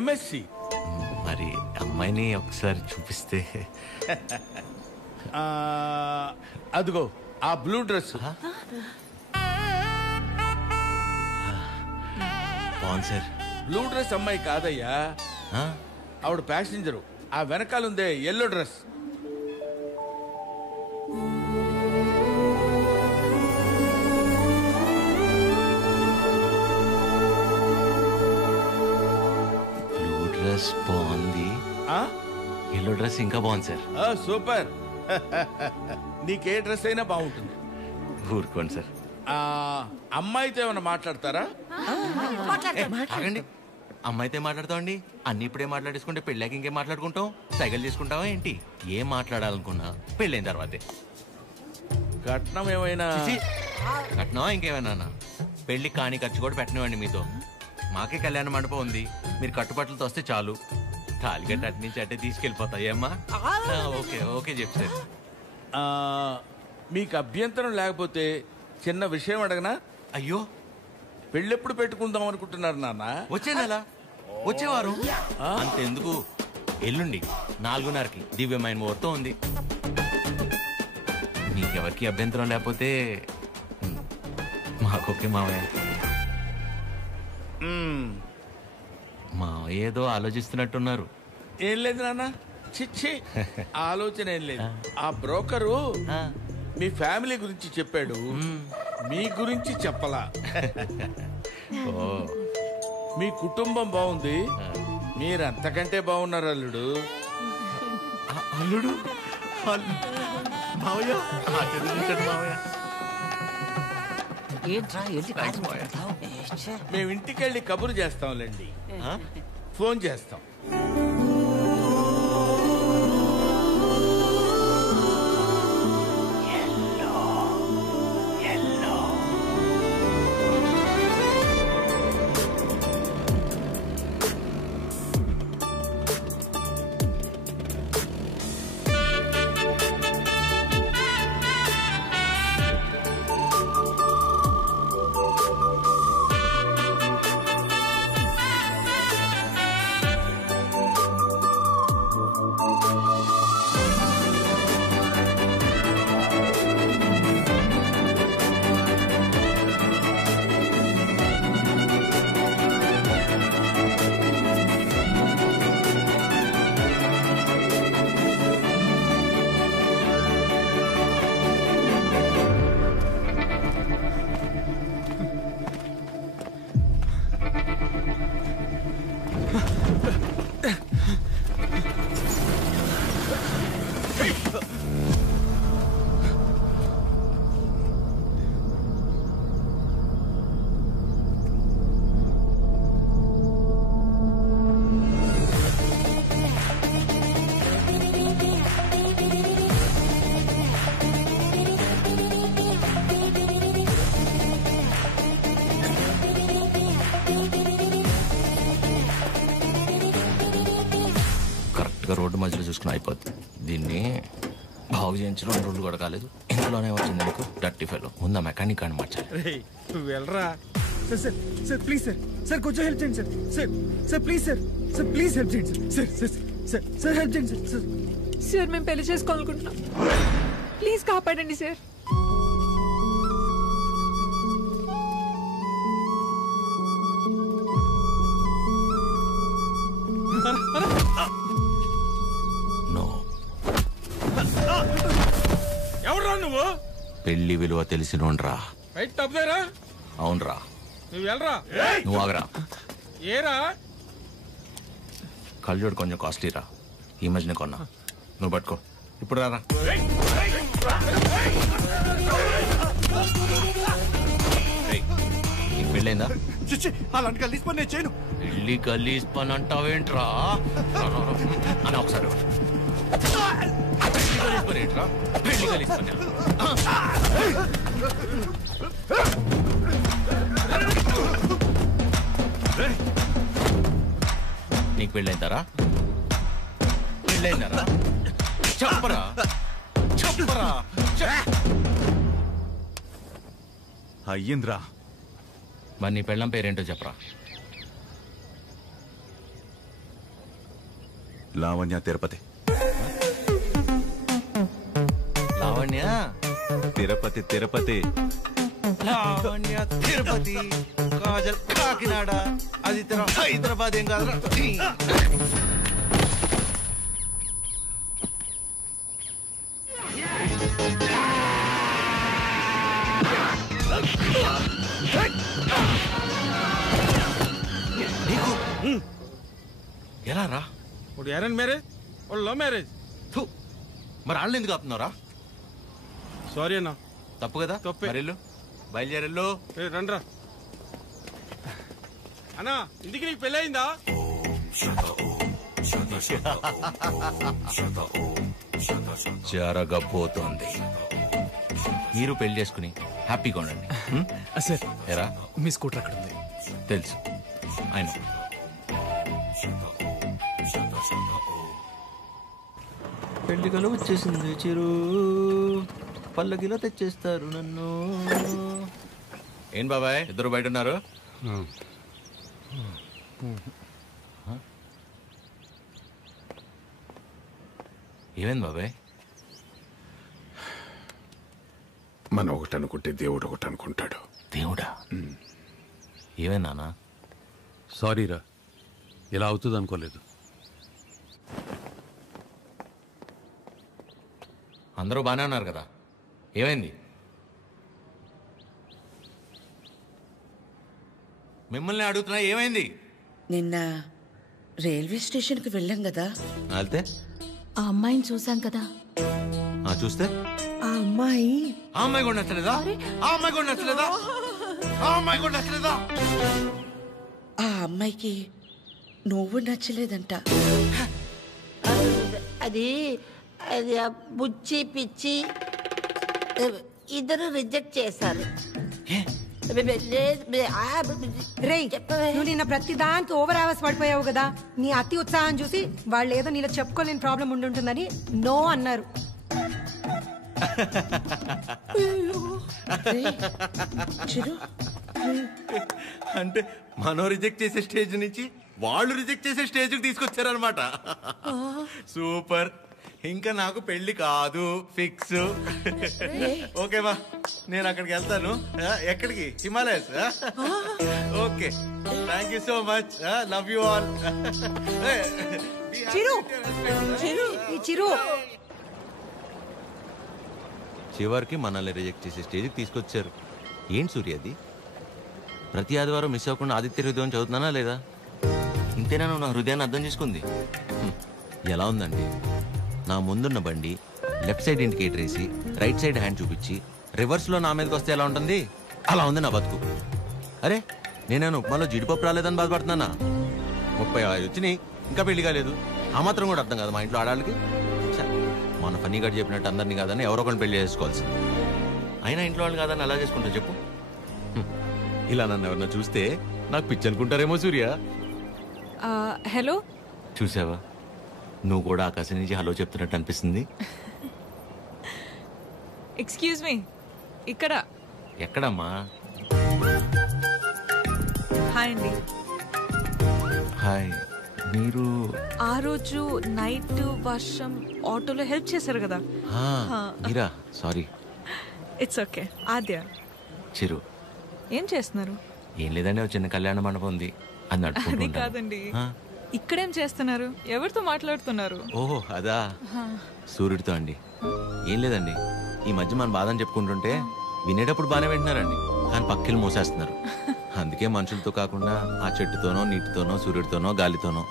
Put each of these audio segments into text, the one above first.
MSc. మరి అమ్మాయిని ఒకసారి చూపిస్తే. అదిగో ఆ బ్లూ డ్రెస్. బాగుంది సార్. బ్లూ డ్రెస్ అమ్మాయి కాదయ్యా, ఆవిడ ప్యాసింజరు. ఆ వెనకాలందే ఎల్లో డ్రెస్. బ్లూ డ్రెస్ బాగుంది, ఎల్లో డ్రెస్ ఇంకా బాగుంది సార్. సూపర్. నీకే డ్రెస్ అయినా బాగుంటుంది. ఊరుకోండి సార్. అమ్మాయితో ఏమైనా మాట్లాడతారా? ఆగండి, అమ్మాయితో మాట్లాడతామండి. అన్ని ఇప్పుడే మాట్లాడేసుకుంటే పెళ్ళాక ఇంకేం మాట్లాడుకుంటాం? సైకిల్ తీసుకుంటావా ఏంటి? ఏం మాట్లాడాలనుకున్నా పెళ్ళైన తర్వాతే. కట్నం ఏమైనా? కట్నమా ఇంకేమైనా? పెళ్లి కాని ఖర్చు కూడా పెట్టనివ్వండి మీతో. మాకే కళ్యాణ మండపం ఉంది, మీరు కట్టుబట్టలతో వస్తే చాలు. తాలిగట్ట అటు నుంచి అట్టే తీసుకెళ్ళిపోతాయమ్మా. ఓకే ఓకే చెప్తారు. మీకు అభ్యంతరం లేకపోతే చిన్న విషయం అడగనా? అయ్యో, పెళ్ళెప్పుడు పెట్టుకుందాం అనుకుంటున్నారు నాన్న? వచ్చే నెల, వచ్చేవారు. అంతెందుకు, ఎల్లుండి 4:30కి దివ్యమైన ముహూర్తం ఉంది. మీకెవరికి అభ్యంతరం లేకపోతే మాకొకే. మావయ్య మావయ్య ఏదో ఆలోచిస్తున్నట్టున్నారు. ఏం లేదు నాన్న, చిచ్చి ఆలోచన ఏం లేదు. ఆ బ్రోకరు మీ ఫ్యామిలీ గురించి చెప్పాడు, మీ గురించి చెప్పలా. మీ కుటుంబం బాగుంది, మీరు అంతకంటే బాగున్నారు అల్లుడు. అల్లుడు మావయ్య, మేము ఇంటికెళ్ళి కబురు చేస్తాంలేండి, ఫోన్ చేస్తాం. రోడ్డు మధ్యలో చూసుకుని అయిపోద్ది. దీన్ని బాగు చేయించడం 2 రోజులు కూడా కాలేదు, ఇంట్లోనే వచ్చింది నీకు డర్టీ ఫెలో. ముందా మెకానిక్ అని మార్చాలి. వెళ్ళరా sir. Sir please sir, sir కొంచెం హెల్ప్ చేయండి sir. Sir sir please sir, sir please help చేయండి sir. Sir sir sir help చేయండి సార్. సార్ సార్ మేము పెళ్లి చేసుకోవాలనుకుంటున్నాం, ప్లీజ్ కాపాడండి సార్. ఎవరా నువ్వు? పెళ్లి విలువ తెలిసినోండ్రా. అవునరా, నువ్వు వెళ్ళరా. నువ్వు ఆగరా. ఏరా కళ్ళజోడు కొంచెం కాస్ట్లీరా, ఈ మధ్యనే కొన్నా. నువ్వు పట్టుకో, ఇప్పుడు రారా. నీకు పెళ్ళైందా? అలాంటి గలీజ్ పని నేను చేయను. పెళ్లి గలీజ్ పని అంటావేంట్రా అని ఒకసారి. పెళ్లి గలీజ్ పని నీకు పెళ్ళైందారా? పెళ్ళైందారా? చెప్పరా చెప్పరా. అయ్యింద్రా. మరి నీ పెళ్ళం పేరేంటో చెప్పరా. లావణ్య తిరుపతి. లావణ్య తిరుపతి తిరుపతి. లావణ్య తిరుపతి, కాజల్ కాకినాడ, అది హైదరాబాద్ ఏం కాదురా. ఎలా రా? ఇప్పుడు అరేంజ్ మ్యారేజ్, లవ్ మ్యారేజ్. మరి వాళ్ళు ఎందుకు ఆపుతున్నారా? సారీ అన్న, తప్పు కదా. తప్పే. మరెళ్ళు, బయలుదేరెళ్ళు. రండ్రా అన్నా, ఇంటికి నీకు పెళ్ళి అయిందా? జరగబోతోంది. మీరు పెళ్లి చేసుకుని హ్యాపీగా ఉండండి. సార్ ఎరా మీ స్కూటర్ అక్కడ ఉంది. తెలుసు ఆయన. పెళ్లికలు వచ్చేసింది చిరు, పల్లకిలో తెచ్చేస్తారు నన్ను. ఏం బాబాయ్ ఇద్దరు బయట ఉన్నారు? ఏమైంది బాబాయ్? మనం ఒకటి అనుకుంటే దేవుడు ఒకటి అనుకుంటాడు. దేవుడా? ఏమైంది నాన్న? సారీరా, ఇలా అవుతుంది అనుకోలేదు. అందరూ బాగానే ఉన్నారు కదా, ఏమైంది? మిమ్మల్ని అడుగుతున్నా, ఏమైంది? నిన్న రైల్వే స్టేషన్కి వెళ్ళాం కదా, వెళ్తే ఆ అమ్మాయిని చూసాం కదా. చూస్తే ఆ అమ్మాయి ఆ అమ్మాయి కూడా నచ్చలేదా? ఆ అమ్మాయి కూడా నచ్చలేదా? ఆ అమ్మాయి కూడా నచ్చలేదా? ఆ అమ్మాయికి నువ్వు నచ్చలేదంట. అది అది బుచ్చి పిచ్చి ఇద్దరు రిజెక్ట్ చేశారు. రేయ్, నువ్వు నిన్న ప్రతి దానికి ఓవర్ అవర్స్ పడిపోయావు కదా. నీ అతి ఉత్సాహం చూసి వాళ్ళు ఏదో నీలో చెప్పుకోలేని ప్రాబ్లం ఉండుంటుందని నో అన్నారు. చిరు, అంటే మనం రిజెక్ట్ చేసే స్టేజ్ నుంచి వాళ్ళు రిజెక్ట్ చేసే స్టేజ్ తీసుకొచ్చారనమాట. సూపర్. ఇంకా నాకు పెళ్లి కాదు, ఫిక్స్. ఓకేమా, నేను అక్కడికి వెళ్తాను. ఎక్కడికి? Himalayas. Okay, thank you so much. Love you all. Chiru, ఈ చిరు చివరికి మనల్ని రిజెక్ట్ చేసే స్టేజ్కి తీసుకొచ్చారు. ఏంటి సూర్య అది? ప్రతి ఆదివారం మిస్ అవ్వకుండా ఆదిత్య హృదయం చదువుతున్నానా లేదా? ఇంతేనా నువ్వు నా హృదయాన్ని అర్థం చేసుకుంది? ఎలా ఉందండి? నా ముందున్న బండి లెఫ్ట్ సైడ్ ఇండికేటర్ వేసి రైట్ సైడ్ హ్యాండ్ చూపించి రివర్స్లో నా మీదకి వస్తే ఎలా ఉంటుంది? అలా ఉంది నా బతుకు. అరే, నేనేను ఉప్మాలో జీడిపప్పు రాలేదని బాధపడుతున్నానా? 35 వచ్చినాయి, ఇంకా పెళ్లి కాలేదు. ఆ మాత్రం కూడా అర్థం కాదు మా ఇంట్లో ఆడాళ్ళకి. మన ఫన్నీ గడి చెప్పినట్టు అందరినీ కాదని ఎవరో ఒకరిని పెళ్లి చేసుకోవాల్సింది. అయినా ఇంట్లో వాళ్ళు కాదని అలా చేసుకుంటా చెప్పు? ఇలా నన్ను ఎవరన్నా చూస్తే నాకు పిచ్చి అనుకుంటారేమో సూర్య. హలో, చూసావా, నువ్వు కూడా ఆకాశం నుంచి హలో చెప్తున్నట్టు అనిపిస్తుంది. ఎక్స్క్యూజ్ మీ, ఇక్కడ. ఎక్కడమ్మా? హాయ్ అండి. హాయ్. మీరు ఆ రోజు నైట్ వర్షం ఆటోలో హెల్ప్ చేశారు కదా. మీరా? Sorry. It's okay. Aadya. Chiru. ఏం చేస్తున్నారు? ఏం లేదండి, ఒక చిన్న కళ్యాణ మండపం ఉంది, అది అది నడుపుకుంటూ. కాదండి, ఇక్కడేం చేస్తున్నారు? ఎవరితో మాట్లాడుతున్నారు? ఓహో అదా, సూర్యుడితో అండి. ఏం లేదండి, ఈ మధ్య మన బాధని చెప్పుకుంటుంటే వినేటప్పుడు బాగానే వింటున్నారండి, కానీ పక్కిలు మోసేస్తున్నారు. అందుకే మనుషులతో కాకుండా ఆ చెట్టుతోనో, నీటితోనో, సూర్యుడితోనో, గాలితోనో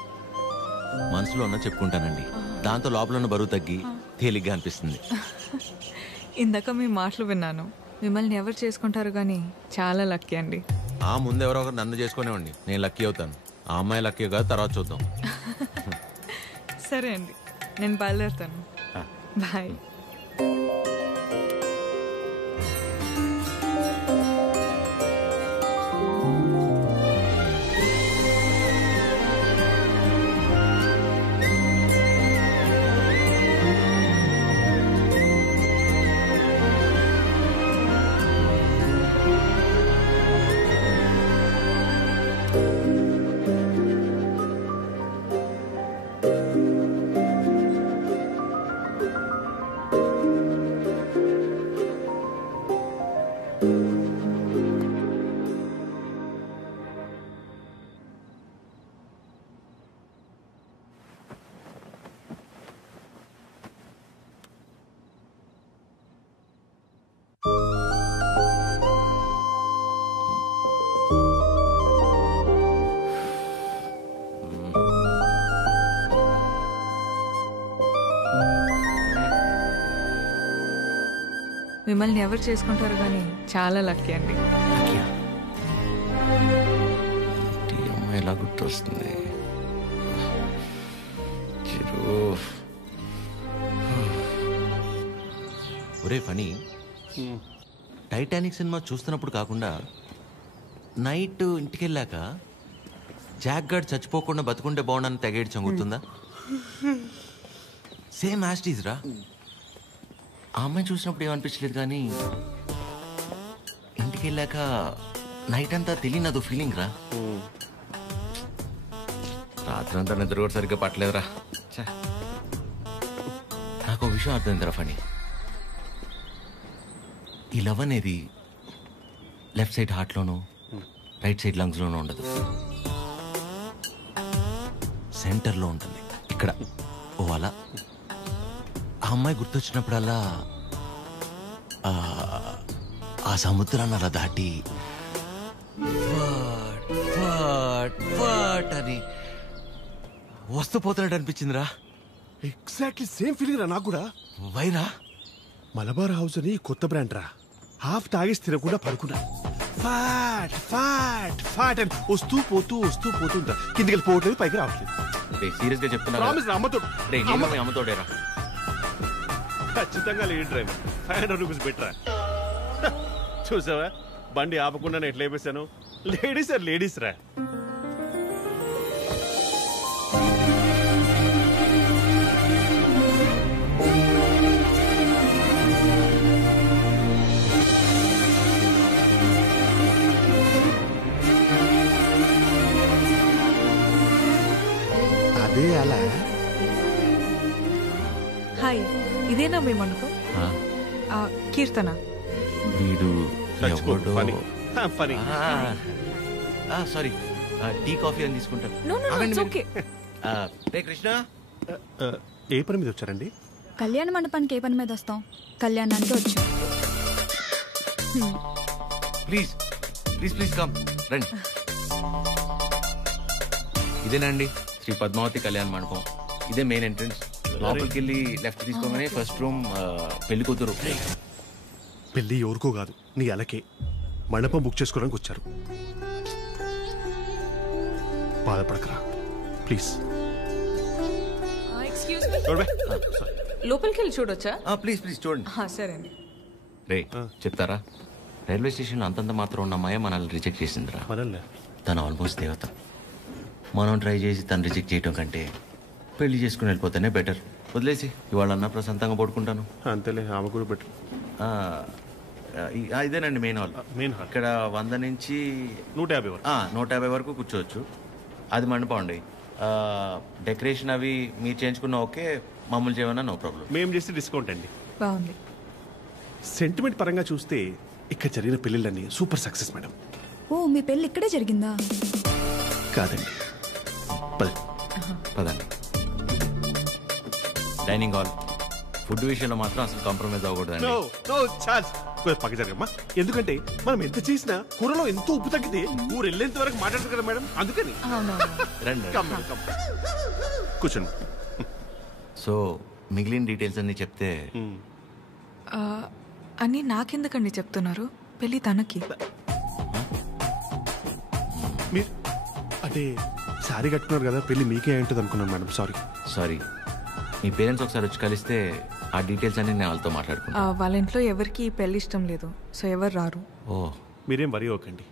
మనసులో ఉన్న చెప్పుకుంటానండి. దాంతో లోపల ఉన్న బరువు తగ్గి తేలిగ్గా అనిపిస్తుంది. ఇందాక మీ మాటలు విన్నాను. మిమ్మల్ని ఎవరు చేసుకుంటారు కానీ చాలా లక్కీ అండి. ఆ ముందు ఎవరో ఒకరు నన్ను చేసుకునేవ్వండి, నేను లక్కీ అవుతాను. ఆ అమ్మాయి లక్కీ కాదు, తర్వాత చూద్దాం. సరే అండి, నేను బయలుదేరుతాను. బాయ్. మిమ్మల్ని ఎవరు చేసుకుంటారు కానీ చాలా లక్కీ అండి. ఎలా గుర్తొస్తుంది ఒరే ఫనీ, టైటానిక్ సినిమా చూస్తున్నప్పుడు కాకుండా నైట్ ఇంటికి వెళ్ళాక జాక్ గార్డ్ చచ్చిపోకుండా బతుకుంటే బాగుండని తెగేడ్చం గుర్తుందా? సేమ్ యాస్టీస్ రా. ఆ అమ్మాయి చూసినప్పుడు ఏమనిపించలేదు కానీ ఇంటికి వెళ్ళాక నైట్ అంతా తెలియనదు ఫీలింగ్ రా. రాత్రంతా నిద్ర కూడా సరిగ్గా పట్టలేదురా. నాకు ఒక విషయం అర్థమైందిరా ఫనీ. ఈ లవ్ అనేది లెఫ్ట్ సైడ్ హార్ట్లోనూ రైట్ సైడ్ లంగ్స్లోనూ ఉండదు, సెంటర్లో ఉంటుంది. ఇక్కడ ఓ అలా ఆ అమ్మాయి గుర్తొచ్చినప్పుడల్లా ఆ సముద్రాన్ని అలా దాటి అని వస్తూ పోతున్నాడు అనిపించిందిరా. ఎగ్జాక్ట్లీ సేమ్ ఫీలింగ్ రా నాకు కూడా. వైరా మలబార్ హౌస్ అని కొత్త బ్రాండ్ రా. హాఫ్ తాగేసి తినకుండా పడుకున్నా. ఫాట్ ఫాట్ ఫాట్ అని వస్తూ పోతూ ఉంటా. కిందికి వెళ్ళిపోవట్లేదు, పైకి రావట్లేదు. సీరియస్ గా చెప్తున్నా, అమ్మతోడేరా. ఖచ్చితంగా లేడీ డ్రైవర్. 500 రూపీస్ బెటరా. చూసావా బండి ఆపకుండా నేను ఎట్లా అయిపోయాను. లేడీస్ ఆర్ లేడీస్ రా. అదే అలా. హాయ్, ఇదేనా మీ మండపం? కీర్తన. వీడు సారీ, టీ కాఫీ అని తీసుకుంటాను. కృష్ణ, ఏ పని మీద వచ్చారండి? కళ్యాణ మండపానికి ఏ పని మీద వస్తాం? కళ్యాణానికి వచ్చాం. ప్లీజ్ ప్లీజ్ ప్లీజ్ కమ్, రండి. ఇదేనండి శ్రీ పద్మావతి కళ్యాణ మండపం. ఇదే మెయిన్ ఎంట్రన్స్. లోపలికి వెళ్ళి లెఫ్ట్ తీసుకోగానే ఫస్ట్ రూమ్ పెళ్లి కూతురు. పెళ్లి ఎవరికో కాదు, నీ అలకే. మండపం బుక్ చేసుకోవడానికి వచ్చారు. బాధపడకరా ప్లీజ్. లోపలికి వెళ్ళి చూడొచ్చా? ప్లీజ్ ప్లీజ్ చూడండి. సరే అండి. రే చెప్తారా, రైల్వే స్టేషన్లో అంతంత మాత్రం ఉన్న అమ్మాయి మనల్ని రిజెక్ట్ చేసిందిరా. తను ఆల్మోస్ట్ దేవత. మనం ట్రై చేసి తను రిజెక్ట్ చేయటం కంటే పెళ్లి చేసుకుని వెళ్ళిపోతేనే బెటర్. వదిలేసి ఇవాళన్నా ప్రశాంతంగా పడుకుంటాను. అంతేలే, ఆమె కూడా బెటర్. ఇదేనండి మెయిన్ హాల్. ఇక్కడ 100 నుంచి 150 వరకు 150 వరకు కూర్చోవచ్చు. అది మండపం అండి. డెకరేషన్ అవి మీరు చేయించుకున్న ఓకే, మామూలు చేయమన్నా నో ప్రాబ్లం. మేము చేస్తే డిస్కౌంట్ అండి. బాగుంది. సెంటిమెంట్ పరంగా చూస్తే ఇక్కడ జరిగిన పెళ్ళిళ్ళన్నీ సూపర్ సక్సెస్ మేడం. ఓ, మీ పెళ్ళి ఇక్కడే జరిగిందా? కాదండి, పదండి. Dining hall. ఫుడ్ విషయంలో మాత్రం అసలు కాంప్రమైజ్ అవ్వకూడదండి. పక్క జరగమ్మా. ఎందుకంటే మనం ఎంత చేసినా కూరలో ఎంతో ఉప్పు తగ్గితే ఊరు వెళ్ళేంత వరకు మాట్లాడతారు కదా మేడం, అందుకని. కూర్చోండి. సో మిగిలిన డీటెయిల్స్ అన్ని చెప్తే. అని నాకెందుకండి చెప్తున్నారు? పెళ్ళి తనకి. మీరు అంటే సారీ కట్టుకున్నారు కదా, పెళ్లి మీకే ఉంటుంది అనుకున్నాను మేడం. సారీ. మీ పేరెంట్స్ ఒకసారి వచ్చి కలిస్తే ఆ డీటెయిల్స్ అన్ని నేను వాళ్ళతో మాట్లాడుకున్నాను. వాళ్ళ ఇంట్లో ఎవరికి పెళ్లి ఇష్టం లేదు, సో ఎవరు రారు. ఓ, మీరేం వరి అవ్వకండి.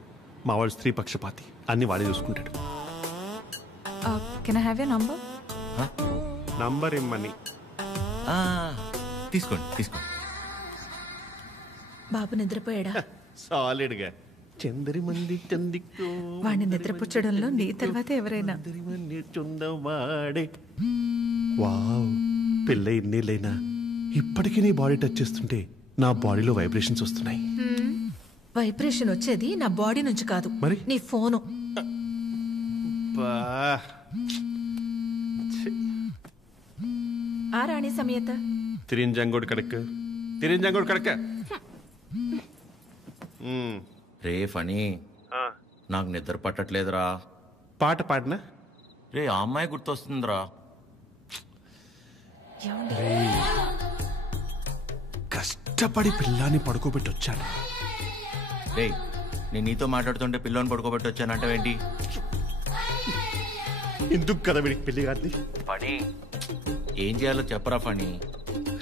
మా వాడు స్త్రీ పక్షపాతి, అన్ని వాడే చూసుకుంటాడు. Can I have your number? Number ఇమ్మని. తీసుకోండి. బాబు నిద్రపోయాడా? సాలిడ్గా. చందరి మంది చందికో వాడిని నిద్రపుచ్చడంలో నీ తర్వాత ఎవరైనా. వావ్, పెళ్ళై ఇన్నేళ్ళైనా ఇప్పటికీ నీ బాడీ టచ్ చేస్తుంటే నా బాడీలో వైబ్రేషన్స్ వస్తున్నాయి. వైబ్రేషన్ వచ్చేది నా బాడీ నుంచి కాదు, మరి నీ ఫోను. ఆ రాణి సమేత తిరింజంగోడు కడక. రే ఫనీ, నాకు నిద్ర పట్టట్లేదురా. పాట పాడినా రే, ఆ అమ్మాయి గుర్తొస్తుందిరా. కష్టం కష్టపడి పిల్లాన్ని పడుకోబెట్టి వచ్చాను. రేయ్, నేను నీతో మాట్లాడుతుంటే పిల్లని పడుకోబెట్టి వచ్చానంటావేంటి? ఎందుకు కదా వీడికి పెళ్లి కాదు? పని ఏం చేయాలో చెప్పరా ఫణి.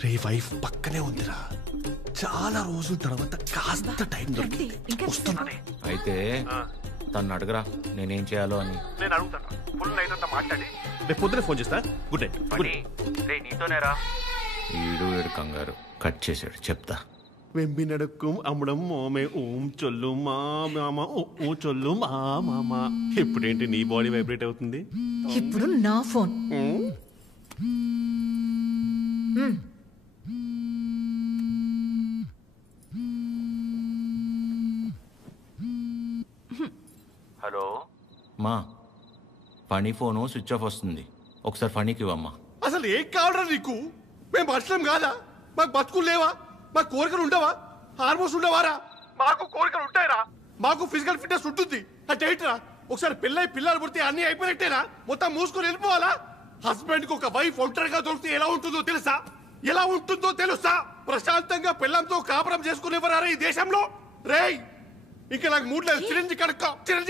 రే వైఫ్ పక్కనే ఉందిరా, చాలా రోజుల తర్వాత కాస్త టైం దొరికింది, వస్తున్నానే. అయితే తను అడగరా నేనేం చేయాలో అని. నేను అడుగుతాను, ఫుల్ నైట్ అంతా మాట్లాడి రేపు పొద్దునే ఫోన్ చేస్తా. Good night. నీతోనేరా. వీడు కంగారు కట్ చేశాడు, చెప్తా. వెంబి నడుక్కుం అమ్మడం మోమే ఓం చొల్లు మా మామ ఓ చొల్లు మా మామ. ఇప్పుడేంటి నీ బాడీ వైబ్రేట్ అవుతుంది? ఇప్పుడు నా ఫోన్. హలో మా, ఫణి ఫోను స్విచ్ ఆఫ్ వస్తుంది, ఒకసారి ఫణికి ఇవ్వమ్మా. అసలు ఏం కావడం నీకు? మేము మనుషులం కాదా? మాకు బతుకులు లేవా? మాకు కోరికలు ఉండవా? హార్మోన్స్ ఉండవారా? మాకు కోరికలు ఉంటాయిరా, మాకు ఫిజికల్ ఫిట్నెస్ ఉంటుంది. అంటే ఏంటిరా, ఒకసారి పెళ్ళై పిల్లలు పుడితే అన్ని అయిపోయినట్టేనా? మొత్తం మూసుకొని వెళ్ళిపోవాలా? హస్బెండ్ కి ఒక వైఫ్ ఒంటరిగా దొరికితే ఎలా ఉంటుందో తెలుసా? ఎలా ఉంటుందో తెలుసా? ప్రశాంతంగా పిల్లంతో కాపురం చేసుకునేవారా ఈ దేశంలో? రేయ్, ఇంకా నాకు మూడు లేదు. Chironji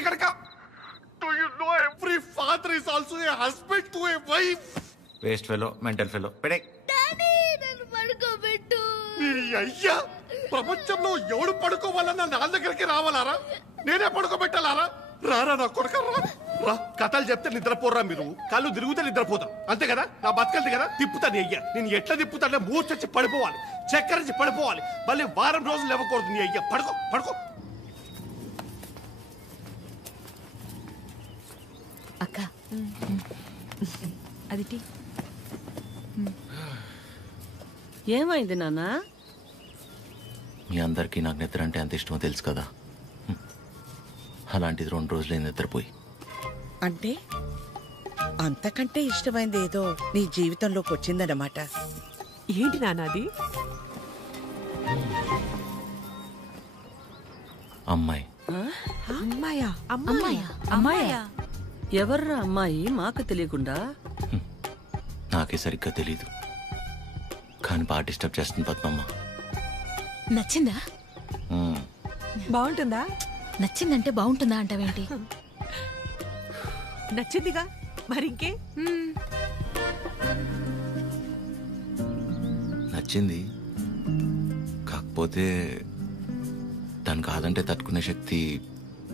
కడక. Do you know every father is also a husband to a wife? Waste fellow, mental fellow. పెడే అయ్యా, ప్రపంచంలో ఎవడు పడుకోవాలన్నా నా దగ్గరికి రావాలారా? నేనే పడుకోబెట్టాలారా? రారా నా కొడుక, రా. కథలు చెప్తే నిద్రపోరా మీరు, కళ్ళు తిరుగుతే నిద్రపోతాం, అంతే కదా? నా బతకల్ది కదా, తిప్పుతాను. అయ్యా నేను ఎట్లా తిప్పుతానే మూర్చొచ్చి పడిపోవాలి, చక్కరించి పడిపోవాలి, మళ్ళీ వారం రోజులు ఇవ్వకూడదు. నీ అయ్యా పడుకో. అక్క అది టీ. ఏమైంది నాన్న? మీ అందరికీ నాకు నిద్ర అంటే అంత ఇష్టమో తెలుసు కదా. అలాంటిది 2 రోజులే నిద్రపోయి. అంటే అంతకంటే ఇష్టమైంది ఏదో నీ జీవితంలోకి వచ్చిందన్నమాట. ఏంటి నాన్నది? అమ్మాయి. అమ్మాయా? ఎవర్రా అమ్మాయి? మాకు తెలియకుండా. నాకే సరిగ్గా తెలీదు, కానీ బాగా డిస్టర్బ్ చేస్తుంది పద్మమ్మ. నచ్చిందా? బాగుంటుందా? నచ్చిందంటే బాగుంటుందా అంటావేంటి? నచ్చిందిగా, మరింకే. నచ్చింది, కాకపోతే తను కాదంటే తట్టుకునే శక్తి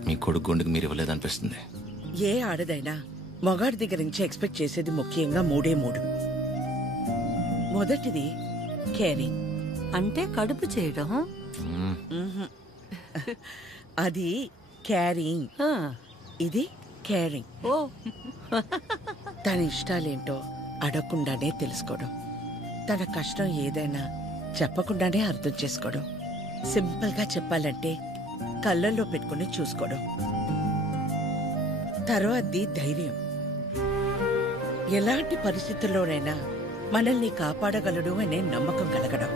మీ కొడుకు గుండెకి మీరు ఇవ్వలేదనిపిస్తుంది. ఏ ఆడదైనా మగాడి దగ్గర నుంచి ఎక్స్పెక్ట్ చేసేది ముఖ్యంగా 3. మొదటిది కేరింగ్. అంటే కడుపు చేయడం. అది క్యారింగ్, ఇది కేరింగ్. ఓ, తన ఇష్టాలేంటో అడగకుండానే తెలుసుకోవడం, తన కష్టం ఏదైనా చెప్పకుండానే అర్థం చేసుకోవడం, సింపుల్ గా చెప్పాలంటే కళ్ళల్లో పెట్టుకుని చూసుకోవడం. తర్వాతది ధైర్యం. ఎలాంటి పరిస్థితుల్లోనైనా మనల్ని కాపాడగలడు అనే నమ్మకం కలగడం.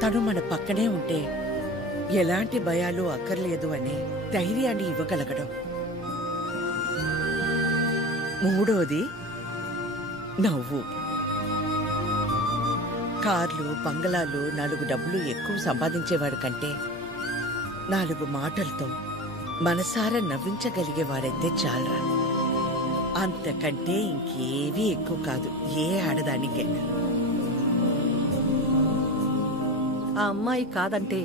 తను మన పక్కనే ఉంటే ఎలాంటి భయాలు అక్కర్లేదు అనే ధైర్యాన్ని ఇవ్వగలగడం. 3వది నవ్వు. కార్లు, బంగళాలు, 4 డబ్బులు ఎక్కువ సంపాదించేవాడు కంటే 4 మాటలతో మనసారా నవ్వించగలిగేవాడైతే చాలరా. అంతకంటే ఇంకేవీ ఎక్కువ కాదు ఏ ఆడదానికైనా. ఆ అమ్మాయి కాదంటే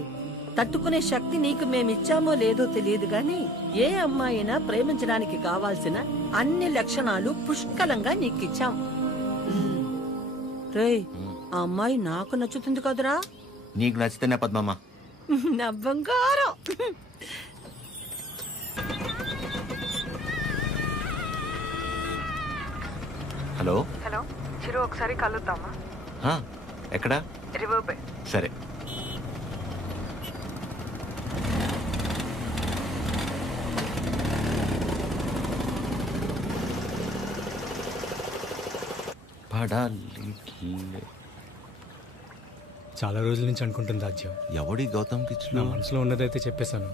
తట్టుకునే శక్తి నీకు మేమిచ్చామో లేదో తెలియదు గాని, ఏ అమ్మాయినా ప్రేమించడానికి కావాల్సిన అన్ని లక్షణాలు పుష్కలంగా నీకిచ్చాం. రేయ్, ఆ అమ్మాయి నాకు నచ్చుతుంది కదరా? నీకు నచ్చితేనే పద్మమ్మ. నా బంగారం. హలో చిరు, ఒకసారి కలుద్దామా? ఎక్కడా? River bay. సరే. చాలా రోజుల నుంచి అనుకుంటుంది రాజ్యం. ఎవడి గౌతమ్ కిచ్లు? నా మనసులో ఉన్నదైతే చెప్పేశాను.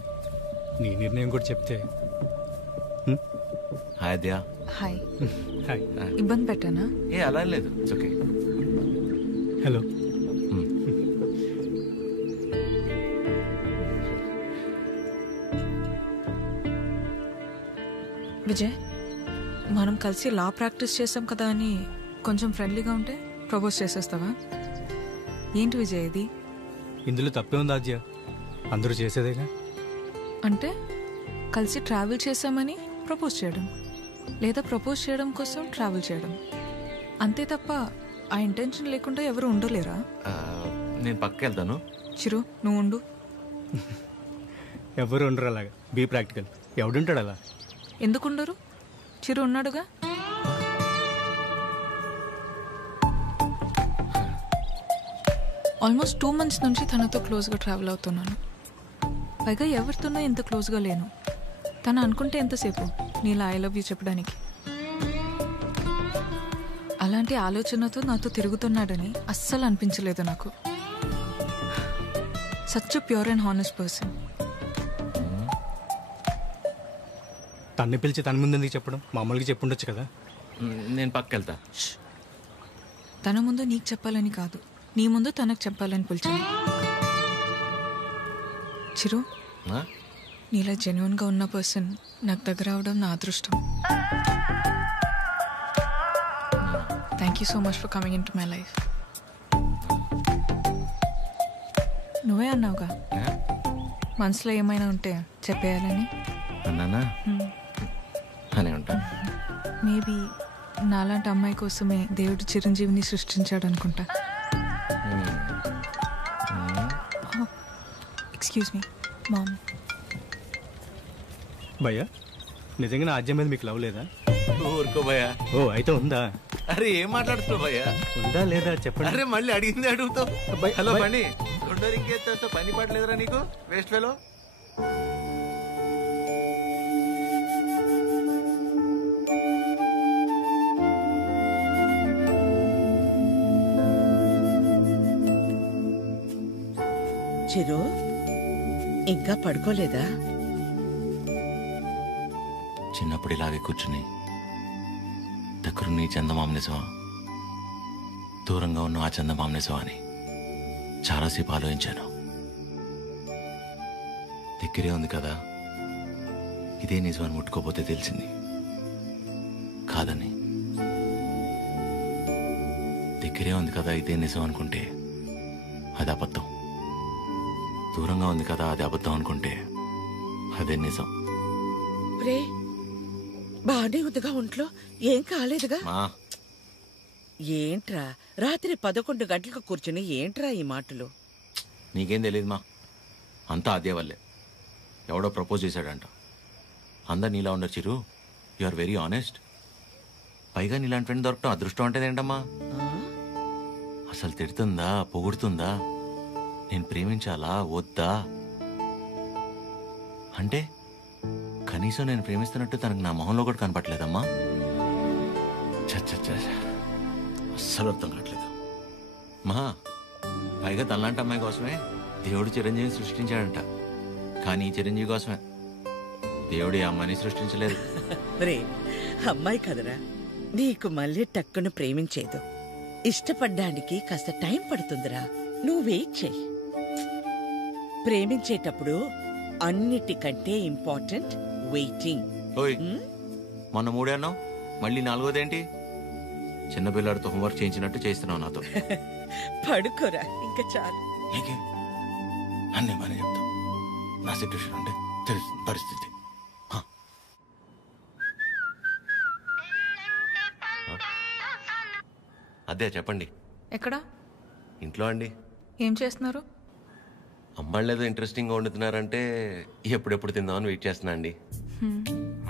నీ నిర్ణయం కూడా చెప్తే. హాయ్ దయా. హాయ్. హాయ్. ఇబ్బంది పెట్టానా? ఏ అలా లేదు, ఓకే. హలో. విజయ్, మనం కలిసి లా ప్రాక్టీస్ చేసాం కదా అని కొంచెం ఫ్రెండ్లీగా ఉంటే ప్రపోజ్ చేసేస్తావా? ఏంటి విజయ్ ఇది? ఇందులో తప్పే ఉంది ఆద్య, అందరూ చేసేదేగా. అంటే కలిసి ట్రావెల్ చేసామని ప్రపోజ్ చేయడం, లేదా ప్రపోజ్ చేయడం కోసం ట్రావెల్ చేయడం, అంతే తప్ప ఆ ఇంటెన్షన్ లేకుండా ఎవరు ఉండలేరా? నేను పక్కకి వెళ్తాను. చిరు, నువ్వు ఉండు. ఎవరు ఉండరు అలాగా. Be practical. ఎవడుంటాడు అలా? ఎందుకుండరు? చిరు ఉన్నాడుగా. ఆల్మోస్ట్ 2 months నుంచి తనతో క్లోజ్గా ట్రావెల్ అవుతున్నాను. పైగా ఎవరితోనో ఎంత క్లోజ్గా లేను. తను అనుకుంటే ఎంతసేపు నీలా ఐ లవ్ యూ చెప్పడానికి. అలాంటి ఆలోచనతో నాతో తిరుగుతున్నాడని అస్సలు అనిపించలేదు నాకు. Such pure and honest person. తన్ని పిలిచి తన ముందు ఎందుకు చెప్పడం? మామూలుగా చెప్పుండొచ్చు కదా. నేను పక్కకి వెళ్తా. తన ముందు నీకు చెప్పాలని కాదు, నీ ముందు తనకు చెప్పాలని పిలిచాను. చిరు, నీలా జెన్యున్గా ఉన్న పర్సన్ నాకు దగ్గర అవడం నా అదృష్టం. Thank you so much for coming in to my life. నువ్వే అన్నావుగా మనసులో ఏమైనా ఉంటే చెప్పేయాలని. అన్నానా? అనే ఉంటాను. మేబీ నాలాంటి అమ్మాయి కోసమే దేవుడు చిరంజీవిని సృష్టించాడు అనుకుంటా. Excuse me ma'am. భయ్యా, నిజంగా నా ఆద్యం మీద మీకు లవ్ లేదా? ఊరుకో భయ్యా. ఓ, అయితే ఉందా? అరే ఏం మాట్లాడుతున్నావు భయ్యా? ఉందా లేదా చెప్పండి. అరే మళ్ళీ అడిగింది అడుగుతావు. హలో పని ఇంకేస్తా, పని పడలేదురా నీకు? Waste fellow. చిరు, ఇంకా పడుకోలేదా? చిన్నప్పుడు ఇలాగే కూర్చుని దగ్గరున్న ఈ చందమామ నిజమా, దూరంగా ఉన్న ఆ చందమామ నిజమా అని చాలాసేపు ఆలోచించాను. దగ్గరే ఉంది కదా, ఇదే నిజమని ముట్టుకోపోతే తెలిసింది కాదని. దగ్గరే ఉంది కదా ఇదే నిజం అనుకుంటే అది అబద్ధం. దూరంగా ఉంది కదా అది అబద్ధం అనుకుంటే అదే నిజం. రే, బానే ఉందిగా ఒంట్లో? ఏం కాలేదుగా? ఏంట్రా రాత్రి 11 గంటలకు కూర్చుని ఏంట్రా ఈ మాటలు? నీకేం తెలియదు మా, అంతా అదే వల్లే. ఎవడో ప్రపోజ్ చేశాడంట. అందరు నీలా ఉండరు చిరు, యు ఆర్ వెరీ ఆనెస్ట్. పైగా నీలాంటి ఫ్రెండ్ దొరకటం అదృష్టం అంటే ఏంటమ్మా? అసలు తిడుతుందా, పొగుడుతుందా, నేను ప్రేమించాలా వద్దా అంటే కనీసం నేను ప్రేమిస్తున్నట్టు తనకు నా మొహంలో కూడా కనపట్లేదమ్మా. అస్సలు అర్థం కావట్లేదు మా. పైగా తనలాంటి అమ్మాయి కోసమే దేవుడు చిరంజీవిని సృష్టించాడంట. కానీ ఈ చిరంజీవి కోసమే దేవుడు ఈ అమ్మాయిని సృష్టించలేదు. రే, అమ్మాయి కదరా, నీకు మళ్ళీ టక్కును ప్రేమించేదు. ఇష్టపడ్డానికి కాస్త టైం పడుతుందిరా, నువ్వు వెయిట్ చెయ్యి. ప్రేమించేటప్పుడు అన్నిటికంటే ఇంపార్టెంట్ వెయిటింగ్. ఓయ్, మొన్న 3 అన్నావు, మళ్ళీ 4వదేంటి? చిన్నపిల్లాడితో హోంవర్క్ చేయించినట్టు చేస్తున్నావు నాతో. పడుకోరా, ఇంకా చాలు. అన్నీ బాగానే చెప్తాం. నా సిట్యుయేషన్ అంటే తెలుస్తుంది పరిస్థితి. అదే చెప్పండి. ఎక్కడా? ఇంట్లో అండి. ఏం చేస్తున్నారు? అమ్మాళ్ళు ఏదో ఇంట్రెస్టింగ్గా వండుతున్నారంటే ఎప్పుడెప్పుడు తిందామని వెయిట్ చేస్తున్నా అండి.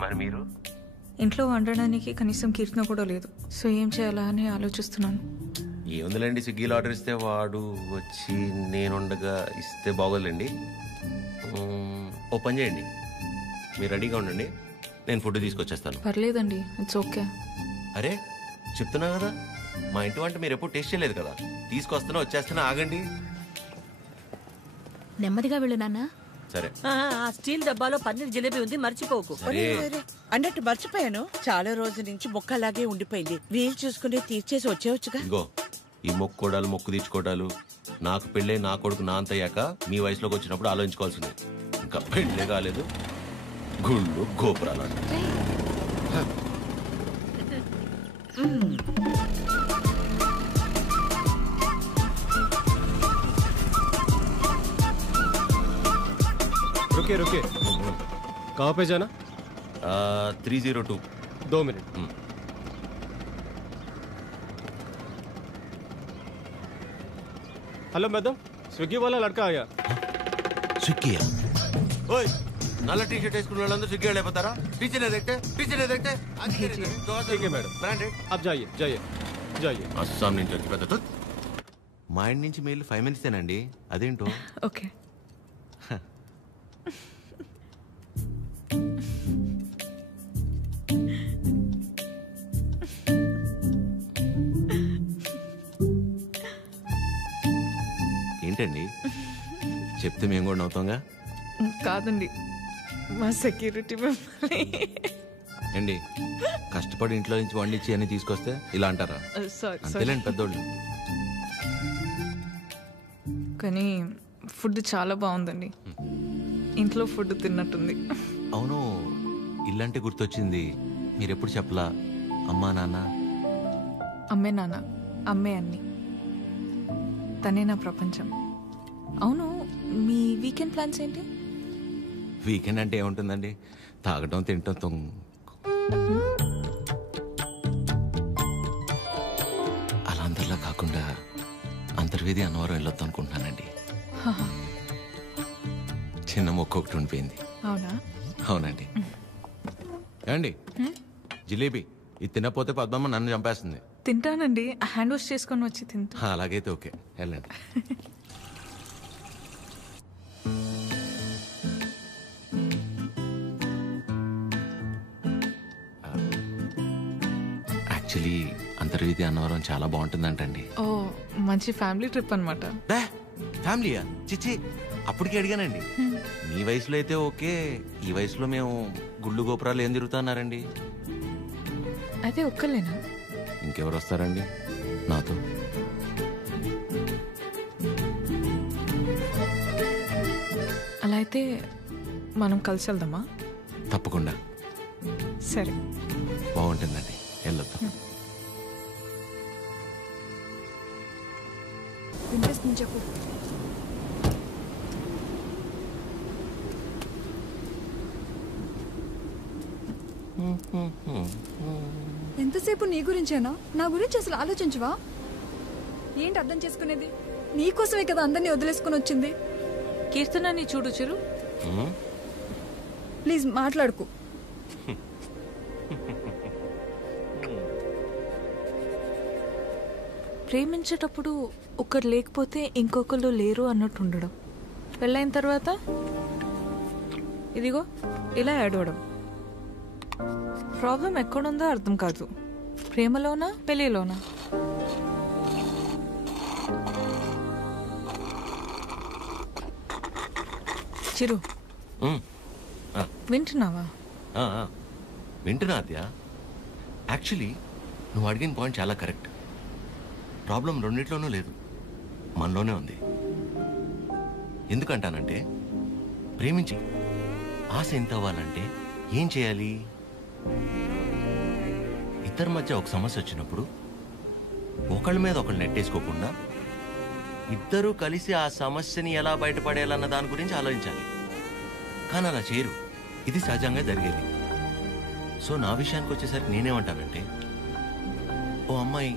మరి మీరు? ఇంట్లో వండడానికి కనీసం కీర్తన కూడా లేదు. సో ఏం చేయాలా అని ఆలోచిస్తున్నాను. ఏముందిలేండి, స్విగ్గీలో ఆర్డర్ ఇస్తే వాడు వచ్చి నేను ఉండగా ఇస్తే బాగోదులేండి. ఓ పని చేయండి, మీరు రెడీగా ఉండండి, నేను ఫుడ్ తీసుకొచ్చేస్తాను. పర్లేదండి, ఇట్స్ ఓకే. అరే చెప్తున్నా కదా, మా ఇంటి వంట మీరు ఎప్పుడు టేస్ట్ చేయలేదు కదా. తీసుకొస్తున్నా, వచ్చేస్తున్నా, ఆగండి. నెమ్మదిగా వెళ్ళు నాన్న. సరే. ఆ స్టీల్ డబ్బాలో పన్నీర్ జిలేబీ ఉంది, మర్చిపోకు. అన్నట్టు మర్చిపోయాను, చాలా రోజుల నుంచి మొక్క అలాగే ఉండిపోయింది. వీలు చూసుకుని తీర్చేసి వచ్చేవచ్చుగా. ఇగో ఈ మొక్కుకోడాలు, మొక్కు తీర్చుకోవడాలు నాకు పెళ్ళే నా కొడుకు నా అంత అయ్యాక మీ వయసులోకి వచ్చినప్పుడు ఆలోచించుకోవాల్సిందే. ఇంకా పెళ్ళే కాలేదు, గుళ్ళు గోపురాలు. रुके रुके कहाँ पे जाना? 302. 2 मिनट. हेलो मैडम, स्विगी वाला लड़का आया. स्विगी ओए नल्ला टी शर्ट వేసుకున్న వాళ్ళందరూ స్విగ్గీ వాళ్ళే పోతారా? టీచర్ నే देखते ठीक है मैडम, ब्रांडेड. आप जाइए जाइए जाइए. అస్సాం నుంచి వచ్చి పెద్ద మా ఇంటి నుంచి మెయిల్ 5 minutes ఏనండి. అదేంటో. ఓకే. ఏంటండి చెప్తే మేము కూడా నవ్వుతాంగా. కాదండి, మా సెక్యూరిటీ మిమ్మల్ని ఏండి కష్టపడి ఇంట్లో నుంచి వండించి అని తీసుకొస్తే ఇలా అంటారా? అంతేలేండి పెద్దోళ్ళు. కానీ ఫుడ్ చాలా బాగుందండి. ఇంట్లో ఫుడ్ తిన్నట్టుంది. అవును, ఇల్లంటే గుర్తొచ్చింది. మీరెప్పుడు చెప్పలా అమ్మా నాన్న? అమ్మే నాన్న, అమ్మే అన్ని. తనే నా ప్రపంచం. అవును, మీ వీకెండ్ ప్లాన్స్ ఏంటి? వీకెండ్ అంటే ఏముంటుందండి, తాగటం తినటం అలా అందరిలా కాకుండా అంతర్వేది అన్నవరం వెళ్ళొద్దాం అనుకుంటున్నానండి. చిన్న మొక్క ఒకటి ఉండిపోయింది. అవునా? అవునండి. ఏమండి జిలేబీ ఇది తినకపోతే పద్మమ్మ నన్ను చంపేస్తుంది. తింటానండి, హ్యాండ్ వాష్ చేసుకొని వచ్చి తింటా. అలాగైతే ఓకే, వెళ్ళండి. యాక్చువల్లీ అంతర్వేది అన్నవరం చాలా బాగుంటుందంటండి. ఓ, మంచి ఫ్యామిలీ ట్రిప్ అనమాట. ఫ్యామిలీయా? చిచ్చి, అప్పటికి అడిగానండి. మీ వయసులో అయితే ఓకే, ఈ వయసులో మేము గుళ్ళు గోపురాలు ఏం తిరుగుతున్నారండి. అయితే ఒక్కలేనా? ఇంకెవరు వస్తారండి నాతో? అలా అయితే మనం కలిసి వెళ్దామా? తప్పకుండా. సరే, బాగుంటుందండి, వెళ్ళొద్దాం. వినిపిస్తుంది, చెప్పు. ఎంతసేపు నీ గురించేనా? నా గురించి అసలు ఆలోచించవా? ఏంటి అర్థం చేసుకునేది? నీకోసమే కదా అందరినీ వదిలేసుకుని వచ్చింది. కీర్తనని చూడు చిరు. ప్లీజ్ మాట్లాడుకు. ప్రేమించేటప్పుడు ఒకరు లేకపోతే ఇంకొకరు లేరు అన్నట్టు ఉండడం, పెళ్ళైన తర్వాత ఇదిగో ఇలా ఏడవడం. ప్రాబ్లం ఎక్కడుందో అర్థం కాదు. ప్రేమలోనా పెళ్ళిలోనా? చిరు, వింటున్నావా? వింటున్నా అద్యా. యాక్చువల్లీ నువ్వు అడిగిన పాయింట్ చాలా కరెక్ట్. ప్రాబ్లం రెండిట్లోనూ లేదు, మనలోనే ఉంది. ఎందుకంటానంటే, ప్రేమించి ఆశ ఎంత అవ్వాలంటే ఏం చేయాలి? ఇద్దరి మధ్య ఒక సమస్య వచ్చినప్పుడు ఒకళ్ళ మీద ఒకళ్ళు నెట్టేసుకోకుండా ఇద్దరూ కలిసి ఆ సమస్యని ఎలా బయటపడేయాలన్న దాని గురించి ఆలోచించాలి. కానీ అలా చేయరు. ఇది సహజంగా జరిగేది. సో నా విషయానికి వచ్చేసరికి నేనేమంటానంటే, ఓ అమ్మాయి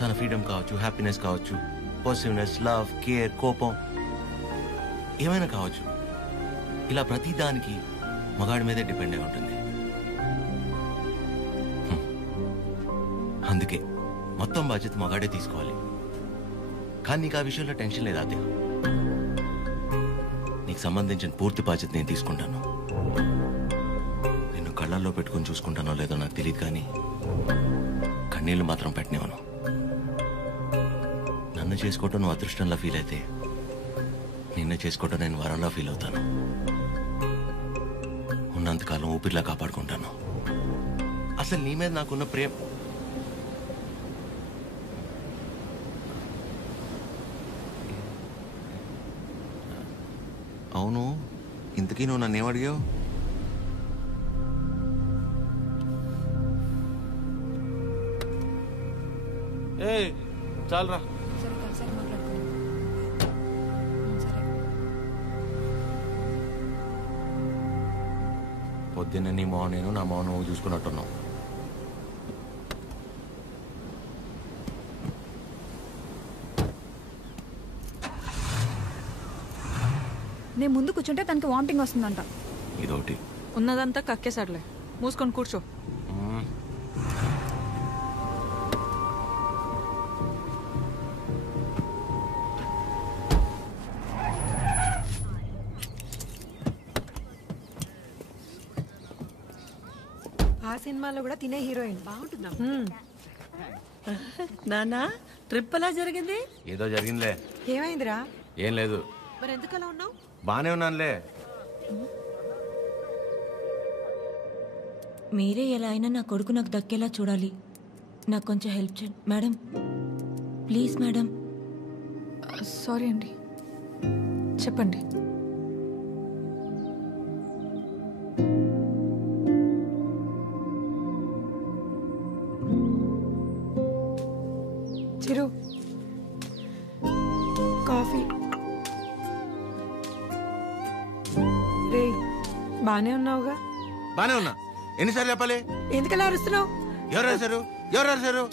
తన ఫ్రీడమ్ కావచ్చు, హ్యాపీనెస్ కావచ్చు, పాజిటివ్నెస్, లవ్, కేర్, కోపం ఏమైనా కావచ్చు, ఇలా ప్రతి దానికి మగాడి మీదే డిపెండ్ అయి ఉంటుంది. అందుకే మొత్తం బాధ్యత మగాడే తీసుకోవాలి. కానీ నీకు ఆ విషయంలో టెన్షన్ లేదా అదే? నీకు సంబంధించిన పూర్తి బాధ్యత నేను తీసుకుంటాను. నిన్ను కళ్ళల్లో పెట్టుకుని చూసుకుంటానో లేదో నాకు తెలియదు, కానీ కన్నీళ్లు మాత్రం పెట్టనివ్వను. నన్ను చేసుకోవటం నువ్వు అదృష్టంలా ఫీల్ అయితే, నిన్ను చేసుకోవటం నేను వరంలా ఫీల్ అవుతాను. ఉన్నంతకాలం ఊపిరిలా కాపాడుకుంటాను. అసలు నీ మీద నాకున్న ప్రేమ అవును. ఇంతకీ నువ్వు నన్ను ఏమడిగావు? ఏ చాలరా. సరే కలిసి మాట్లాడుకో. పొద్దున్న నీ మోహన్ నేను నా మోహన్ నువ్వు చూసుకున్నట్టున్నావు. నేను ముందు కూర్చుంటే తనకి వామిటింగ్ వస్తుందంట. ఇదొకటి ఉన్నదంతా కక్కేసాడులే, మూసుకొని కూర్చో. ఆ సినిమాలో కూడా తినే హీరోయిన్ బాగుంటుందా? నానా ట్రిప్ ఎలా జరిగింది? ఏదో జరిగిందిలే. ఏమైందిరా? ఏం లేదు. మరి ఎందుకు అలా ఉన్నావు? బానే ఉన్నానులే. మీరే ఎలా అయినా నా కొడుకు నాకు దక్కేలా చూడాలి. నాకు కొంచెం హెల్ప్ చేయండి మేడం, ప్లీజ్ మేడం. సారీ అండి, చెప్పండి. చిరు కాఫీ. రే బానే ఉన్నావుగా? బానే ఉన్నా. ఎన్నిసార్లు చెప్పాలి? ఎందుకలా అరుస్తున్నావు? ఎవరు రాశారు? ఎవరు రాశారు?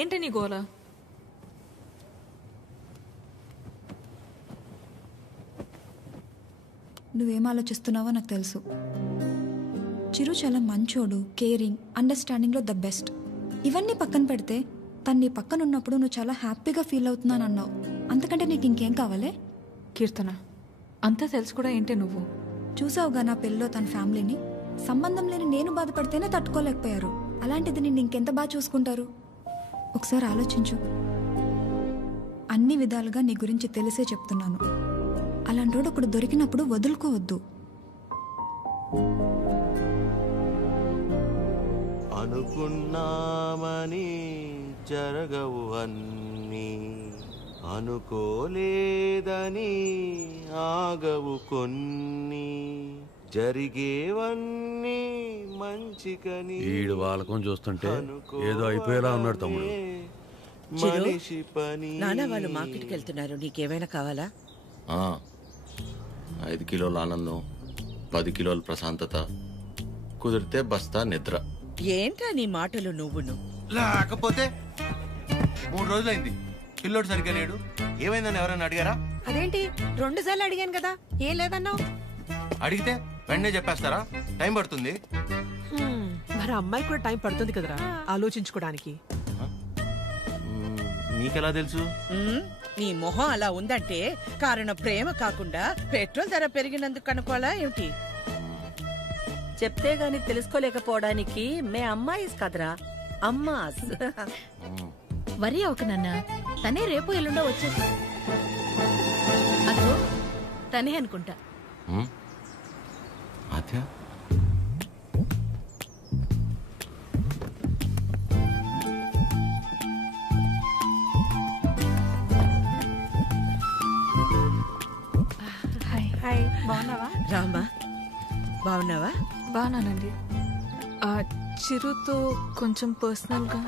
ఏంటి నీ గోల? నువ్వేం ఆలోచిస్తున్నావో నాకు తెలుసు. చిరు చాలా మంచోడు, కేరింగ్, అండర్స్టాండింగ్లో ద బెస్ట్. ఇవన్నీ పక్కన పెడితే తను నీ పక్కన ఉన్నప్పుడు నువ్వు చాలా హ్యాపీగా ఫీల్ అవుతున్నాను అన్నావు. అంతకంటే నీకు ఇంకేం కావాలే? కీర్తన, అంతా తెలుసు కూడా ఏంటి నువ్వు? చూసావుగా నా పెళ్ళిలో తన ఫ్యామిలీని. సంబంధం లేని నేను బాధపడితేనే తట్టుకోలేకపోయారు. అలాంటిది నిన్ను ఇంకెంత బాగా చూసుకుంటారు? ఒకసారి ఆలోచించు. అన్ని విధాలుగా నీ గురించి తెలిసే చెప్తున్నాను. అలాంటోడు ఒకడు దొరికినప్పుడు వదులుకోవద్దు. అనుకున్నామని జరగవు అన్నీ, అనుకోలేదని ఆగవు కొన్ని, జరిగేవన్నీ మంచికని. ఈడు వాళ్ళకం చూస్తుంటే ఏదో అయిపోయేలా ఉన్నాడు తమ్ముడు. మనిషి పని. నాన్న వాళ్ళు మార్కెట్కి వెళ్తున్నారు, నీకేమైనా కావాలా? 5 కిలోల ఆనందం, 10 కిలోల ప్రశాంతత, కుదిరితే బస్తా నిద్ర. ఏంటా నీ మాటలు నువ్వును? లేకపోతే 3 రోజులైంది పిల్లోడు సరిగ్గా లేడు. ఏమైందని ఎవరైనా అడిగారా? అదేంటి 2 సార్లు అడిగాను కదా, ఏం లేదన్నావు. అడిగితే వెంటనే చెప్పేస్తారా? టైం పడుతుంది. మరి అమ్మాయి కూడా టైం పడుతుంది కదరా ఆలోచించుకోవడానికి. మీకెలా తెలుసు? నీ మొహం అలా ఉందంటే కారణం ప్రేమ కాకుండా పెట్రోల్ ధర పెరిగినందుకు అనుకోవాలా ఏమిటి? చెప్తే గాని తెలుసుకోలేకపోవడానికి మే అమ్మాయిస్ కదరా, అమ్మాస్. వరి ఒక నాన్న, తనే రేపు ఎల్లుండో వచ్చేసి. అదో తనే అనుకుంటా. ఆద్య, హాయ్, బాగున్నావా? రామా, బాగున్నావా? బాగున్నానండి. చిరుతో కొంచెం పర్సనల్ గా.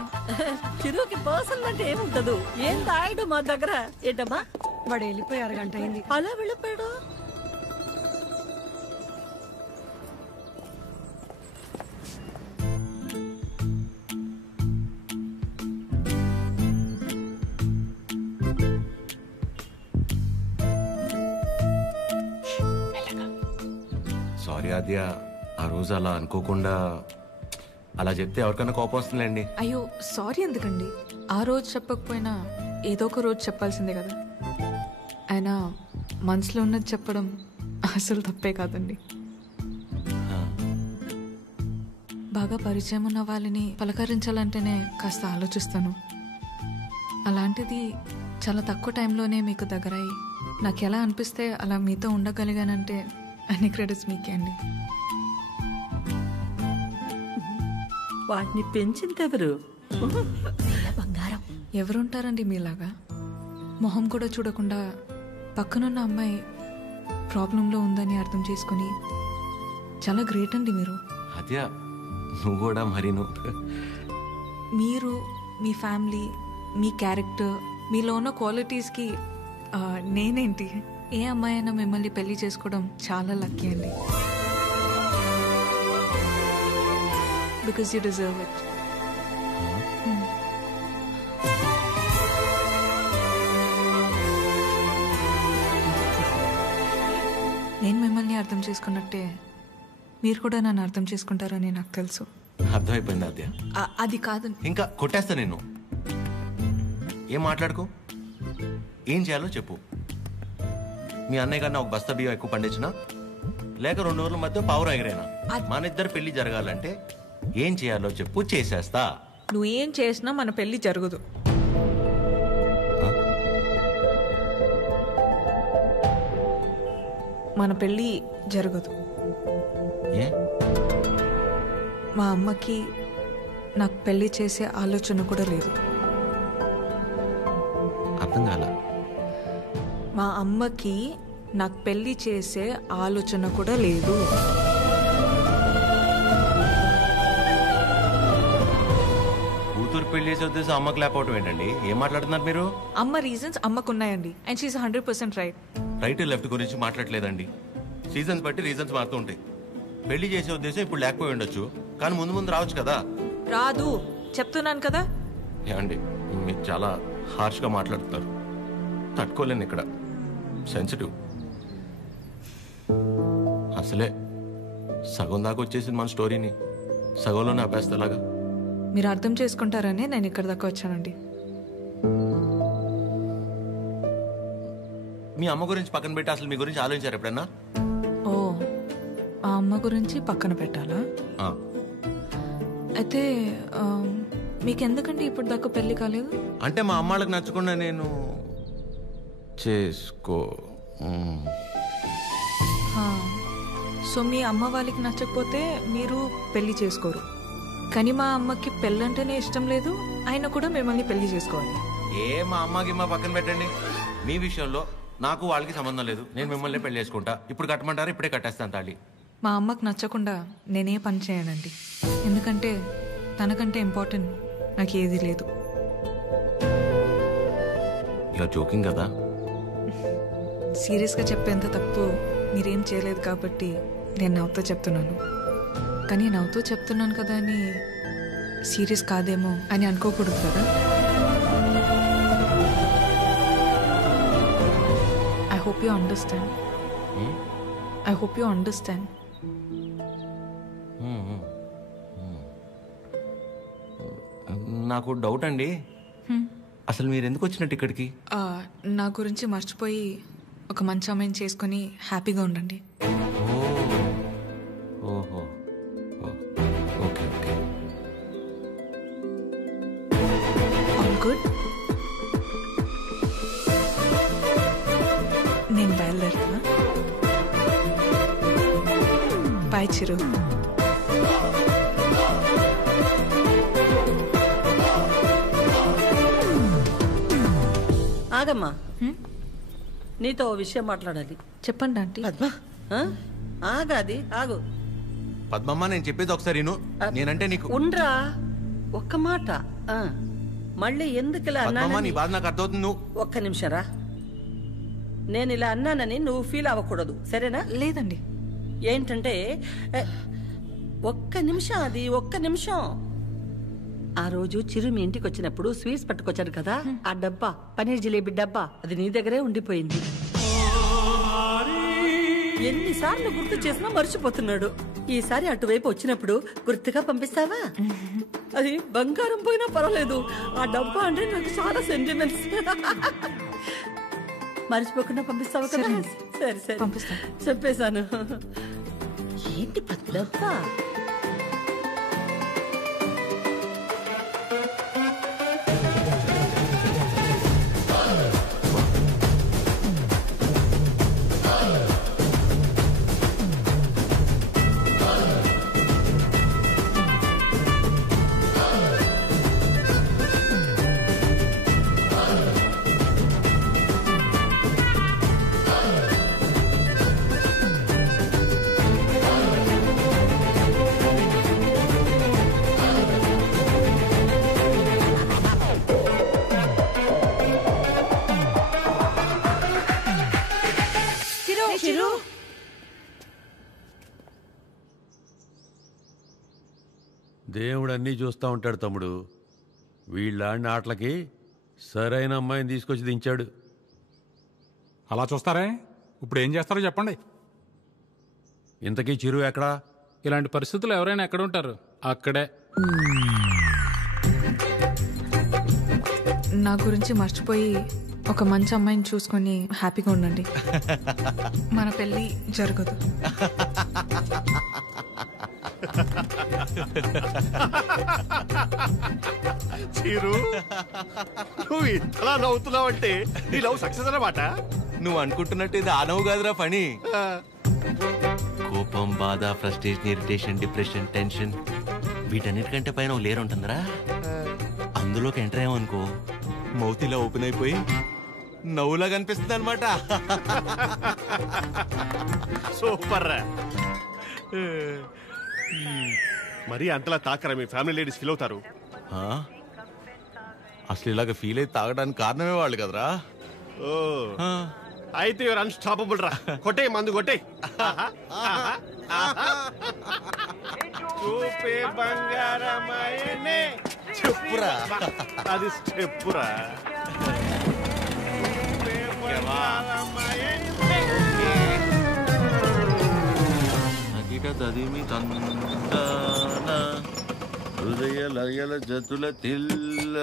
చిరుకి పర్సనల్ అంటే ఏముంటదు? ఏం తాయడు మా దగ్గర. ఏంటమ్మా? వాడు వెళ్ళిపోయి 1 గంట అయింది. అలా వెళ్ళిపోయాడు? సారీ ఆద్య, ఆ రోజు అలా అనుకోకుండా అలా చెప్తే ఎవరికైనా కోపం వస్తుందండి. అయ్యో సారీ ఎందుకండి? ఆ రోజు చెప్పకపోయినా ఏదో ఒక రోజు చెప్పాల్సిందే కదా. అయినా మనసులో ఉన్నది చెప్పడం అసలు తప్పే కాదండి. బాగా పరిచయం ఉన్న వాళ్ళని పలకరించాలంటేనే కాస్త ఆలోచిస్తాను. అలాంటిది చాలా తక్కువ టైంలోనే మీకు దగ్గరయ్యి నాకు ఎలా అనిపిస్తే అలా మీతో ఉండగలిగానంటే అన్ని క్రెడిట్స్ మీకే అండి. వాటిని పెంచిందెవరు? బంగారం ఎవరుంటారండి మీలాగా? మొహం కూడా చూడకుండా పక్కనున్న అమ్మాయి ప్రాబ్లంలో ఉందని అర్థం చేసుకొని చాలా గ్రేట్ అండి మీరు. అదే నువ్వు కూడా మరి మీరు మీ ఫ్యామిలీ, మీ క్యారెక్టర్, మీలో ఉన్న క్వాలిటీస్కి నేనేంటి, ఏ అమ్మాయి అయినా మిమ్మల్ని పెళ్లి చేసుకోవడం చాలా లక్కీ అండి. Because you deserve it. నేను మిమ్మల్ని అర్థం చేసుకున్నట్టే మీరు కూడా నన్ను అర్థం చేసుకుంటారని నాకు తెలుసు. అర్థమైపోయింది అద్య. అది కాదు, ఇంకా కొట్టేస్తా నేను. ఏం మాట్లాడుకో, ఏం చేయాలో చెప్పు. మీ అన్నయ్య కన్నా ఒక బస్తా బియ్యం ఎక్కువ పండించినా, లేక 2 రోజుల మధ్య పావురం ఎగిరేనా, మన ఇద్దరు పెళ్లి జరగాలంటే ఏం చేయాలో చెప్పు, చేసేస్తా. నువ్వేం చేసినా మన పెళ్లి జరగదు. మన పెళ్ళి జరగదు. మా అమ్మకి నాకు పెళ్లి చేసే ఆలోచన కూడా లేదు. అర్థం కాల. మా అమ్మకి నాకు పెళ్లి చేసే ఆలోచన కూడా లేదు. కూతురు పెళ్లి చేసే ఉద్దేశం అమ్మకి లేకపోవటం ఏంటండి? ఏం మాట్లాడుతున్నారు మీరు? అమ్మ రీజన్స్ అమ్మకున్నాయండి, and she is 100% right. Right left గురించి మాట్లాడలేదండి. సీజన్స్ బట్టి రీజన్స్ మారుతూ ఉంటాయి. పెళ్లి చేసే ఉద్దేశం ఇప్పుడు లేకపోయి ఉండొచ్చు, కానీ ముందు ముందు రావచ్చు కదా. రాదు చెప్తున్నాను కదా. ఏమండి, మీరు చాలా హార్ష్గా మాట్లాడుతున్నారు. తట్టుకోలేను. ఇక్కడ సెన్సిటివ్. అసలే సగం దాకా వచ్చేసింది మన స్టోరీని, సగంలోనే ఆపేస్తేలాగా. మీరు అర్థం చేసుకుంటారనే నేను ఇక్కడ దాకా వచ్చానండి. మీ అమ్మ గురించి పక్కన పెట్టి అసలు మీ గురించి ఆలోచించారు ఎప్పుడన్నా? ఓ, ఆ అమ్మ గురించి పక్కన పెట్టాలా? అయితే మీకెందుకంటే ఇప్పుడు దాకా పెళ్లి కాలేదు? అంటే మా అమ్మాళ్ళకి నచ్చకుండా నేను చేసుకో. సో మీ అమ్మ వాళ్ళకి నచ్చకపోతే మీరు పెళ్లి చేసుకోరు. కానీ మా అమ్మకి పెళ్ళంటేనే ఇష్టం లేదు, ఆయన కూడా మిమ్మల్ని పెళ్లి చేసుకోవాలి. మా అమ్మకి మా పక్కన పెట్టండి. మీ విషయంలో నాకు వాళ్ళకి సంబంధం లేదు. నేను మిమ్మల్ని పెళ్లి చేసుకుంటా. ఇప్పుడు కట్టమంటారా? ఇప్పుడే కట్టేస్తాను తాళి. మా అమ్మకు నచ్చకుండా నేనే పని చేయనండి, ఎందుకంటే తనకంటే ఇంపార్టెంట్ నాకు ఏది లేదు. ఇలా జోకింగ్ కదా. సీరియస్గా చెప్పేంత తప్పు మీరేం చేయలేదు కాబట్టి నేను నవ్వుతో చెప్తున్నాను. కానీ నవ్వుతో చెప్తున్నాను కదా అని సీరియస్ కాదేమో అని అనుకోకూడదు కదా. I hope you understand. I hope you understand. నాకు డౌట్ అండి, అసలు మీరు ఎందుకు వచ్చినట్టు ఇక్కడికి? నా గురించి మర్చిపోయి ఒక మంచి అమ్మాయిని చేసుకొని హ్యాపీగా ఉండండి. ఓహో, ఓకే ఓకే. All good. నేను బయలుదేరుతున్నా. బాయ్ చిరు. ఆగమ్మా, నీతో ఓ విషయం మాట్లాడాలి. చెప్పండి ఆంటీ. పద్మ, ఆగాది ఆగు. పద్మమ్మ, నేను చెప్పేది ఒకసారి నేనంటే నీకు ఉండ్రా, ఒక్క మాట. మళ్ళీ ఎందుకు ఇలా పద్మమ్మ, నీ బాధ నాకు అర్థమవుతుంది. ఒక్క నిమిషం రా. నేను ఇలా అన్నానని నువ్వు ఫీల్ అవ్వకూడదు, సరేనా? లేదండి. ఏంటంటే ఒక్క నిమిషం, అది ఒక్క నిమిషం. ఆ రోజు చిరు మీ ఇంటికి వచ్చినప్పుడు స్వీట్స్ పట్టుకొచ్చాడు కదా, ఆ డబ్బా, పనీర్ జిలేబీ డబ్బా, అది నీ దగ్గరే ఉండిపోయింది. ఎన్నిసార్లు గుర్తు చేసినా మర్చిపోతున్నాడు. ఈసారి అటువైపు వచ్చినప్పుడు గుర్తుగా పంపిస్తావా? అది బంగారం పోయినా పర్వాలేదు, ఆ డబ్బా అంటే నాకు చాలా సెంటిమెంట్స్. మర్చిపోకుండా పంపిస్తావా కదా? సరే సరే పంపిస్తా. చెప్పేశాను. ఏంటి డబ్బా? దేవుడు అన్నీ చూస్తూ ఉంటాడు తమ్ముడు. వీళ్ళాడిన ఆటలకి సరైన అమ్మాయిని తీసుకొచ్చి దించాడు. అలా చూస్తారే? ఇప్పుడు ఏం చేస్తారో చెప్పండి. ఇంతకీ చిరు ఎక్కడా? ఇలాంటి పరిస్థితులు ఎవరైనా ఎక్కడ ఉంటారు? అక్కడే. నా గురించి మర్చిపోయి ఒక మంచి అమ్మాయిని చూసుకొని హ్యాపీగా ఉండండి. మన పెళ్ళి జరగదు. చీరు, నువ్వు ఇంతలా నవ్వుతున్నావంటే నీ లవ్ సక్సెస్ అన్నమాట. నువ్వు అనుకుంటున్నట్టు ఇది ఆ నవ్వు కాదురా పని. కోపం, బాధ, ఫ్రస్ట్రేషన్, ఇరిటేషన్, డిప్రెషన్, టెన్షన్ వీటన్నిటికంటే పైన ఒక లేరు ఉంటుందిరా. అందులోకి ఎంటర్ అయ్యామనుకో మౌత్ ఇలా ఓపెన్ అయిపోయి నవ్వులా కనిపిస్తుంది అనమాట. సూపర్ రా. మరి అంతలా తాకరా, మీ ఫ్యామిలీ లేడీస్ ఫీల్ అవుతారు. అసలు ఇలాగ ఫీల్ అయితే తాగడానికి కారణమే వాళ్ళు కదరా. ఓ అయితే యువర్ అన్స్టాపబుల్ రా. కొట్టే మందు కొట్టే. చూపే బంగారమాయనే. చెప్పురా. అది చెప్పురా. హృదయ లయల జతుల తిల్ల.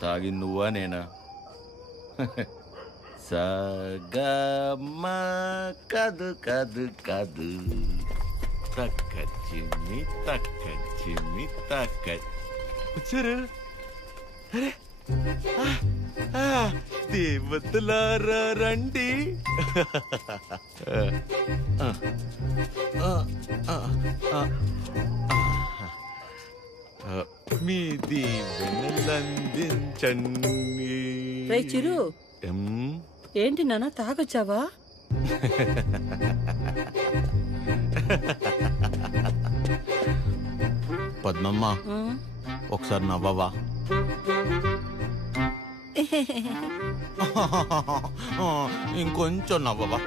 తాగి నువ్వా నేనా? సగమ కదు కదు కదు తక్క చిమ్మి తక్క వచ్చారు. అరే దేవతలారా రండి. మీ దీవెనలందించండి. రే చిరు, ఏంటి నాన్న తాగొచ్చావా? పద్మమ్మ ఒకసారి నవ్వవా? ఇంకొంచెం నవ్వవా?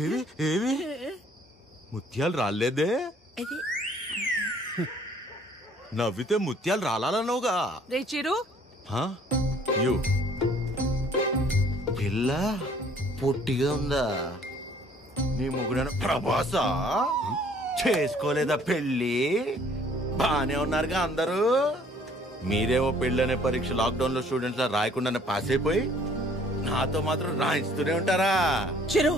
ఏవి ఏవి ముత్యాలు రాలేదే? నవ్వితే ముత్యాలు రాలన్నావుగా. రే చిరు, పిల్ల పొట్టిగా ఉందా? నీ ముగ్గురు ప్రభాసా చేసుకోలేదా పెళ్ళి? బానే ఉన్నారుగా అందరూ. మీరేమో పెళ్ళనే పరీక్ష లాక్డౌన్ లో స్టూడెంట్స్ లా రాయకుండానే పాస్ అయిపోయి నాతో మాత్రం రాయిస్తూనే ఉంటారా? చిరు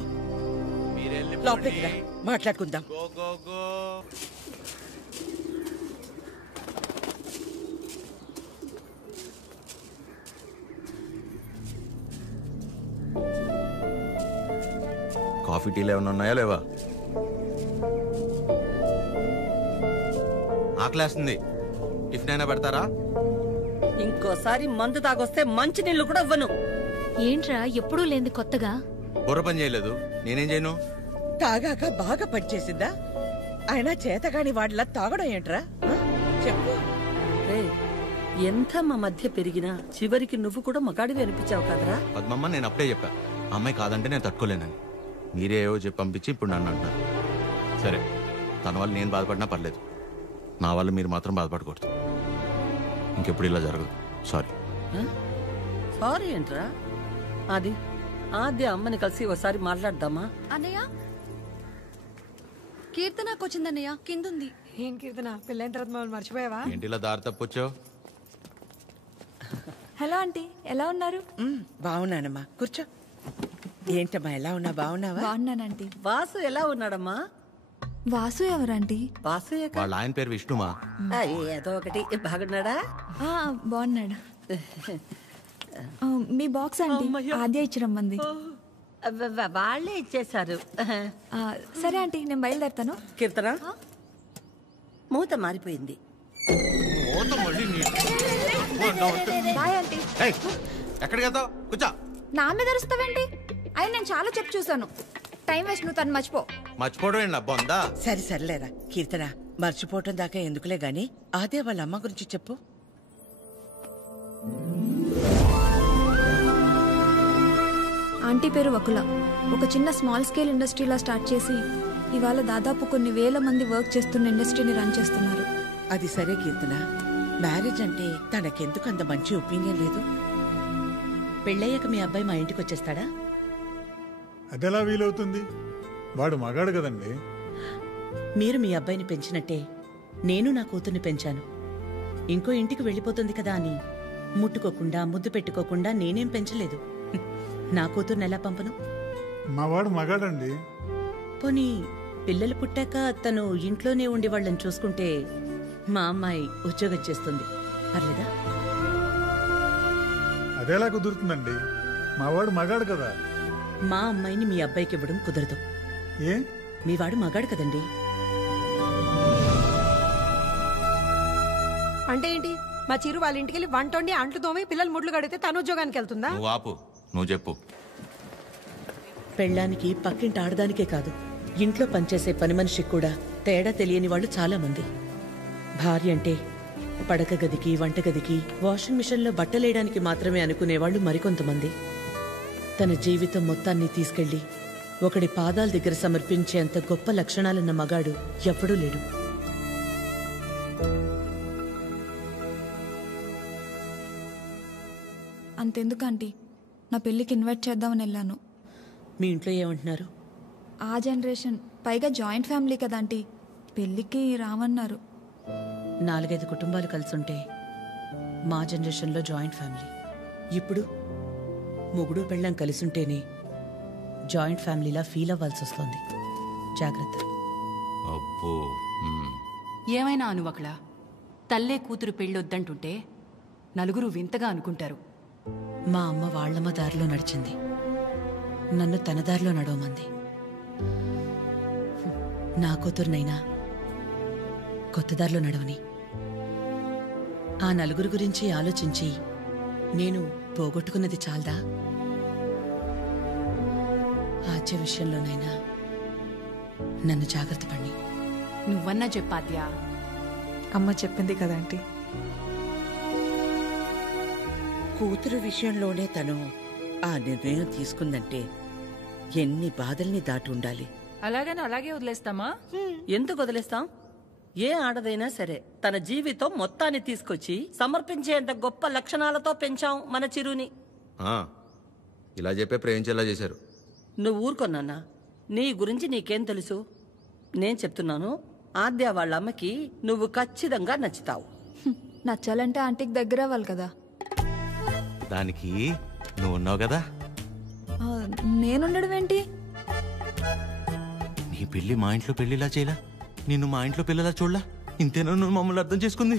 లోపలికి రా, మాట్లాడుకుందాం. కాఫీ టీలు ఏమైనా ఉన్నాయా లేవా? ఆకలేస్తుంది, టిఫిన్ అయినా పెడతారా? ఇంకోసారి మందు తాగొస్తే మంచి నీళ్లు కూడా ఇవ్వను. ఏంట్రా ఎప్పుడూ లేని కొత్తగా? బుర్ర పని చేయలేదు, నేనేం చేయను? తాగాక బాగా పనిచేసిందా? అయినా చేతగాని వాడిలా తాగడం ఏంట్రా? చెప్పు. ఎంత మా మధ్య పెరిగినా చివరికి నువ్వు కూడా మగాడివి అనిపించావు కదరా? పద్మమ్మ నేను అప్పుడే చెప్పా, అమ్మాయి కాదంటే నేను తట్టుకోలేనని. మీరే ఏవో చెప్పి పంపించి ఇప్పుడు నన్ను అంటారు. సరే, తన వల్ల నేను బాధపడినా పర్లేదు, నా వల్ల మీరు మాత్రం బాధపడకూడదు. ఇంకెప్పుడు ఇలా జరగదు. సారీ. సారీ ఏంట్రా? అది ఆద్య అమ్మని కలిసి ఒకసారి మాట్లాడదామా? అన్నయ్య, కీర్తనకు వచ్చిందన్నయ్య, కిందుంది. ఏం కీర్తన, పెళ్ళైన తర్వాత మమ్మల్ని మర్చిపోయావా? ఏంటి ఇలా దారి తప్పొచ్చావు? హలో ఆంటీ, ఎలా ఉన్నారు? బాగున్నానమ్మా, కూర్చో. ఏంటమ్మా ఎలా ఉన్నా? బాగున్నావా? బాగున్నానంటీ. వాసు ఎలా ఉన్నాడమ్మా? వాసు ఎవరంటీ? వాసు వాళ్ళ ఆయన పేరు విష్ణుమా? ఏదో ఒకటి. బాగున్నాడా? బాగున్నాడు. మీ బాక్స్ ఆంటీ ఆద్య ఇచ్చిరమ్మంది. వాళ్ళే ఇచ్చేశారు. సరే ఆంటీ, నేను బయలుదేరుతాను. కీర్తన, మూత మారిపోయింది. Bye aunty. ఎక్కడికి వెళ్తావు? కూర్చో. నా మీద అరుస్తావేంటి? అయ్యి నేను చాలా చెప్పు చూసాను. టైం వేస్ట్, నువ్వు తను మర్చిపో. మర్చిపోవడం ఏంటి బొందా? సరే సర్లేరా కీర్తన, మర్చిపోవటం దాకా ఎందుకులే గాని అదే వాళ్ళ అమ్మ గురించి చెప్పు. ఆంటీ పేరు వకుల. ఒక చిన్న స్మాల్ స్కేల్ ఇండస్ట్రీలా స్టార్ట్ చేసి ఇవాళ దాదాపు కొన్ని వేల మంది వర్క్ చేస్తున్న ఇండస్ట్రీని రన్ చేస్తున్నారు. అది సరే కీర్తన, మ్యారేజ్ అంటే తనకెందుకు అంత మంచి ఒపీనియన్ లేదు? పెళ్ళయ్యాక మీ అబ్బాయి మా ఇంటికి వచ్చేస్తాడా? అదెలా వీలవుతుంది? వాడు మగాడు కదండి. మీరు మీ అబ్బాయిని పెంచినట్టే నేను నా కూతుర్ని పెంచాను. ఇంకో ఇంటికి వెళ్ళిపోతుంది కదా అని ముట్టుకోకుండా ముద్దు పెట్టుకోకుండా నేనేం పెంచలేదు. నా కూతుర్ని ఎలా పంపను? మా వాడు మగాడండి. పోనీ పిల్లలు పుట్టాక తను ఇంట్లోనే ఉండి వాళ్ళని చూసుకుంటే మా అమ్మాయి ఉద్యోగం చేస్తుంది, పర్లేదా? అదెలా కుదురుతుందండి? మా వాడు మగాడు కదా. మా అమ్మాయిని మీ అబ్బాయికి ఇవ్వడం కుదరదు. ఏ? మీ వాడు మగాడు కదండి. అంటే ఏంటి? మా చిరు వాళ్ళ ఇంటికి వెళ్ళి వంట వండి అంట్లు తోమి పిల్లలు ముడ్లు కడితే తను ఉద్యోగానికి వెళ్తుందా? నువ్వు ఆపు, నువ్వు చెప్పు. పెళ్ళానికి పక్కింటి ఆడదానికే కాదు, ఇంట్లో పనిచేసే పని మనిషికి కూడా తేడా తెలియని వాళ్ళు చాలా మంది. భార్య అంటే పడక గదికి వంటగదికి వాషింగ్ మిషన్లో బట్టలేయడానికి మాత్రమే అనుకునేవాళ్లు మరికొంతమంది. తన జీవితం మొత్తాన్ని తీసుకెళ్లి ఒకడి పాదాల దగ్గర సమర్పించేంత గొప్ప లక్షణాలున్న మగాడు ఎప్పుడూ లేడు. అంతెందుకు ఆంటీ, నా పెళ్ళికి ఇన్వైట్ చేద్దామని వెళ్ళాను. మీ ఇంట్లో ఏమంటున్నారు? ఆ జనరేషన్, పైగా జాయింట్ ఫ్యామిలీ కదా ఆంటీ, పెళ్ళికి రామన్నారు. 4-5 కుటుంబాలు కలిసుంటే మా జనరేషన్లో జాయింట్ ఫ్యామిలీ. ఇప్పుడు మొగుడు పెళ్ళం కలిసుంటేనే జాయింట్ ఫ్యామిలీలా ఫీల్ అవ్వాల్సి వస్తుంది. జాగ్రత్త. అబ్బో. ఏమైనా అనువకళ, తల్లే కూతురు పెళ్ళొద్దంటుంటే నలుగురు వింతగా అనుకుంటారు. మా అమ్మ వాళ్ళమ్మ దారిలో నడిచింది, నన్ను తన దారిలో నడవమంది. నా కూతురునైనా కొత్త దారిలో నడవని. ఆ నలుగురు గురించి ఆలోచించి నేను పోగొట్టుకున్నది చాలదా? ఆచే విషయంలోనైనా నన్ను జాగ్రత్త పడి. నువ్వన్నా చెప్పాద్యా. అమ్మ చెప్పింది కదా ఆంటీ. కూతురు విషయంలోనే తను ఆ నిర్ణయం తీసుకుందంటే ఎన్ని బాధల్ని దాటి ఉండాలి. అలాగని అలాగే వదిలేస్తామా? ఎందుకు వదిలేస్తాం? ఏ ఆడదైనా సరే తన జీవితం మొత్తాన్ని తీసుకొచ్చి సమర్పించేంత గొప్ప లక్షణాలతో పెంచాం మన చిరుని. ఇలా చెప్పే ప్రేమించేలా చేశారు. నువ్వు ఊరుకొన్నానా? నీ గురించి నీకేం తెలుసు? నేను చెప్తున్నాను, ఆద్య వాళ్ళ అమ్మకి నువ్వు ఖచ్చితంగా నచ్చుతావు. నచ్చాలంటే ఆంటీకి దగ్గర అవ్వాలి కదా. దానికి నువ్వు ఉన్నావు కదా. నేనుండడం ఏంటి? నీ పెళ్లి మా ఇంట్లో పెళ్లిలా చేయలా, నిన్ను మా ఇంట్లో పిల్లలా చూడలా. ఇంతేనా నువ్వు మమ్మల్ని అర్థం చేసుకుంది?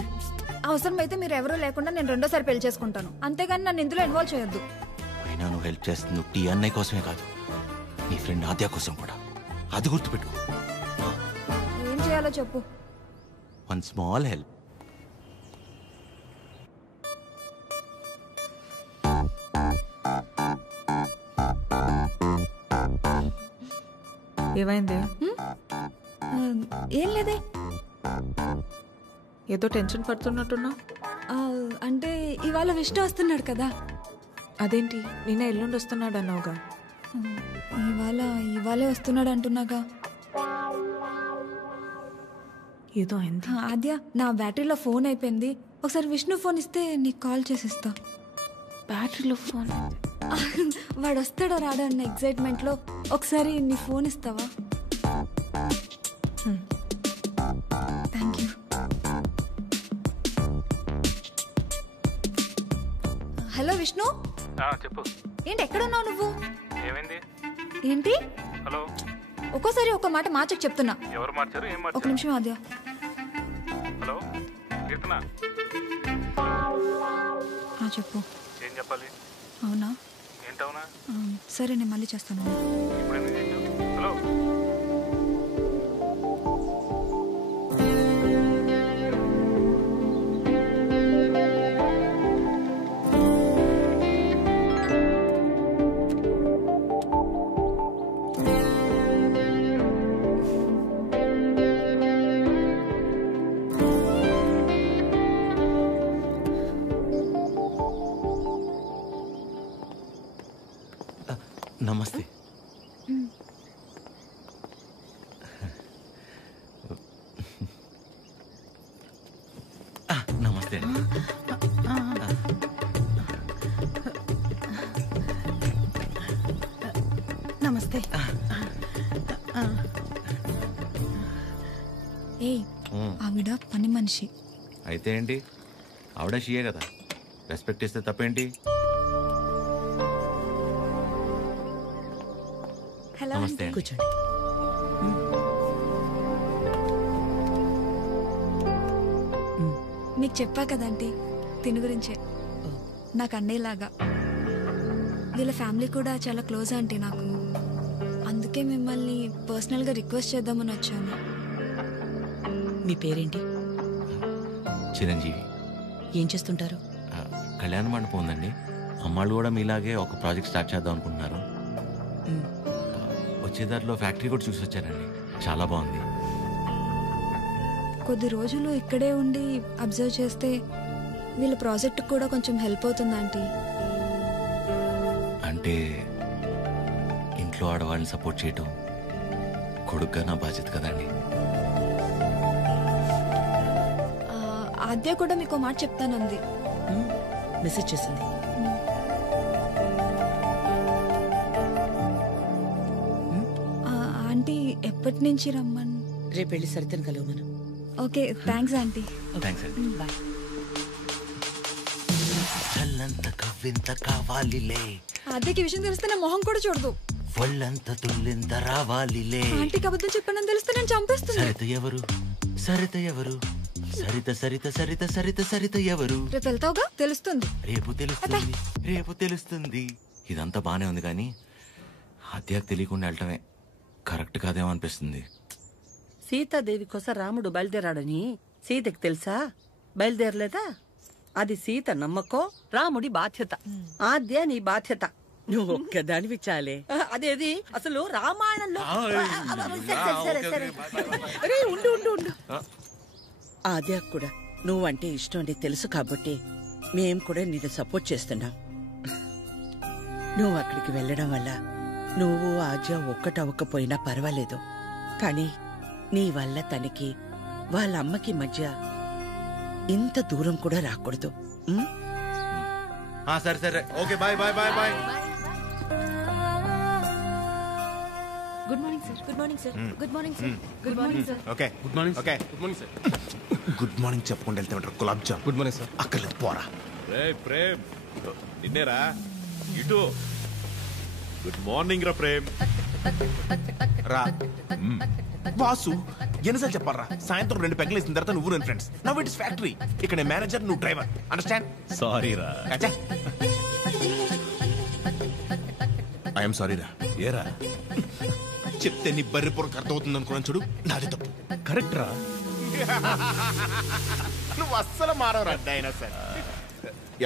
అవసరమైతే మీరు ఎవరూ లేకుండా నేను రెండోసారి పెళ్లి చేసుకుంటాను, అంతేగాని నన్ను ఇందులో ఇన్వాల్వ్ చేయొద్దు. అయినా నువ్వు హెల్ప్ చేస్తుంది టీ అన్నయ్య కోసమే కాదు, నీ ఫ్రెండ్ ఆద్య కోసం కూడా. అది గుర్తుపెట్టుకో. ఏం చేయాలో చెప్పు. One small help. ఏమైంది? ఏం లేదే. ఏదో టెన్షన్ పడుతున్నట్టున్నా. అంటే ఇవాళ విష్ణు వస్తున్నాడు కదా. అదేంటి, నిన్న ఎల్లుండి వస్తున్నాడు అన్నావుగా. ఇవాళే వస్తున్నాడు అంటున్నాగా. ఏదో అయింది. ఆద్య, నా బ్యాటరీలో ఫోన్ అయిపోయింది, ఒకసారి విష్ణు ఫోన్ ఇస్తే నీకు కాల్ చేసిస్తా. బ్యాటరీలో ఫోన్? వాడు వస్తాడో రాడో అన్న ఎక్సైట్మెంట్లో ఒకసారి నీ ఫోన్ ఇస్తావా? Thank you. హలో విష్ణు. చెప్పు. ఏంటి ఎక్కడున్నావు నువ్వు? ఏమైంది? ఏంటి? హలో. ఒక్కోసారి ఒక మాట మార్చకు చెప్తున్నా. ఎవరు మార్చారు? ఏం మార్చారు? ఒక నిమిషం ఆద్య. హలో కీర్తన. చెప్పు. ఏం చెప్పాలి? అవునా? ఏంటవునా? సరే నేను మళ్ళీ చేస్తాను. ఇప్పుడు ఎందుకు చేసావు? హలో. నమస్తే. నమస్తే అండి. నమస్తే. ఏయ్ ఆవిడ పని మనిషి. అయితే ఏంటి, ఆవిడ షియే కదా, రెస్పెక్ట్ ఇస్తే తప్పేంటి? హలో నమస్తే అండి. కూర్చోండి. మీకు చెప్పా కదంటీ తిని గురించే. నాకు అన్నయ్యలాగా. వీళ్ళ ఫ్యామిలీ కూడా చాలా క్లోజ్ ఆంటీ నాకు. అందుకే మిమ్మల్ని పర్సనల్గా రిక్వెస్ట్ చేద్దామని వచ్చాను. మీ పేరేంటి? చిరంజీవి. ఏం చేస్తుంటారు? కళ్యాణ మండపం ఉందండి. అమ్మాళ్ళు కూడా మీలాగే ఒక ప్రాజెక్ట్ స్టార్ట్ చేద్దాం అనుకుంటున్నారు. వచ్చే దారిలో ఫ్యాక్టరీ కూడా చూసి వచ్చారండి, చాలా బాగుంది. కొద్ది రోజులు ఇక్కడే ఉండి అబ్జర్వ్ చేస్తే వీళ్ళ ప్రాజెక్ట్ కూడా కొంచెం హెల్ప్ అవుతుంది ఆంటీ. అంటే ఇంట్లో ఆడవాళ్ళని సపోర్ట్ చేయటం కొడుగ్గా నా బాధ్యత కదండి. ఆద్య కూడా మీకు మాట చెప్తానంది. మెసేజ్ చేసింది. ఆంటీ ఎప్పటి నుంచి రమ్మని? రేపు వెళ్ళి సరితను కలవమను. Okay thanks aunty. థ్యాంక్స్ అండి. బాయ్. చల్లంత కవ్వింత కావాలిలే, ఆద్యకి విషయం తెలిస్తే నా మొహం కూడా చూడదు. ఒళ్ళంత తుల్లింత రావాలిలే. ఆంటీకి అబద్ధం చెప్పానని తెలిస్తే నేను చంపేస్తుంది. సరిత ఎవరు? సరిత ఎవరు? సరిత సరిత సరిత సరిత సరిత ఎవరు? రేపు వెళ్తావుగా తెలుస్తుంది. రేపు తెలుస్తుంది, రేపు తెలుస్తుంది. ఇదంతా బానే ఉంది కానీ హత్యకు తెలియకుండా వెళ్ళటమే కరెక్ట్ కాదేమో అనిపిస్తుంది. సీతాదేవి కోసం రాముడు బయలుదేరాడని సీతకి తెలుసా? బయలుదేరలేదా? అది సీత నమ్మకం, రాముడి బాధ్యత. ఆద్య నీ బాధ్యత. నువ్వు ఒక్కదానివి చాలే. అదేది అసలు రామాయణంలో ఆద్య కూడా నువ్వంటే ఇష్టం అని తెలుసు కాబట్టి మేం కూడా నిన్ను సపోర్ట్ చేస్తున్నాం. నువ్వు అక్కడికి వెళ్ళడం వల్ల నువ్వు ఆద్య ఒక్కటవ్వకపోయినా పర్వాలేదు, కానీ నీ వల్ల తనకి వాళ్ళ అమ్మకి మధ్య ఇంత దూరం కూడా రాకూడదు. సరే సరే, okay, bye bye bye bye. Good morning sir. Good morning sir. Good morning sir. Good morning sir. Okay good morning. Okay good morning sir. Good morning చెప్పుకుంటూ వెళ్తే ఉంటారు. Gulab jamun. Good morning sir. అక్కర్లేదు, పోరా. ప్రేమ్ నిన్నేరా ఇటు. గుడ్ మార్నింగ్ రా ప్రేమ్. రా boss, ఎన్నిసార్లు చెప్పారా? సాయంత్రం 2 పెగ్గలు వేసిన తర్వాత నువ్వు నేను friends. Now it is factory. ఇక్కడ నేను మేనేజర్, నువ్వు డ్రైవర్. అండర్స్టాండ్? సారీ రా. ఐఎమ్ సారీ రా. ఏరా చెప్తే నీ బర్రె పొరకు అర్థమవుతుంది అనుకున్నాను చూడు, నాది తప్పు. కరెక్ట్ రా. నువ్వు అస్సలు మారవరా డైనోసార్.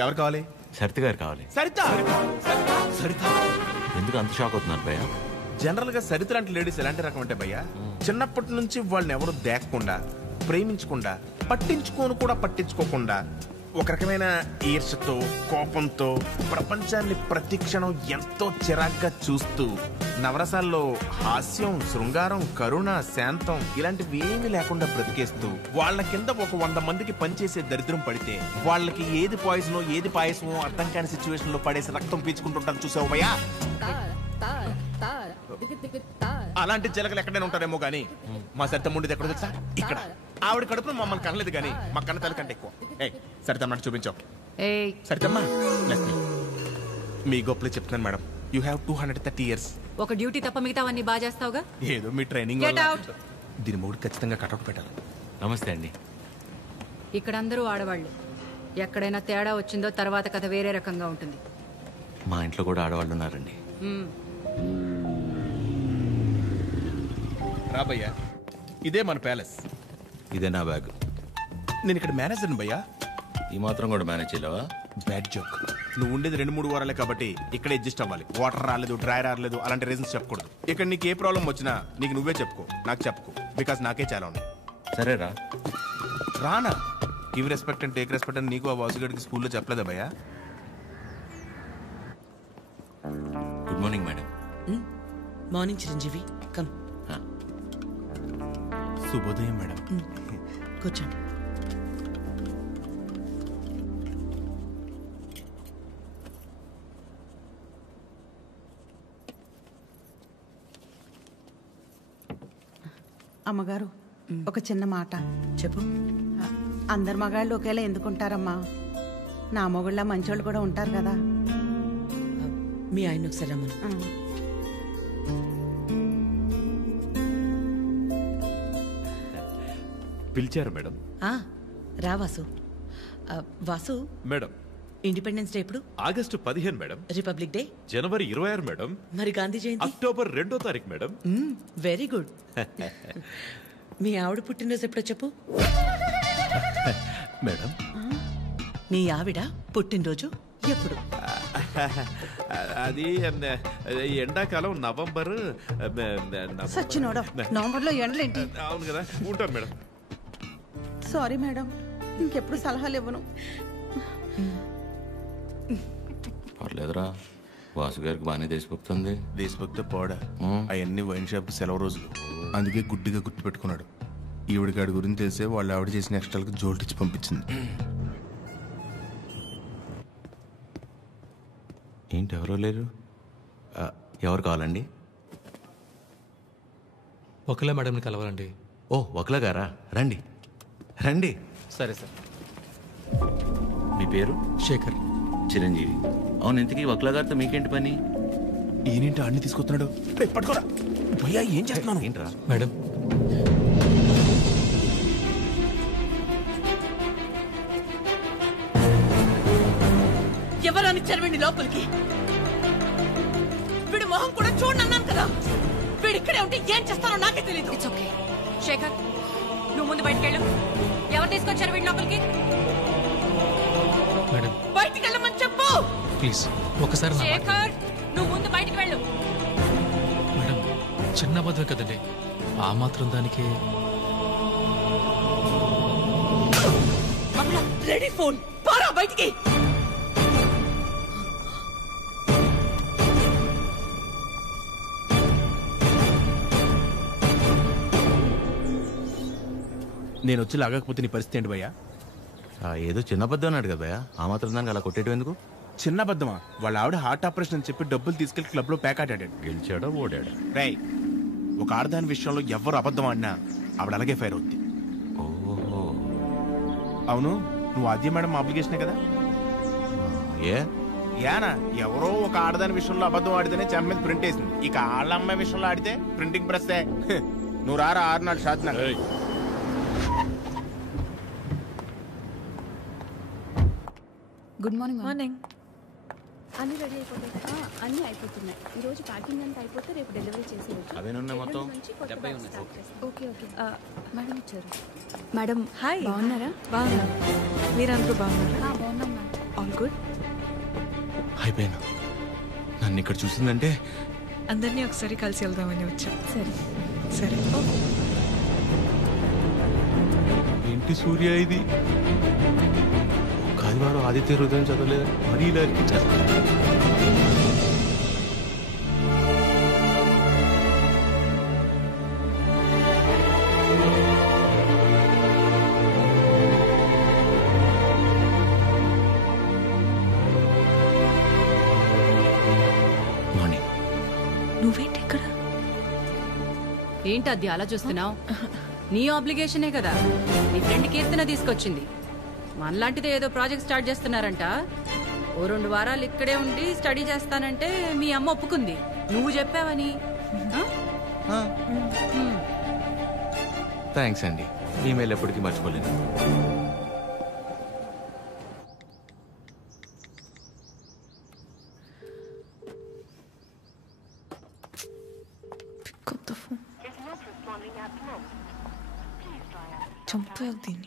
ఎవరు కావాలి? సరిత గారు కావాలి. సరిత? సరిత ఎందుకు అంత షాక్ అవుతున్నారు భయ్య? జనరల్ గా సరిత లాంటి లేడీస్ ఎలాంటి రకం అంటే భయ్యా, చిన్నప్పటి నుంచి వాళ్ళని ఎవరు దేకకుండా, ప్రేమించకుండా, పట్టించుకోకుండా ఒక రకమైన ఈర్షతో, కోపంతో ప్రపంచాన్ని ప్రతిక్షణం ఎంతో చిరాగ్గా చూస్తూ, నవరసాల్లో హాస్యం, శృంగారం, కరుణ, శాంతం ఇలాంటివి ఏమీ లేకుండా బ్రతికేస్తూ వాళ్ళ కింద ఒక 100 మందికి పనిచేసే దరిద్రం పడితే వాళ్ళకి ఏది పాయిజనో ఏది పాయసమో అర్థం కాని సిచ్యువేషన్ లో పడేసి రక్తం పీల్చుకుంటుంటారు. చూసావు భయ్యా? అలాంటి చిలకలు ఎక్కడైనా ఉంటారేమో గానీ మా సరిత ముండిది ఎక్కడ తెలుసా? ఇక్కడ. ఆవిడ కడుపున మమ్మల్ని కనలేదు కానీ మా కన్న తల్లి కంటే ఎక్కువ. సరితమ్మ నాకు చూపించావు. సరితమ్మ మీ గొప్పలు చెప్తున్నాను మేడం. You have 230 years. ఒక డ్యూటీ తప్ప మిగతావన్నీ బాగా చేస్తావుగా. ఏదో మీ ట్రైనింగ్ Get out. దీని మూడు ఖచ్చితంగా కటౌట్ పెట్టాలి. నమస్తే అండి. ఇక్కడ అందరూ ఆడవాళ్ళు. ఎక్కడైనా తేడా వచ్చిందో తర్వాత కథ వేరే రకంగా ఉంటుంది. మా ఇంట్లో కూడా ఆడవాళ్ళు ఉన్నారండి. రాబయ్యా, ఇదే మన ప్యాలెస్. ఇదే నా బ్యాగ్. నేను ఇక్కడ మేనేజర్ని భయ్యా. ఈ మాత్రం కూడా మేనేజ్ చేయలేవా? Bad joke. నువ్వు ఉండేది 2-3 వారాలే కాబట్టి ఇక్కడ అడ్జస్ట్ అవ్వాలి. వాటర్ రాలేదు, డ్రై రాలేదు అలాంటి రీజన్స్ చెప్పకూడదు. ఇక్కడ నీకు ఏ ప్రాబ్లం వచ్చినా నీకు నువ్వే చెప్పుకో, నాకు చెప్పుకో. బికాస్ నాకే చాలా ఉన్నాయి. సరేరా. రానా? Give respect and take respect అని నీకు ఆ వాసుగడికి స్కూల్లో చెప్పలేదా భయ్యా? Good morning madam. Morning Chiranjeevi come. శుభోదయం మేడం. కూర్చోండి. అమ్మగారు ఒక చిన్న మాట చెప్పు. అందరు మగాళ్ళు ఒకేలా ఎందుకుంటారమ్మా? నా మొగుళ్ళ మంచోళ్ళు కూడా ఉంటారు కదా. మీ ఆయన ఒకసారి రమ్మను. పిలిచారు మేడం. రా Vasu. Vasu, madam Independence Day ఎప్పుడు? August 15 madam. రిపబ్లిక్ డే జనవరి 26 మేడం. మరి గాంధీ జయంతి? అక్టోబర్ 2వ తారీఖు మేడం. Very good. మీ ఆవిడ పుట్టినరోజు ఎప్పుడో చెప్పు. మేడం నీ ఆవిడ పుట్టినరోజు ఎప్పుడు? అది ఎండాకాలం నవంబర్. సచ్చినోడా, నవంబర్లో ఎండలేంటి? అవును కదా, ఉంటాను మేడం. సారీ మేడం, ఇంకెప్పుడు సలహాలు ఇవ్వను. పర్లేదురా, వాసు గారికి బాగానే దేశభక్తుంది. దేశభక్తి పోడా, అవన్నీ వైన్ షాప్ సెలవు రోజులు, అందుకే గుడ్డిగా గుర్తు పెట్టుకున్నాడు. ఈవిడికాడి గురించి తెలిసే వాళ్ళు ఆవిడ చేసిన ఎక్స్ట్రాలకు జోల్టిచ్చి పంపించింది. ఏంటి ఎవరో లేరు? ఎవరు కావాలండి? ఒకలా మేడంని కలవాలండి. ఓ ఒకలా గారా, రండి రండి. సరే సార్. మీ పేరు? శేఖర్. చిరంజీవి. అవును, ఇంతకీ వక్లా గారితో మీకేంటి పని? ఈయనేంటి అన్ని తీసుకొస్తున్నాడు? పట్టుకోరా భయ్యా, ఏం చేస్తున్నాను? ఏంట్రా మేడం? ఎవరని చెరవండి లోపలికి. వీడి మొహం కూడా చూడండి అన్నాను కదా. వీడు ఇక్కడే ఉంటే ఏం చేస్తానో నాకే తెలియదు. It's okay. శేఖర్, నువ్వు ముందు బయటకెళ్ళు. ఎవరు తీసుకొచ్చారు వీడి లోపలికి? మేడం బయటికి వెళ్ళమని చెప్పు. ప్లీజ్ ఒకసారి నా మాట. శేఖర్, నువ్వు ముందు బయటికి వెళ్ళు. మేడం చిన్న అబద్ధం కదండి, ఆ మాత్రం దానికి. రెడీ ఫోన్ పారా బయటికి. నేను వచ్చి లాగకపోతే నీ పరిస్థితి ఏంటి భయ్యా? ఏదో చిన్న అబద్ధం అన్నాడు కదా భయ్యా, ఆ మాత్రం దానికి అలా కొట్టేయడం ఎందుకు? చిన్న అబద్ధమా? వాళ్ళ ఆవిడ హార్ట్ ఆపరేషన్ అని చెప్పి డబ్బులు తీసుకెళ్లి క్లబ్ లో ప్యాక్ ఆడాడు. గెలిచాడా ఓడాడా? రై, ఒక ఆడదాని విషయంలో ఎవరు అబద్ధం ఆడినా ఆవిడ అలాగే ఫైర్ అవుద్ది. ఓహో, అవును, నువ్వు ఆద్య మేడం అప్లికేషనే కదా? యానా ఎవరో ఒక ఆడదాని విషయంలో అబద్ధం ఆడితేనే చెమ్మ మీద ప్రింట్ వేసింది. ఇక ఆళ్ళ అమ్మాయి విషయంలో ఆడితే ప్రింటింగ్ ప్రెస్. నువ్వు రారా 6 నాడు షాత్. Good morning. మార్నింగ్. అన్ని రెడీ అయిపోతాయి. అన్ని అయిపోతున్నాయి. ఈ రోజు ప్యాకింగ్ అంతా అయిపోతే రేపు డెలివరీ చేసేయచ్చు. అవేనున్నాయి మొత్తం? Okay okay. మేడం వచ్చారు. Madam hi. బాగున్నారా? బాగున్నా. మీరందరూ బాగున్నారా? బాగున్నాం మేడం. All good. అయిపోయినా నన్ను ఇక్కడ చూసిందంటే అందరినీ ఒకసారి కలిసి వెళ్దామని వచ్చా. సరే సరే. ఏంటి సూర్య ఇది? ఆదివారం ఆదిత్య హృదయం చదవలేదు, మరీ ఇలా మార్నింగ్. నువ్వేంటి ఇక్కడ? ఏంటి అది అలా చూస్తున్నావు? నీ ఆబ్లిగేషనే కదా. నీ ఫ్రెండ్ కీర్తన తీసుకొచ్చింది. మనలాంటిదే ఏదో ప్రాజెక్ట్ స్టార్ట్ చేస్తున్నారంట. ఓ 2 వారాలు ఇక్కడే ఉండి స్టడీ చేస్తానంటే మీ అమ్మ ఒప్పుకుంది. నువ్వు చెప్పావని. థ్యాంక్స్ అండి, ఈమెయిల్ ఎప్పటికీ మర్చిపోలేను. చంపావు దీన్ని.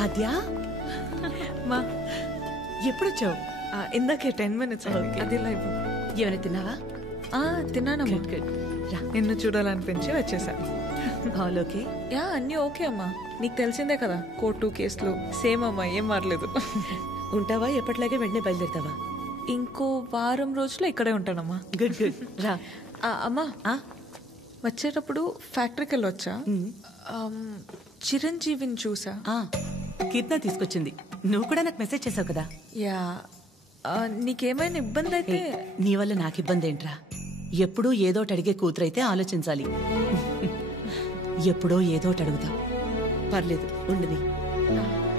ఆద్యా, మా ఎప్పుడొచ్చావు? ఇందాకే 10 minutes అది లైవ్. ఏమైనా తిన్నావా? తిన్నానమ్మా. నిన్ను చూడాలనిపించి వచ్చేసా. All okay? యా, అన్నీ ఓకే అమ్మా. నీకు తెలిసిందే కదా, కోర్టు కేసులు సేమ్ అమ్మా, ఏం మారలేదు. ఉంటావా? ఎప్పటిలాగే వెంటనే బయలుదేరుతావా? ఇంకో వారం రోజులు ఇక్కడే ఉంటానమ్మా. గుడ్ గుడ్ రా. అమ్మా వచ్చేటప్పుడు ఫ్యాక్టరీకి వెళ్ళొచ్చా? చిరంజీవిని చూసా. కీర్తన తీసుకొచ్చింది. నువ్వు కూడా నాకు మెసేజ్ చేసావు కదా. యా. నీకేమైనా ఇబ్బంది అయితే? నీ వల్ల నాకు ఇబ్బంది ఏంట్రా? ఎప్పుడూ ఏదోటి అడిగే కూతురైతే ఆలోచించాలి. ఎప్పుడో ఏదోటి అడుగుతాం. పర్లేదు ఉండని,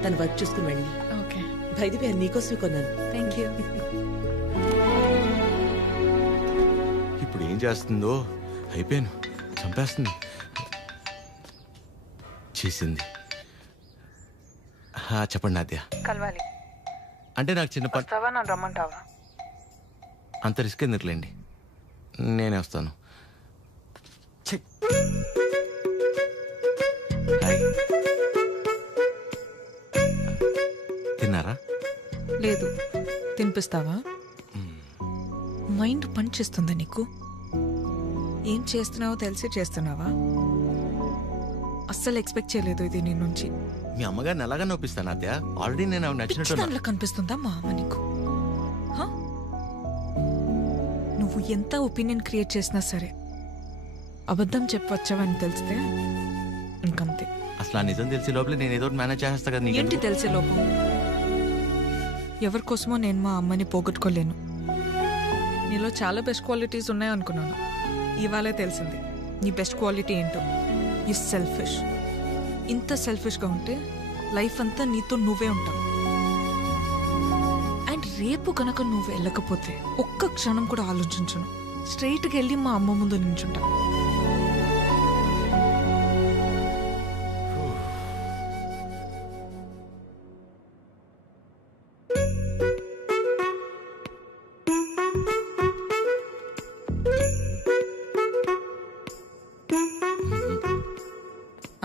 తన వర్క్ చూసుకుని వెళ్ళి. ఓకే. బయటిపై నీకోసమే కొన్నాను. Thank you. ఇప్పుడు ఏం చేస్తుందో అయిపోయాను. చంపేస్తుంది. చేసింది. చెప్పండి నాద్య. కలవాలి అంటే నాకు చిన్న పని. వస్తావా? నన్ను రమ్మంటావా? అంత రిస్క్ ఎందుకులేండి, నేనే వస్తాను. తిన్నారా? లేదు. తినిపిస్తావా? మైండ్ పని చేస్తుందా నీకు? ఏం చేస్తున్నావో తెలిసి చేస్తున్నావా? అస్సలు ఎక్స్పెక్ట్ చేయలేదు ఇది నీ నుంచి. మీ అమ్మగారిని ఎలాగా నొప్పిస్తాను అత్య? ఆల్రెడీ నేను ఆవిడ నచ్చినట్టు. కనిపిస్తుందా మా అమ్మ నీకు? నువ్వు ఎంత ఒపీనియన్ క్రియేట్ చేసినా సరే అబద్ధం చెప్పవచ్చావని తెలిస్తే ఇంకంతే. అసలు ఆ నిజం తెలిసే లోపల నేను ఏదో మేనేజ్ చేస్తా కదా. ఏంటి తెలిసే లోపం? ఎవరి కోసమో నేను మా అమ్మని పోగొట్టుకోలేను. నీలో చాలా బెస్ట్ క్వాలిటీస్ ఉన్నాయనుకున్నాను. ఇవాళే తెలిసింది నీ బెస్ట్ క్వాలిటీ ఏంటో. ఈ సెల్ఫిష్. ఇంత సెల్ఫిష్గా ఉంటే లైఫ్ అంతా నీతో నువ్వే ఉంటావు. అండ్ రేపు కనుక నువ్వు వెళ్ళకపోతే ఒక్క క్షణం కూడా ఆలోచించను. స్ట్రైట్గా వెళ్ళి మా అమ్మ ముందు నించుంటా.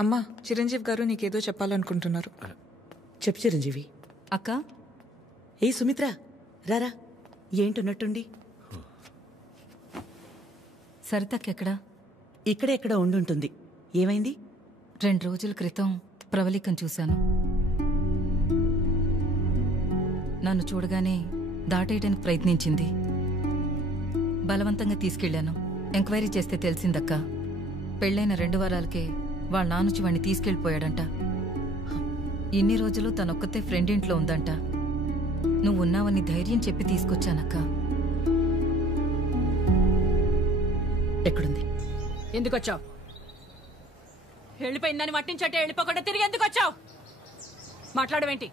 అమ్మా, చిరంజీవి గారు నీకేదో చెప్పాలనుకుంటున్నారు. చెప్పు చిరంజీవి. అక్క. ఏ సుమిత్ర రారా. ఏంటున్నట్టుండి? సరితక్కెక్కడా? ఇక్కడే ఎక్కడ ఉండుంటుంది. ఏమైంది? 2 రోజుల క్రితం ప్రవళికం చూశాను. నన్ను చూడగానే దాటేయడానికి ప్రయత్నించింది. బలవంతంగా తీసుకెళ్లాను. ఎంక్వైరీ చేస్తే తెలిసిందక్క, పెళ్ళైన 2 వారాలకే వాళ్ళ నానుచి వాణ్ణి తీసుకెళ్ళిపోయాడంట. ఇన్ని రోజులు తనొక్కతే ఫ్రెండ్ ఇంట్లో ఉందంట. నువ్వు ఉన్నావని ధైర్యం చెప్పి తీసుకొచ్చానక్క. ఎక్కడుంది? ఎందుకు వచ్చావు? వెళ్ళిపోయిందని మట్టించట్టే వెళ్ళిపోకుండా తిరిగి ఎందుకు వచ్చావు? మాట్లాడవేంటి?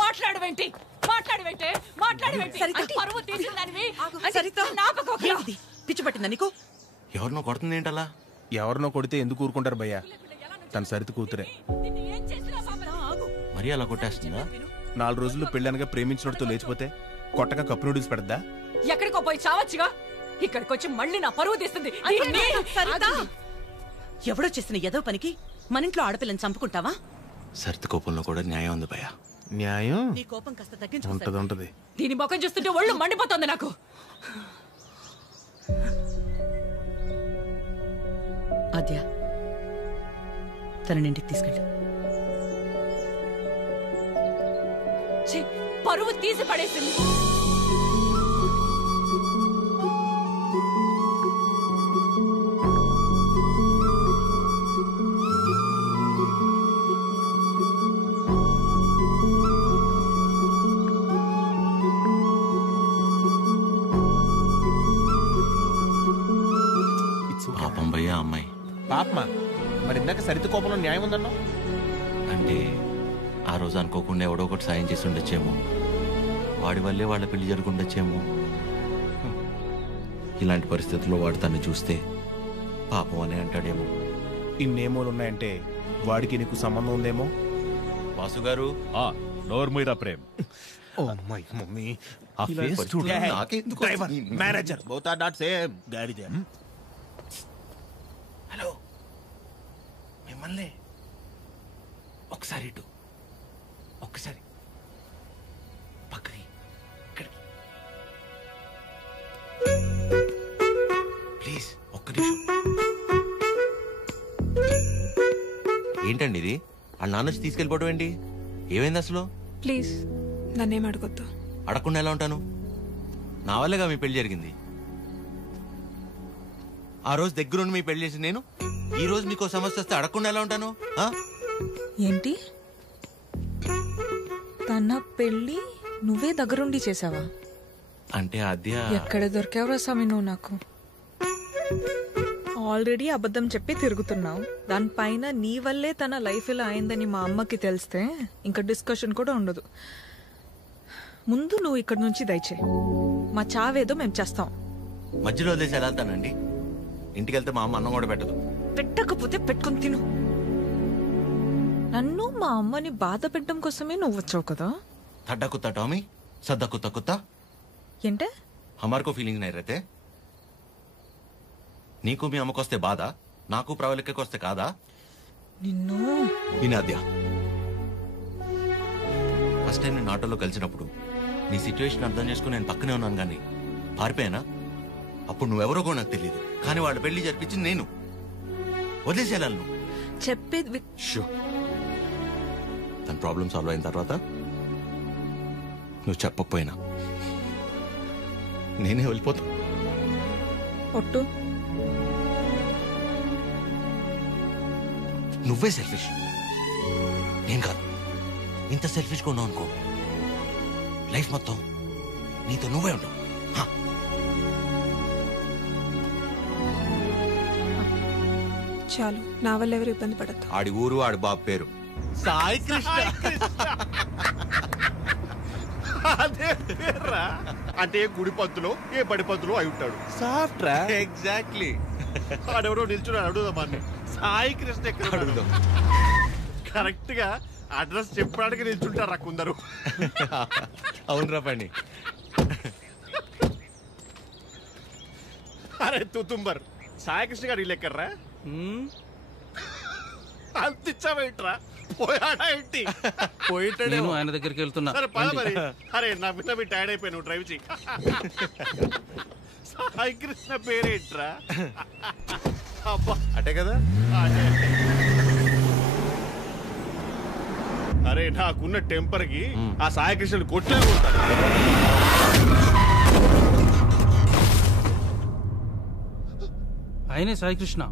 మాట్లాడవేంటి? మాట్లాడవేంటి? మాట్లాడవేంటి? పరువు తీసిందానివి. పిచ్చి పట్టిందా నీకు? ఎవరినో కొడుతుంది ఏంటలా? ఎవరినో కొడితే ఎందుకు ఊరుకుంటారు భయ్యా? తన సరిత కూతురే. మరీ అలా కొట్టేస్తుందా? 4 రోజుల్లో పెళ్ళనగా ప్రేమించినోడితో లేచిపోతే కొట్టగా కప్పు నూడిల్స్ పెడద్దా? ఎక్కడికో పోయి చావచ్చుగా. ఇక్కడికి వచ్చి మళ్ళీ నా పరువు తీస్తుంది. ఎవడో చేసిన ఏదో పనికి మన ఇంట్లో ఆడపిల్లని చంపుకుంటావా? సరిత కోపంలో కూడా న్యాయం ఉంది భయ్యా. న్యాయం? నీ కోపం కాస్త తగ్గించు. ఉంటది. దీని ముఖం చూస్తుంటే ఒళ్ళు మండిపోతుంది నాకు. ఆద్య, తనని ఇంటికి తీసుకెళ్ళు. పరువు తీసి పడేసింది. పాపం భయ్యా అమ్మాయి. పాపమా? మరి ఇందాక సరిత కోపంలో న్యాయం ఉందన్నా? అంటే ఆ రోజు అనుకోకుండా ఎవడో ఒకటి సాయం చేసి ఉండొచ్చేమో. వాడి వల్లే వాళ్ళ పెళ్లి జరుగుండొచ్చేమో. ఇలాంటి పరిస్థితుల్లో వాడు తను చూస్తే పాపం అని అంటాడేమో. ఇన్నేమోలు ఉన్నాయంటే వాడికి నీకు సంబంధం ఉందేమో. వాసు గారు, నోర్మీరా ప్రేమ్. ఓ మై మమ్మీ, ఆ ఫేస్ చూడు. Driver, manager both are not same. గాడిదే. హలో, మిమ్మల్ని ఒకసారి ఇటు, ఒక్కసారి పక్కకి, ఇక్కడికి ప్లీజ్, ఒక్క నిమిషం. ఏంటండి ఇది? వాళ్ళ నాన్న వచ్చి తీసుకెళ్ళిపోవడం ఏంటి? ఏమైంది అసలు? ప్లీజ్ నన్నేం అడగొద్దు. అడగకుండా ఎలా ఉంటాను? నా వల్లేగా మీ పెళ్లి జరిగింది. ఆ రోజు దగ్గరుండి మీ పెళ్లి చేసి నేను ఈ రోజు మీకు సమస్య వస్తే అడగకుండా ఎలా ఉంటాను? ఏంటి? తన పెళ్ళి నువ్వే దగ్గరుండి చేసావా? అంటే అద్య ఎక్కడ దొరికావురా స్వామి నువ్వు నాకు? ఆల్రెడీ అబద్ధం చెప్పి తిరుగుతున్నావు. దానిపైన నీ వల్లే తన లైఫ్ ఇలా అయిందని మా అమ్మకి తెలిస్తే ఇంకా డిస్కషన్ కూడా ఉండదు. ముందు నువ్వు ఇక్కడి నుంచి దయచేయి. మా చావేదో మేము చేస్తాం. మధ్యలో వదిలేసి ఎలా వెళ్తానండి? ఇంటికి వెళ్తే మా అమ్మ అన్నం కూడా పెట్టదు. పెట్టకపోతే పెట్టుకుని తిను. నన్ను మా అమ్మని బాధ పెట్టడం కోసమే నువ్వు వచ్చావు కదా. थड्डा कुत्ता टॉमी, सद्दा कुत्ता कुत्ता। ఏంటే? हमारे को फीलिंग नहीं रहते। నీకు మీ అమ్మకొస్తే బాధ, నాకు ప్రవళికకొస్తే కాదా? నిన్ను వినాద్య, ఫస్ట్ టైం నేను ఆటోలో కలిసినప్పుడు నీ సిచ్యువేషన్ అర్థం చేసుకుని నేను పక్కనే ఉన్నాను కానీ పారిపోయానా? అప్పుడు నువ్వెవరో కూడా నాకు తెలియదు, కానీ వాళ్ళ పెళ్లి జరిపించింది నేను. వదిలేసేయాలను చెప్పేది. తన ప్రాబ్లం సాల్వ్ అయిన తర్వాత నువ్వు చెప్పకపోయినా నేనే వెళ్ళిపోతా. ఒట్టు. నువ్వే సెల్ఫిష్, నేను కాదు. ఇంత సెల్ఫిష్గా ఉన్నావు అనుకో, లైఫ్ మొత్తం నీతో నువ్వే ఉండవు. చాలు, నా వల్ల ఎవరు ఇబ్బంది పడద్దు. ఆడి ఊరు, ఆడి బాబు పేరు సాయి కృష్ణ. అదే పేర్రా. అంటే ఏ గుడి పంతులో ఏ బడి పంతులో అయి ఉంటాడు. సాఫ్ట్ రా. ఎగ్జాక్ట్లీ. ఆడెవరో నిల్చున్నాడు, అడుగుదాం అన్ని. సాయి కృష్ణ ఎక్కడ అడుగుదాం. కరెక్ట్ గా అడ్రస్ చెప్పడానికి నిల్చుంటారా కొందరు. అవునరా పండి. అరే తుతుంబర్, సాయి కృష్ణ గారు ఇల్లు ఎక్కడ్రా? అంతిచ్చావేంట్రా? పోయాడా ఏంటి? నేను ఆయన దగ్గరికి వెళ్తున్నా. సరే పద మరి. అరే నా బిడ్డ మీ టైర్డ్ అయిపోయి నువ్వు డ్రైవ్ చేయి. సాయి కృష్ణ పేరేంట్రా? అబ్బా అటే కదా. అరే నాకున్న టెంపర్ కి ఆ సాయి కృష్ణుడు కొట్లే ఉంటాడు. ఆయనే సాయి కృష్ణ.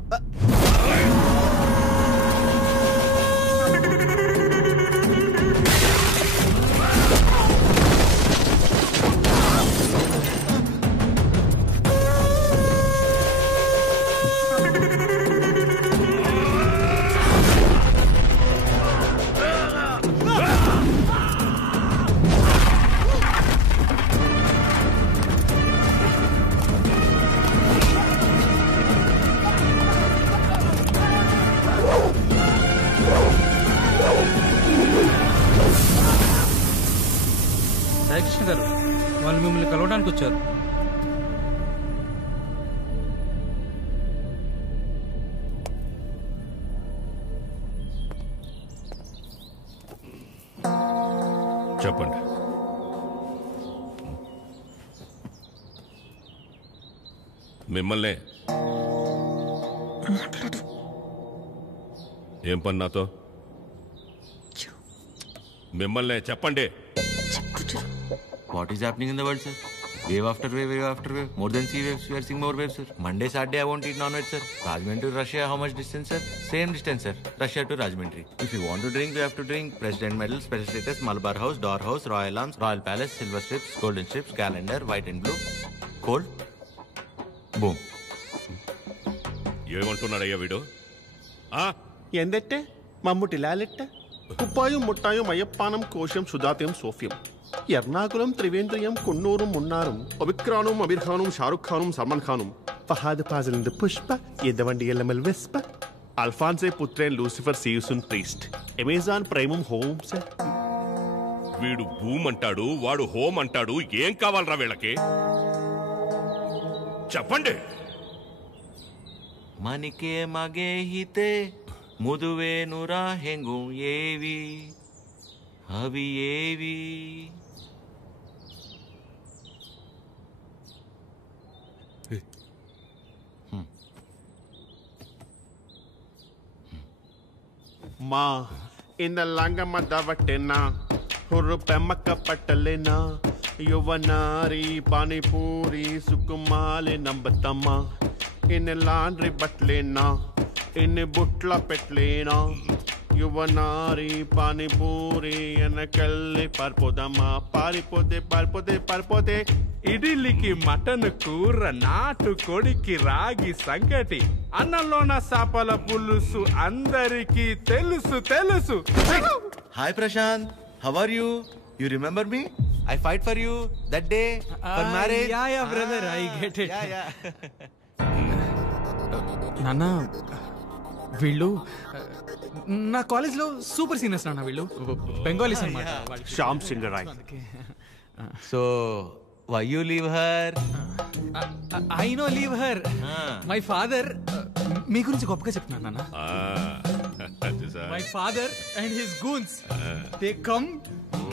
సాయికృష్ణ గారు, వాళ్ళు మిమ్మల్ని కలవడానికి వచ్చారు. చెప్పండి. మిమ్మల్నే. ఏం పని నాతో? మిమ్మల్నే చెప్పండి. What is happening in the world, sir? Wave after wave, wave after wave. More than sea waves, we are seeing more waves, sir. Monday, Saturday, I won't eat non-veg, sir. Rajahmundry to Russia, how much distance, sir? Same distance, sir. Russia to Rajahmundry. If you want to drink, you have to drink. President Medal, Special Status, Malabar House, Door House, Royal Arms, Royal Palace, Silver Strips, Golden Strips, Calendar, White and Blue. Cold. Boom. ఏమంటున్నాడయ్యా వీడు? ఎందెట్టే మమ్ముటి లాలెట్ట కుప్పాయం ముట్టాయం అయ్యప్పానం కోశం సుధాత్యం సోఫ్యం ఎర్నాకులం త్రివేంద్రియం కొన్నూరం మున్నారం ఒబిక్రానం అమీర్ ఖానం షారుఖ్ ఖానం సల్మాన్ ఖానం ఫహాద్ ఫాజిలింద్ పుష్ప ఎద్దవండి ఎల్లమల్ వెస్ప అల్ఫాన్సే పుత్రేన్ లూసిఫర్ సీయుసున్ ప్రీస్ట్ అమెజాన్ ప్రైమం హోమ్ సార్. వీడు భూమ్ అంటాడు, వాడు హోమ్ అంటాడు. ఏం కావాలరా వీళ్ళకి? చెప్పండి. మనికే మగే హితే ముదువే నురా హెంగు ఏవి అవి ఏవి? మా ఇంద లంగమ్మ దవట్టెన్నా పెమ్మక్క పట్టలేనా యువనారి పానీపూరి సుకుమాలి నంబతమ్మా ఇన్ని లాండ్రీ బట్టలేనా ఇన్ని బుట్ల పెట్టలేనా యువనారి పానీపూరి వెనకెళ్ళి పారిపోదమ్మా పారిపోతే ఇడ్లీకి మటన్ కూర నాటు కొడికి రాగి సంగటి అన్నంలోన సాపల పులుసు అందరికీ తెలుసు. Hi Prashant, how are you? You remember me? I fight for you that day for marriage. Yeah brother, I get it. నాన్న, వీళ్ళు నా కాలేజ్లో సూపర్ సీనియర్స్ నాన్న. వీళ్ళు బెంగాలీస్ అన్నమాట. Shyam Singh Roy. So why you leave her? I know leave her. My father మీ గురించి గొప్పగా చెప్తున్నాను నాన్న. My father and his goons, they come,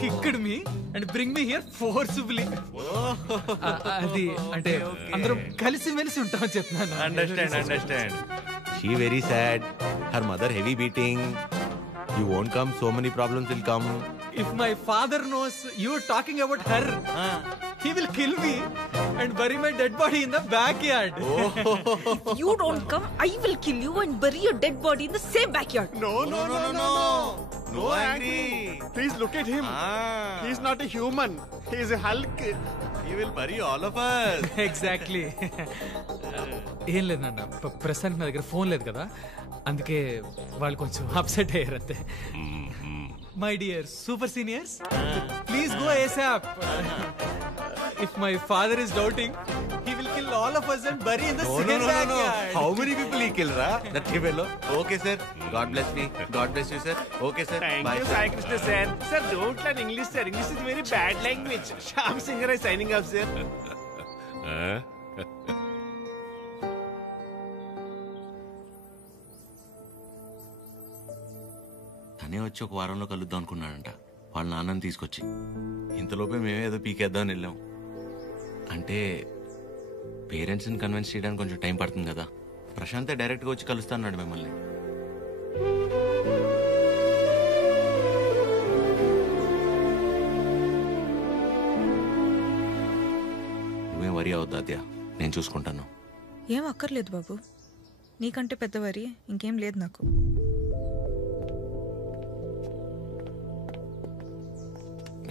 kicked me and bring me here forcibly. అది అంటే అందరం కలిసి మెలిసి ఉంటామని చెప్తున్నాను. Understand. She very sad. Her mother heavy beating. You won't come, so many problems will come. If my father knows you're talking about her, he will kill me and bury my dead body in the backyard. If you don't come, I will kill you and bury your dead body in the same backyard. No angry. Please look at him. He's not a human. He's a Hulk. He will bury all of us. Exactly. ఏం లేదు నాన్న, ప్రస్తుతానికి నా దగ్గర phone లేదు కదా, అందుకే వాళ్ళు కొంచెం అప్సెట్ అయ్యారు అంతే. My dear super seniors, please go ASAP. If my father is doubting, he will kill all of us and bury in the same backyard. How many people he killed, ra? That fellow. Okay, sir. God bless me. God bless you, sir. Okay, sir. Thank Bye, you, sir. Sai Krishna sir. Sir, don't learn English, sir. English is very bad language. Shyam Singh is signing off, sir. తనే వచ్చి ఒక వారంలో కలుద్దాం అనుకున్నాడంట వాళ్ళ నాన్నని తీసుకొచ్చి. ఇంతలోపే మేమేదో పీకేద్దామని వెళ్ళాం. అంటే పేరెంట్స్ని కన్విన్స్ చేయడానికి కొంచెం టైం పడుతుంది కదా. ప్రశాంతే డైరెక్ట్గా వచ్చి కలుస్తాన్నాడు మిమ్మల్ని. నువ్వేం వరి అవద్దు అద్యా, నేను చూసుకుంటాను. ఏం అక్కర్లేదు బాబు, నీకంటే పెద్ద వరి ఇంకేం లేదు నాకు.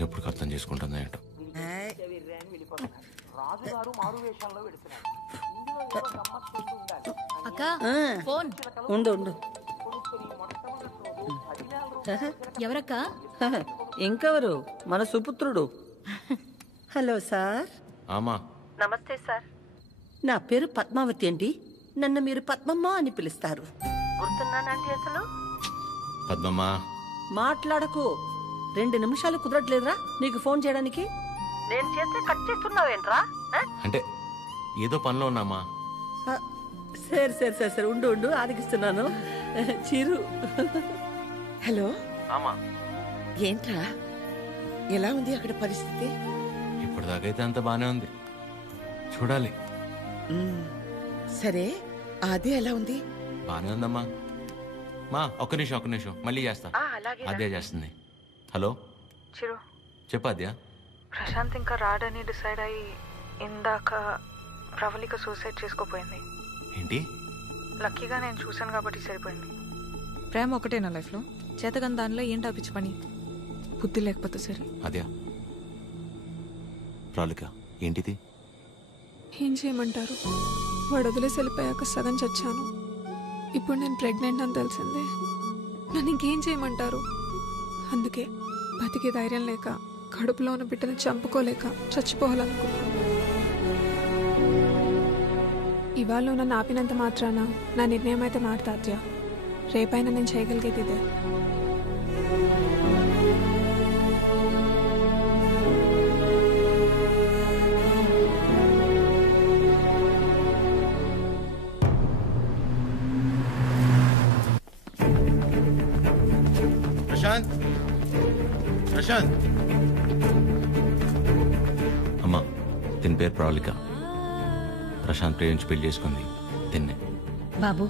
ఎప్పుడు అర్థం చేసుకుంటుందో ఏంటో. అక్క ఫోన్ ఉండు. ఎవరక్క? ఇంకెవరు, మన సుపుత్రుడు. Hello sir. ఆమా. నమస్తే సార్. నా పేరు పద్మావతి అండి. నన్ను మీరు పద్మమ్మ అని పిలుస్తారు. గుర్తున్నానండి అసలు? పద్మమ్మా. మాట్లాడకు. 2 నిమిషాలు కుదరట్లేదురా నీకు ఫోన్ చేయడానికి? నేను చేస్తే కట్ చేస్తున్నావేంట్రా? అంటే ఏదో పనిలో ఉన్నామా. సరే ఉండు ఆరగిస్తున్నాను. చిరు. హలో. ఏంట్రా, ఎలా ఉంది అక్కడ పరిస్థితి? ఇప్పటిదాకైతే అంత బానే ఉంది, చూడాలి. సరే, అదే ఎలా ఉంది? బానే ఉందమ్మా. మా ఒక్క నిమిషం మళ్ళీ చేస్తా. అదే చేస్తుంది. హలో చిరు, చెప్పద్యా. ప్రశాంత్ ఇంకా రాడని డిసైడ్ అయ్యి ఇందాక ప్రవళిక సూసైడ్ చేసుకోపోయింది. ఏంటి? లక్కీగా నేను చూశాను కాబట్టి సరిపోయింది. ప్రేమ ఒకటే నా లైఫ్లో, చేతగాని దానిలో ఏంటి ఆపించి పని? బుద్ధి లేకపోతే సరే. అద్యా ప్రవళిక ఏంటిది? ఏం చేయమంటారు, వాడు వదిలేసి వెళ్ళిపోయాక సగం చచ్చాను. ఇప్పుడు నేను ప్రెగ్నెంట్ అని తెలిసిందే. నన్ను ఇంకేం చేయమంటారు? అందుకే బతికే ధైర్యం లేక, కడుపులో ఉన్న బిడ్డను చంపుకోలేక చచ్చిపోవాలనుకున్నాను. ఇవాళ నన్ను ఆపినంత మాత్రాన నా నిర్ణయం అయితే మారుతాద్యా. రేపైనా నేను చేయగలిగేది ఇదే. ప్రశాంత్. అమ్మా, దీని పేరు ప్రవళిక. ప్రశాంత్ ప్రేమించి పెళ్లి చేసుకుంది తిన్నే. బాబు,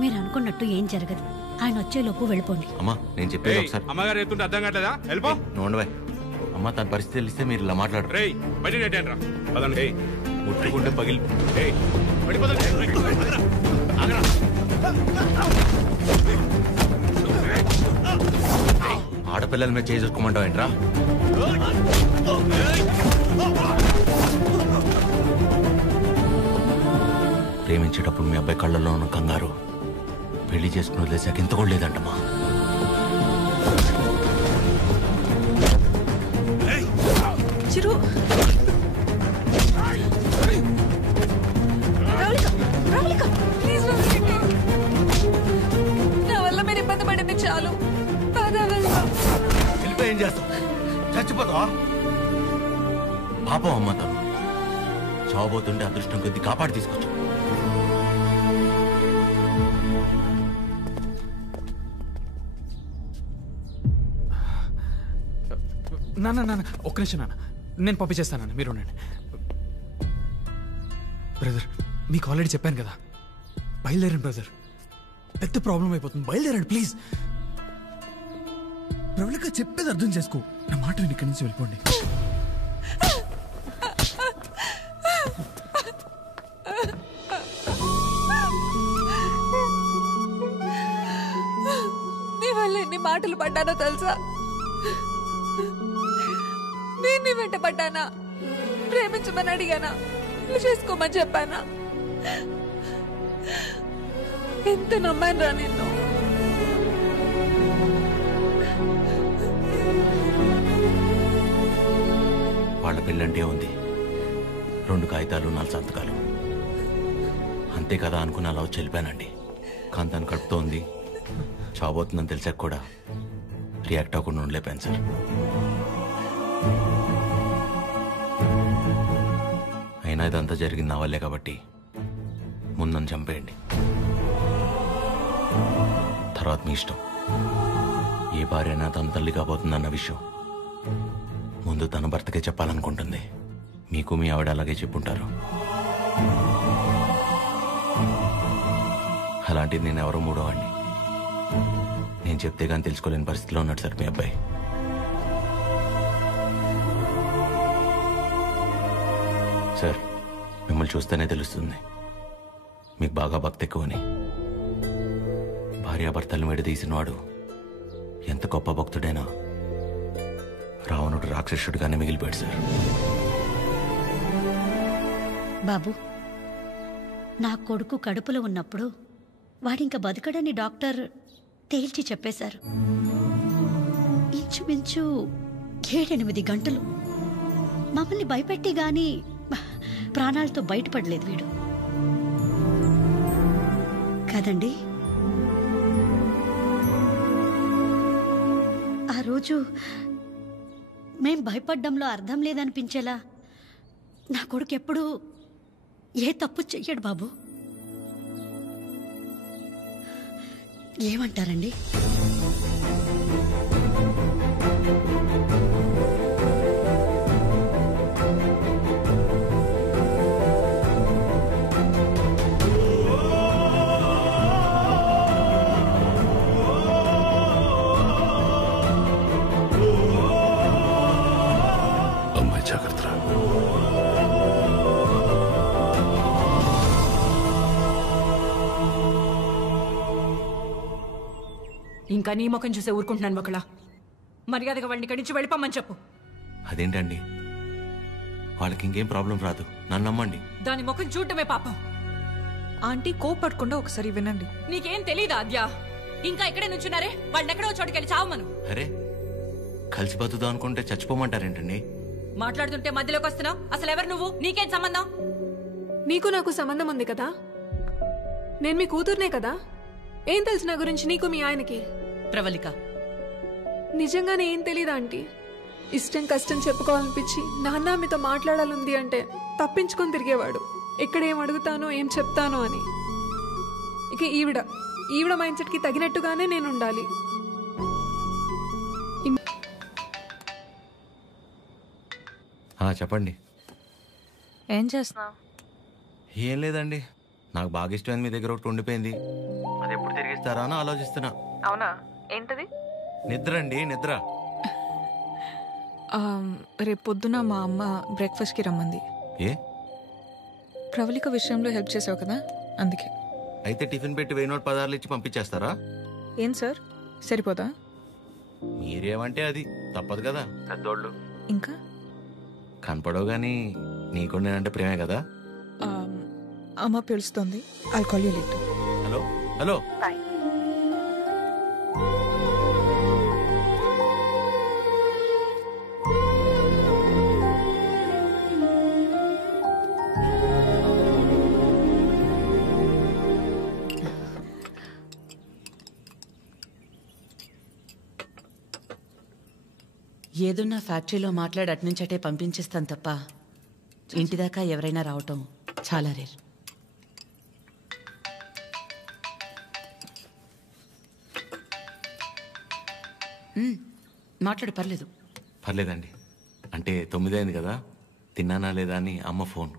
మీరు అనుకున్నట్టు ఏం జరగదు. ఆయన వచ్చేలోపు వెళ్ళిపోండి. అమ్మా, నేను చెప్పేది ఒకసారి. అమ్మగారు చెప్తుంటే అర్థం కావట్లేదా? వెళ్ళిపో. నువ్వు ఉండవే. అమ్మ తన పరిస్థితి తెలిస్తే మీరు ఇలా మాట్లాడరు. రేయ్ బయట నెట్టాను రా పదండి. ఏయ్ ముట్టుకుంటే పగిలి ఏయ్ ఆడపిల్లల మీద చేసుకోమంటావు ఏంట్రా? ప్రేమించేటప్పుడు మీ అబ్బాయి కళ్ళల్లో ఉన్న కంగారు పెళ్లి చేసుకుని వదిలేసాక ఇంత కూడా లేదంటమ్మా. చిరు నా వల్ల మీరు ఇబ్బంది పడింది చాలు. వెళ్ళిపోయి ఏం చేస్తావు? చచ్చిపోతావా? పాపం అమ్మ తను చావబోతుంటే అదృష్టం కొద్ది కాపాడి తీసుకొచ్చు. నాన్న ఒక్క నిమిషం నాన్న, నేను పంపించేస్తాను, మీరు ఉండండి. బ్రదర్ మీకు ఆల్రెడీ చెప్పాను కదా, బయలుదేరండి బ్రదర్, పెద్ద ప్రాబ్లం అయిపోతుంది, బయలుదేరండి ప్లీజ్. ప్రవళిక చెప్పేది అర్థం చేసుకో, నా మాట విని ఇక్కడి నుంచి వెళ్ళిపోండి. నీ వల్ల ఎన్ని మాటలు పడ్డానో తెలుసా? నేను నీ వెంట పడ్డానా? ప్రేమించమని అడిగానా? పెళ్లి చేసుకోమని చెప్పానా? ఎంత నమ్మాను రా నిన్ను. వాళ్ళ పెళ్ళంటే ఉంది, 2 కాగితాలు 4 సంతకాలు అంతే కదా అనుకుని అలా వచ్చి వెళ్ళిపోయానండి. కానీ తను కడుపుతోంది, చావబోతుందని తెలిసాక కూడా రియాక్ట్ అవ్వకుండా ఉండలేపాను సార్. అయినా ఇదంతా జరిగింది నా వల్లే కాబట్టి ముందు నన్ను చంపేయండి, తర్వాత మీ ఇష్టం. ఏ భార్య అయినా తన తల్లి కాబోతుందన్న విషయం ముందు తన భర్తకే చెప్పాలనుకుంటుంది. మీకు మీ ఆవిడ అలాగే చెప్పుంటారు. అలాంటిది నేను ఎవరో మూడోవాడిని. నేను చెప్తే కానీ తెలుసుకోలేని పరిస్థితిలో ఉన్నాడు సార్ మీ అబ్బాయి. సార్ మిమ్మల్ని చూస్తేనే తెలుస్తుంది మీకు బాగా భక్తి ఎక్కువని. భార్యాభర్తలను విడదీసినవాడు ఎంత గొప్ప భక్తుడైనా రావణుడు రాక్షసుడిగానే మిగిలిపోయాడు సార్. బాబు, నా కొడుకు కడుపులో ఉన్నప్పుడు వాడింక బతకడని డాక్టర్ తేల్చి చెప్పేశారు. ఇంచుమించు 7-8 గంటలు మమ్మల్ని భయపెట్టి గాని ప్రాణాలతో బయటపడలేదు వీడు కదండి. ఆ రోజు మేం భయపడ్డంలో అర్థం లేదనిపించేలా నా కొడుకు ఎప్పుడూ ఏ తప్పు చెయ్యడు బాబు. ఏమంటారండి? అమ్మాయి జాగ్రత్త. ఇంకా నీ ముఖం చూసే ఊరుకుంటున్నాను ఒకలా. మర్యాదగా వాడిని ఇక్కడి నుంచి వెళ్ళిపోమని చెప్పు. అదేంటండి, వాళ్ళకి ఇంకేం ప్రాబ్లం రాదు, నన్ను నమ్మండి. దాని ముఖం చూడటమే పాపం. ఆంటీ కోపడకుండా ఒకసారి వినండి. నీకేం తెలీదా అద్యా? ఇంకా ఇక్కడే నుంచున్నారే, వాడిని ఎక్కడో చోటుకెళ్ళి చావమను. అరే కలిసి బతుకుదాం అనుకుంటే చచ్చిపోమంటారేంటండి? మాట్లాడుతుంటే మధ్యలోకి వస్తున్నావు. అసలు ఎవరు నువ్వు? నీకేం సంబంధం? నీకు నాకు సంబంధం ఉంది కదా, నేను మీ కూతుర్నే కదా. ఏం తెలుసు నా గురించి నీకు మీ ఆయనకి? ప్రవళిక, నిజంగానే ఏం తెలీదా ఆంటీ? ఇష్టం కష్టం చెప్పుకోవాలనిపించి నాన్న మీతో మాట్లాడాలంది అంటే తప్పించుకొని తిరిగేవాడు, ఎక్కడ ఏం అడుగుతానో ఏం చెప్తానో అని. ఇక ఈవిడ మైండ్ సెట్కి తగినట్టుగానే నేను ఉండాలి. చెప్పండి. ఏం చేస్తున్నావు? ఏం లేదండి, నాకు బాగా ఇష్టమైంది మీ దగ్గర ఒకటి ఉండిపోయింది, అది ఎప్పుడు తిరిగిస్తారా అని ఆలోచిస్తున్నా. అవునా? ఏంటది? నిద్ర అండి, నిద్ర. రేపు పొద్దున మా అమ్మ బ్రేక్ఫాస్ట్కి రమ్మంది. ఏ ప్రవళిక విషయంలో హెల్ప్ చేసావు కదా, అందుకే. అయితే టిఫిన్ పెట్టి 1000 నోట్ 16 ఇచ్చి పంపించేస్తారా? ఏం సార్, సరిపోదా? మీరేమంటే అది తప్పదు కదా, పెద్దోళ్ళు. ఇంకా కనపడవు కానీ నీకు నేనంటే ప్రేమే కదా. అమ్మ పిలుస్తుంది, I'll call you later. Hello hello. ఏదున్నా ఫ్యాక్టరీలో మాట్లాడి అట్నుంచటే పంపించేస్తాను తప్ప ఇంటిదాకా ఎవరైనా రావటం చాలా రేర్. మాట్లాడు, పర్లేదు. పర్లేదండి. అంటే 9 అయింది కదా, తిన్నానా లేదా అని అమ్మ ఫోన్.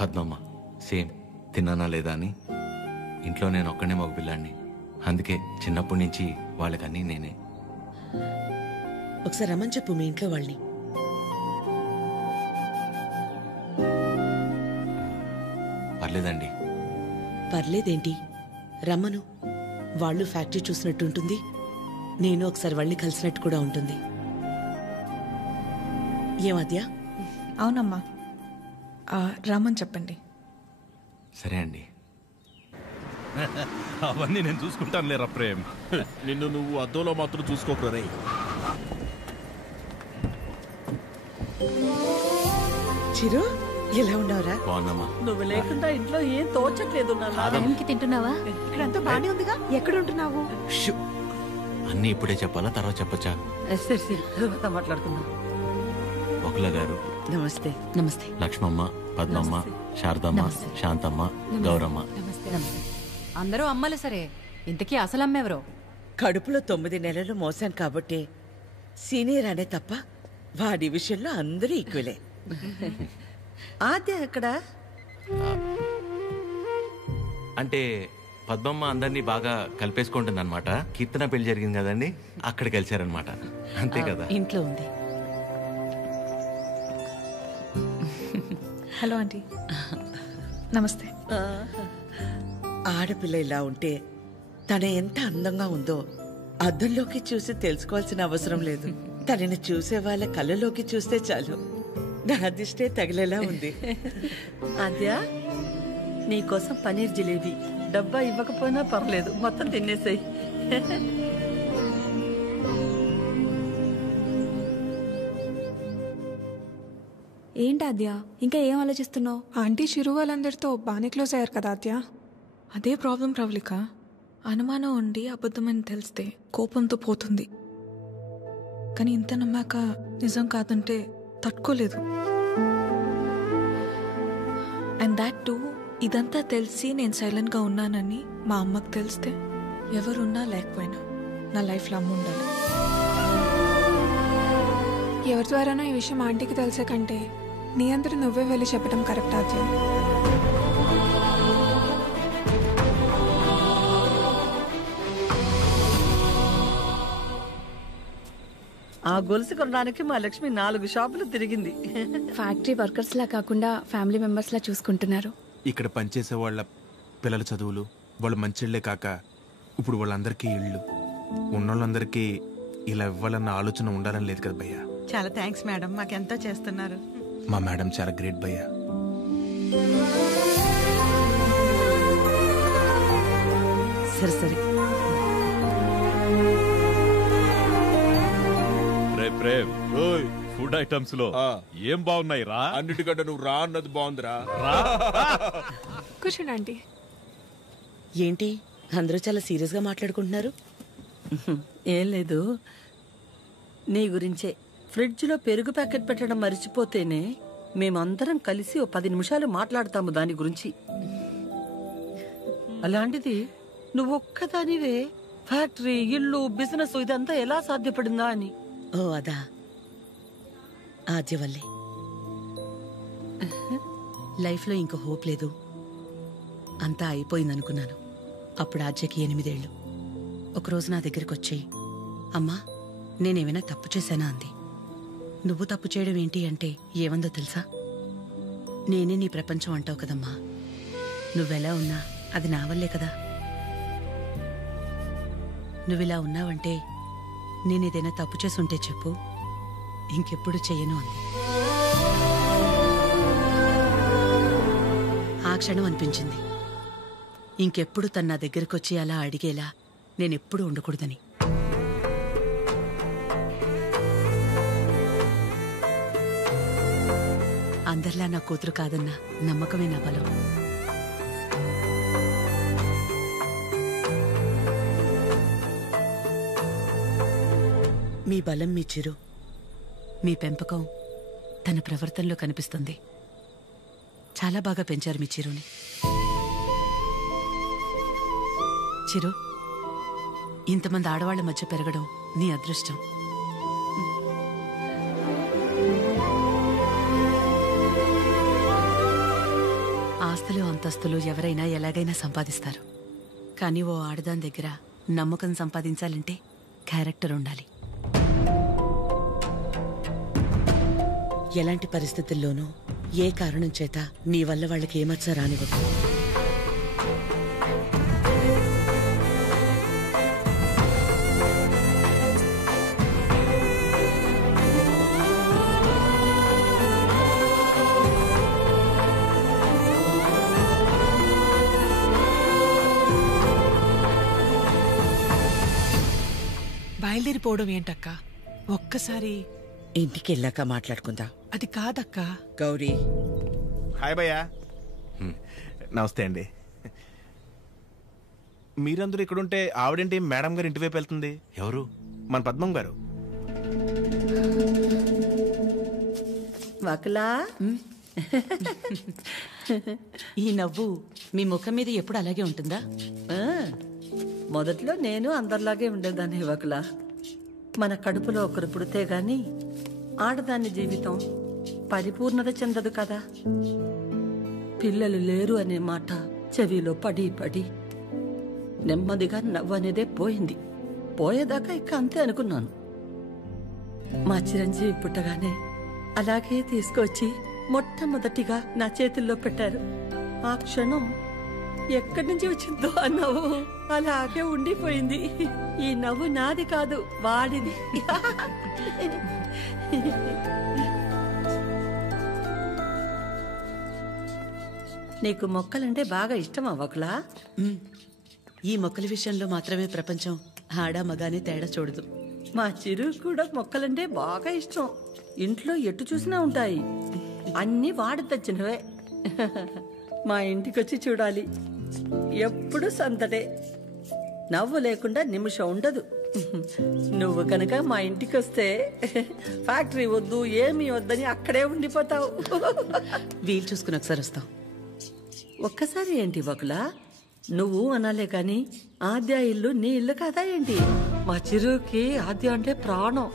పద్మమ్మ సేమ్ తిన్నానా లేదా అని. ఇంట్లో నేను ఒక్కనే మగపిల్లాడిని, అందుకే చిన్నప్పటి నుంచి వాళ్ళకన్నీ నేనే. ఒకసారి రమ్మని చెప్పు మీ ఇంట్లో వాళ్ళని. పర్లేదండి. పర్లేదేంటి, రమ్మను. వాళ్ళు ఫ్యాక్టరీ చూసినట్టు ఉంటుంది, నేను ఒకసారి వాళ్ళని కలిసినట్టు కూడా ఉంటుంది. ఏమద్యా? అవునమ్మా, రామని చెప్పండి. సరే అండి. అవన్నీ నేను చూసుకుంటాను లేరా ప్రేమ్. నిన్ను నువ్వు అద్దంలో మాత్రం చూసుకోకరే. చిరు, ఎలా ఉన్నావురా? బాగున్నామా? నువ్వు లేకుండా ఇంట్లో ఏం తోచట్లేదు టైంకి తింటున్నావా? ఇక్కడంతా బానే ఉందిగా, ఎక్కడ ఉంటున్నావు? అన్నీ ఇప్పుడే చెప్పాలా, తర్వాత చెప్పచ్చా? సరే సరే, తర్వాత మాట్లాడుకుందాం. బకుల గారు నమస్తే. నమస్తే. లక్ష్మమ్మ, పద్మమ్మ, శారదమ్మ, శాంతమ్మ, గౌరమ్మ. అందరూ అమ్మలు సరే, ఇంతకీ అసలు అమ్మెవరో? కడుపులో 9 నెలలు మోసాను కాబట్టి సీనియర్ అనే తప్ప వాడి విషయంలో అందరూ ఈక్వలే. ఆద్య ఎక్కడ? అంటే పద్మమ్మ అందరినీ బాగా కలిపేసుకుంటుంది అనమాట. కీర్తన పెళ్లి జరిగింది కదండి, అక్కడ కలిశారనమాట. అంతే కదా. ఇంట్లో ఉంది. Hello aunty. నమస్తే. ఆడపిల్ల ఇలా ఉంటే తన ఎంత అందంగా ఉందో అద్దంలోకి చూసి తెలుసుకోవాల్సిన అవసరం లేదు. తనని చూసే వాళ్ళ కళ్ళలోకి చూస్తే చాలు. నా దిష్టే తగిలేలా ఉంది. ఆద్య, నీకోసం పనీర్ జిలేబీ డబ్బా ఇవ్వకపోయినా పర్లేదు, మొత్తం తినేసాయి. ఏంటి ఆద్య, ఇంకా ఏం ఆలోచిస్తున్నావు? ఆంటీ చిరు వాళ్ళందరితో బాగానే క్లోజ్ అయ్యారు కదా ఆద్య. అదే ప్రాబ్లం ప్రవళిక. అనుమానం ఉండి అబద్ధమని తెలిస్తే కోపంతో పోతుంది, కానీ ఇంత నమ్మాక నిజం కాదంటే తట్టుకోలేదు. అండ్ దాట్ టూ, ఇదంతా తెలిసి నేను సైలెంట్గా ఉన్నానని మా అమ్మకు తెలిస్తే ఎవరున్నా లేకపోయినా నా లైఫ్లో అమ్మ ఉండాలి. ఎవరి ద్వారానో ఈ విషయం ఆంటీకి తెలిసే కంటే నీ అందరూ నువ్వే వెళ్ళి చెప్పడం కరెక్ట్ ఆద్య. ఆ గొలుసు కొనడానికి మా లక్ష్మి 4 షాపులు తిరిగింది. ఫ్యాక్టరీ వర్కర్స్ లా కాకుండా ఫ్యామిలీ మెంబర్స్ లా చూసుకుంటున్నారు. ఇక్కడ పనిచేసే వాళ్ళ పిల్లల చదువులు, వాళ్ళ మంచిళ్లే కాక ఇప్పుడు వాళ్ళందరికీ ఇళ్ళు, ఉన్నోళ్ళందరికీ ఇలా ఇవ్వాలన్న ఆలోచన ఉండాలని లేదు కదా భయ్యా. చాలా థ్యాంక్స్ మేడం, మాకెంతో చేస్తున్నారు. మా మేడం చాలా గ్రేట్ భయ్యా. సరే సరే. ప్రేమ్, ఫుడ్ ఐటమ్స్ లో ఏం బాగున్నాయి రా? అన్నిటికంటే నువ్వు రా అన్నది బాగుందిరా. కూర్చోండి ఆంటీ. ఏంటి అందరూ చాలా సీరియస్గా మాట్లాడుకుంటున్నారు? ఏం లేదు, నీ గురించే. ఫ్రిడ్జ్లో పెరుగు ప్యాకెట్ పెట్టడం మర్చిపోతేనే మేమందరం కలిసి 10 నిమిషాలు మాట్లాడతాము దాని గురించి. అలాంటిది నువ్వొక్కదానివే ఫ్యాక్టరీ, ఇల్లు, బిజినెస్ ఇదంతా ఎలా సాధ్యపడిందా అని. ఓ అదా, ఆద్య వల్లే. లైఫ్లో ఇంకో హోప్ లేదు. అంతా అయిపోయిందనుకున్నాను. అప్పుడు ఆద్యకి 8 ఏళ్ళు. ఒకరోజు నా దగ్గరికి వచ్చి, అమ్మా నేనేమైనా తప్పు చేశానా అంది. నువ్వు తప్పు చేయడం ఏంటి అంటే ఏమందో తెలుసా? నేనే నీ ప్రపంచం అంటావు కదమ్మా, నువ్వెలా ఉన్నా అది నా వల్లే కదా. నువ్విలా ఉన్నావంటే నేనేదైనా తప్పు చేసుంటే చెప్పు, ఇంకెప్పుడు చెయ్యను అంది. ఆ క్షణం అనిపించింది ఇంకెప్పుడు తన నా దగ్గరకు వచ్చి అలా అడిగేలా నేనెప్పుడు ఉండకూడదని. అందరిలా నా కూతురు కాదన్న నమ్మకమే నా బలం. మీ బలం మీ చిరు, మీ పెంపకం తన ప్రవర్తనలో కనిపిస్తుంది. చాలా బాగా పెంచారు మీ చిరుని. చిరు, ఇంతమంది ఆడవాళ్ల మధ్య పెరగడం నీ అదృష్టం. ఆస్తులు అంతస్తులు ఎవరైనా ఎలాగైనా సంపాదిస్తారు, కానీ ఓ ఆడదాని దగ్గర నమ్మకం సంపాదించాలంటే క్యారెక్టర్ ఉండాలి. ఎలాంటి పరిస్థితుల్లోనూ ఏ కారణం చేత నీ వల్ల వాళ్ళకి ఏమచ్చా రానివ్వదు. బయలుదేరిపోవడం ఏంటక్క? ఒక్కసారి ఇంటికి వెళ్ళాక మాట్లాడుకుందాం. అది కాదక్క. గౌరీ. హాయ్ భయ్యా. నమస్తే అండి. మీరందరూ ఇక్కడుంటే ఆవిడేంటి మేడం గారు ఇంటివైపు వెళ్తుంది? ఎవరు? మన పద్మం గారు. వకులా, ఈ నవ్వు మీ ముఖం మీద ఎప్పుడు అలాగే ఉంటుందా? మొదట్లో నేను అందరిలాగే ఉండేదాన్ని వకులా. మన కడుపులో ఒకరు పుడితే గాని ఆడదాని జీవితం పరిపూర్ణత చెందదు కదా. పిల్లలు లేరు అనే మాట చెవిలో పడి పడి నెమ్మదిగా నవ్వు అనేదే పోయింది. పోయేదాకా ఇక అంతే అనుకున్నాను. మా చిరంజీవి పుట్టగానే అలాగే తీసుకొచ్చి మొట్టమొదటిగా నా చేతుల్లో పెట్టారు. ఆ క్షణం ఎక్కడి నుంచి వచ్చిందో ఆ నవ్వు అలాగే ఉండిపోయింది. ఈ నవ్వు నాది కాదు, వాడిది. నీకు మొక్కలంటే బాగా ఇష్టమా వకులా? ఈ మొక్కల విషయంలో మాత్రమే ప్రపంచం ఆడా మగానే తేడా చూడదు. మా చిరు కూడా మొక్కలంటే బాగా ఇష్టం. ఇంట్లో ఎటు చూసినా ఉంటాయి. అన్నీ వాడి తెచ్చినవే. మా ఇంటికొచ్చి చూడాలి, ఎప్పుడు సందడే. నవ్వు లేకుండా నిమిషం ఉండదు. నువ్వు కనుక మా ఇంటికి వస్తే ఫ్యాక్టరీ వద్దు ఏమీ వద్దని అక్కడే ఉండిపోతావు. వీలు చూసుకుని ఒకసారి వస్తాం. ఒక్కసారి ఏంటి వకులా? నువ్వు అనాలే కాని ఆద్య ఇల్లు నీ ఇల్లు కాదా ఏంటి? మా చిరుకి ఆద్య అంటే ప్రాణం.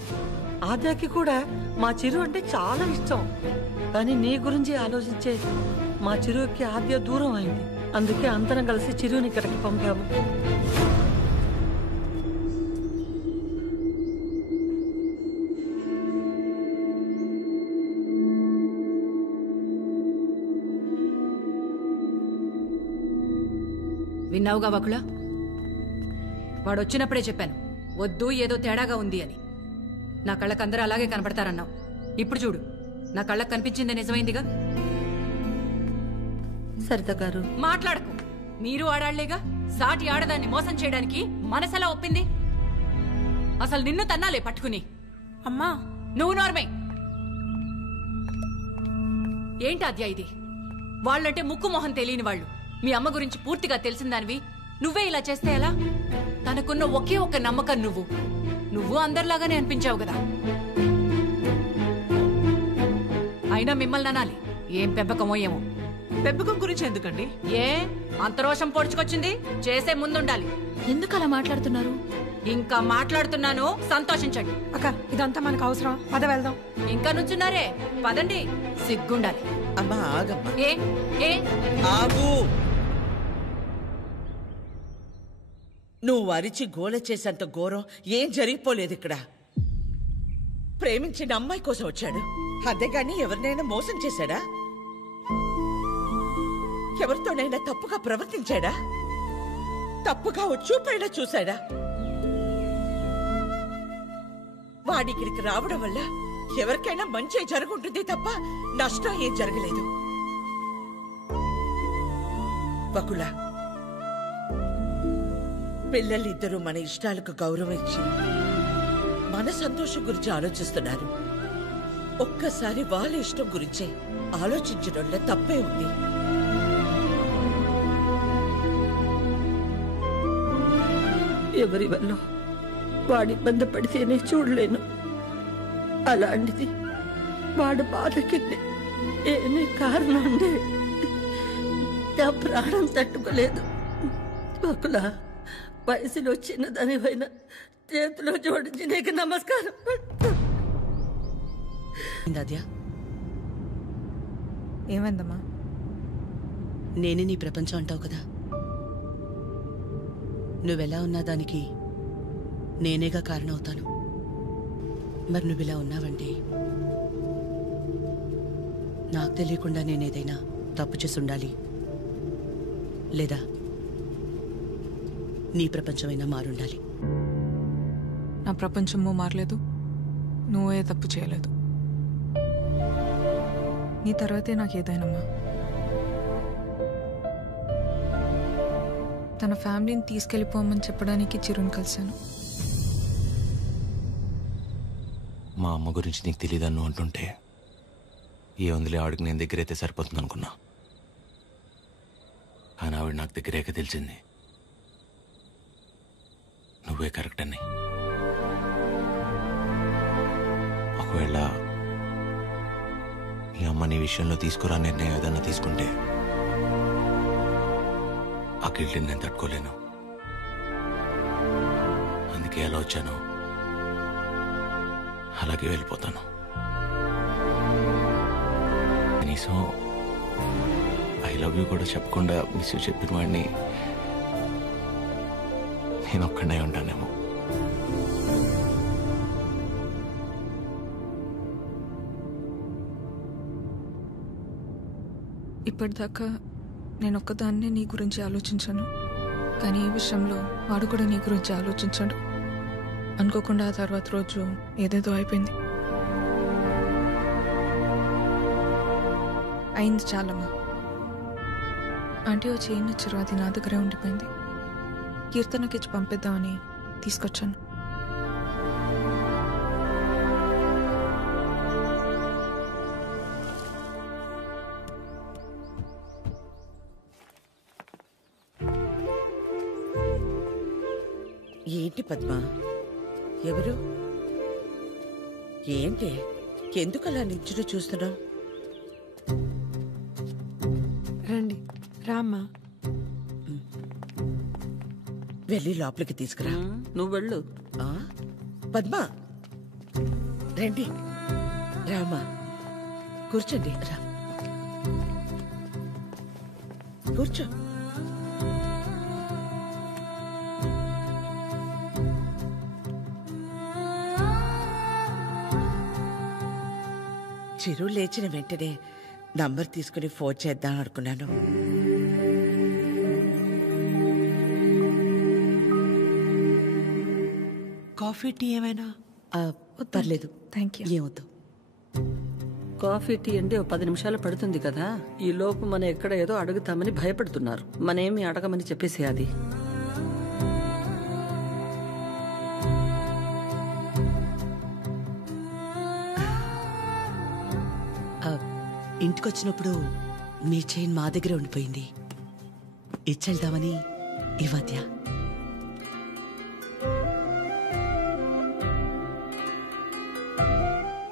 ఆద్యకి కూడా మా చిరు అంటే చాలా ఇష్టం. కానీ నీ గురించి ఆలోచించే మా చిరుకి ఆద్య దూరం అయింది. అందుకే అందరం కలిసి చిరుని ఇక్కడికి పంపాము. విన్నావుగా వకుల? వాడు వచ్చినప్పుడే చెప్పాను వద్దు, ఏదో తేడాగా ఉంది అని. నా కళ్ళకు అందరూ అలాగే కనపడతారన్నావు. ఇప్పుడు చూడు, నా కళ్ళకు కనిపించింది నిజమైందిగా. సరిత గారు మాట్లాడకు. మీరు ఆడాళ్లేగా. సాటి ఆడదాన్ని మోసం చేయడానికి మనసెలా ఒప్పింది? అసలు నిన్ను తన్నాలే పట్టుకుని. అమ్మా నువ్వు నోర్మే. ఏంటి అద్యా ఇది? వాళ్ళంటే ముక్కు మొహం తెలియని వాళ్ళు. మీ అమ్మ గురించి పూర్తిగా తెలిసిందానివి నువ్వే ఇలా చేస్తే ఎలా? తనకున్న ఒకే ఒక్క నమ్మకం నువ్వు అందరిలాగానే అనిపించావు కదా. అయినా మిమ్మల్ని అనాలి. ఏం పెంపకమో ఏమో. పెంపకం గురించి ఎందుకండి? ఏ అంత రోషం పొడుచుకొచ్చింది? చేసే ముందుండాలి. ఎందుకు అలా మాట్లాడుతున్నారు? ఇంకా మాట్లాడుతున్నాను, సంతోషించండి. అక్క ఇదంతా మనకు అవసరం, పద వెళ్దాం. ఇంకా నుంచున్నారే, పదండి. సిగ్గుండాలి. అమ్మా ఆగమ్మా. ఏ ఏ ఆగు. నువ్వు అరిచి గోల చేసేంత ఘోరం ఏం జరిగిపోలేదు ఇక్కడ. ప్రేమించిన అమ్మాయి కోసం వచ్చాడు, అంతేగాని ఎవరినైనా మోసం చేశాడా? ఎవరితోనైనా తప్పుగా ప్రవర్తించాడా? తప్పుగా చూపైనా చూశాడా? వాడిక్కడికి రావడం వల్ల ఎవరికైనా మంచి జరుగుంటుంది తప్ప నష్టం ఏం జరగలేదు. బకుల, పిల్లలిద్దరూ మన ఇష్టాలకు గౌరవం ఇచ్చి మన సంతోషం గురించి ఆలోచిస్తున్నారు. ఒక్కసారి వాళ్ళ ఇష్టం గురించే ఆలోచించడంలో తప్పే ఉంది. ఎవరి వల్ల వాడి ఇబ్బంది పడితేనే చూడలేను. అలాంటిది వాడు బాధకి ఏమీ కారణం ఉండే నా ప్రాణం తట్టుకోలేదు. బకులా, వయసులో చిన్నదానివైనా చేతిలో జోడించి నీకు నమస్కారం. ఏమైందమ్మా? నేనే నీ ప్రపంచం అంటావు కదా, నువ్వెలా ఉన్నా దానికి నేనేగా కారణమవుతాను. మరి నువ్విలా ఉన్నావంటే నాకు తెలియకుండా నేనేదైనా తప్పు చేసి ఉండాలి, లేదా నీ ప్రపంచమైనా మారుండాలి. నా ప్రపంచము మారలేదు, నువ్వే తప్పు చేయలేదు. నీ తర్వాతే నాకు ఏదైనమ్మా. తన ఫ్యామిలీని తీసుకెళ్ళిపోమని చెప్పడానికి చిరుని కలిశాను. మా అమ్మ గురించి నీకు తెలియదని నువ్వు అంటుంటే ఏ వందలే ఆవిడకి నేను దగ్గరైతే సరిపోతుంది అనుకున్నా. కానీ ఆవిడ నాకు దగ్గరేక తెలిసింది నువ్వే కరెక్ట్ అని. ఒకవేళ మీ అమ్మ నీ విషయంలో తీసుకురా నిర్ణయం ఏదన్నా తీసుకుంటే ఆ గిల్ట్ని నేను తట్టుకోలేను. అందుకే అలా వచ్చాను, అలాగే వెళ్ళిపోతాను. కనీసం ఐ లవ్ యూ కూడా చెప్పకుండా మిస్ యూ చెప్పిన వాడిని నేను ఒక్కడే ఉంటానేమో. ఇప్పటిదాకా నేను ఒక్కదాన్నే నీ గురించి ఆలోచించాను, కానీ ఈ విషయంలో వాడు కూడా నీ గురించి ఆలోచించాడు. అనుకోకుండా ఆ తర్వాత రోజు ఏదేదో అయిపోయింది. అయింది చాలమ్మా. ఆంటీ వచ్చి ఏం నచ్చారు, అది నా దగ్గరే ఉండిపోయింది. కీర్తనకి ఇచ్చి పంపిద్దామని తీసుకొచ్చాను. ఏంటి పద్మ, ఎవరు? ఏంటి, ఎందుకలా నించుని చూస్తున్నావు? రండి, రామ్మా. వెళ్ళి లోపలికి తీసుకురా. నువ్వు వెళ్ళు. పద్మ, రండి. రామా, కూర్చోండి. రా, కూర్చో. చిరు లేచిన వెంటనే నంబర్ తీసుకుని ఫోన్ చేద్దాం అనుకున్నాను. కాఫీ టీ ఏమైనా? పర్లేదు, థ్యాంక్ యూ. ఏమొద్దు. కాఫీ టీ అంటే 10 నిమిషాలు పడుతుంది కదా. ఈ లోపు మనం ఎక్కడ ఏదో అడుగుతామని భయపడుతున్నారు. మనేమి అడగమని చెప్పేసి అది. ఇంటికొచ్చినప్పుడు మీ చైన్ మా దగ్గరే ఉండిపోయింది, ఇచ్చెళ్దామని ఈ మధ్య.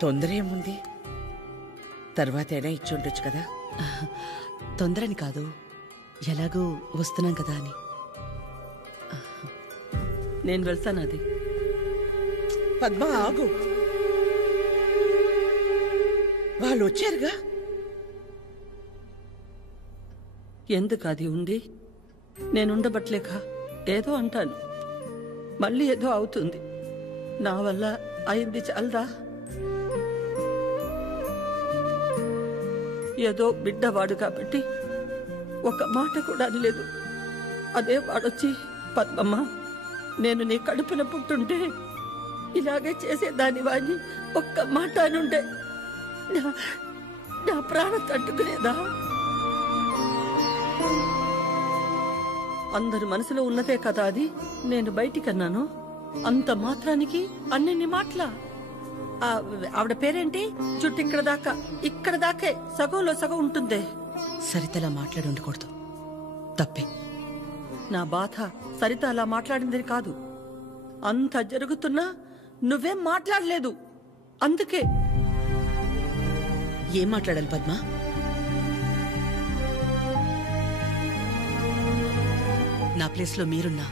తొందర ఏముంది, తర్వాత అయినా ఇచ్చి ఉండొచ్చు కదా. తొందరని కాదు, ఎలాగూ వస్తున్నాం కదా అని. నేను వెళ్తాను. అది పద్మ, ఆగు. వాళ్ళు వచ్చారుగా. ఎందుకు అది ఉండి నేనుండబట్లేక ఏదో అంటాను. మళ్ళీ ఏదో అవుతుంది. నా వల్ల అయింది చాలదా? ఏదో బిడ్డవాడు కాబట్టి ఒక మాట కూడా అనలేదు. అదే వాడొచ్చి, పద్మమ్మ నేను నీ కడుపున పుట్టుంటే ఇలాగే చేసేదాని వాడిని ఒక్క మాట అనుంటే నా ప్రాణం తట్టుకునేదా? అందరి మనసులో ఉన్నదే కదా అది. నేను బయటికన్నాను, అంత మాత్రానికి అన్ని మాటలా? ఆవిడ పేరేంటి? చుట్టూ ఇక్కడ దాకే సగంలో సగం ఉంటుందే. సరితలా మాట్లాడి ఉండకూడదు, తప్పే. నా బాధ సరిత అలా మాట్లాడిందని కాదు. అంత జరుగుతున్నా నువ్వేం మాట్లాడలేదు. అందుకే. ఏం మాట్లాడాలి పద్మ? నా ప్లేస్లో మీరున్నా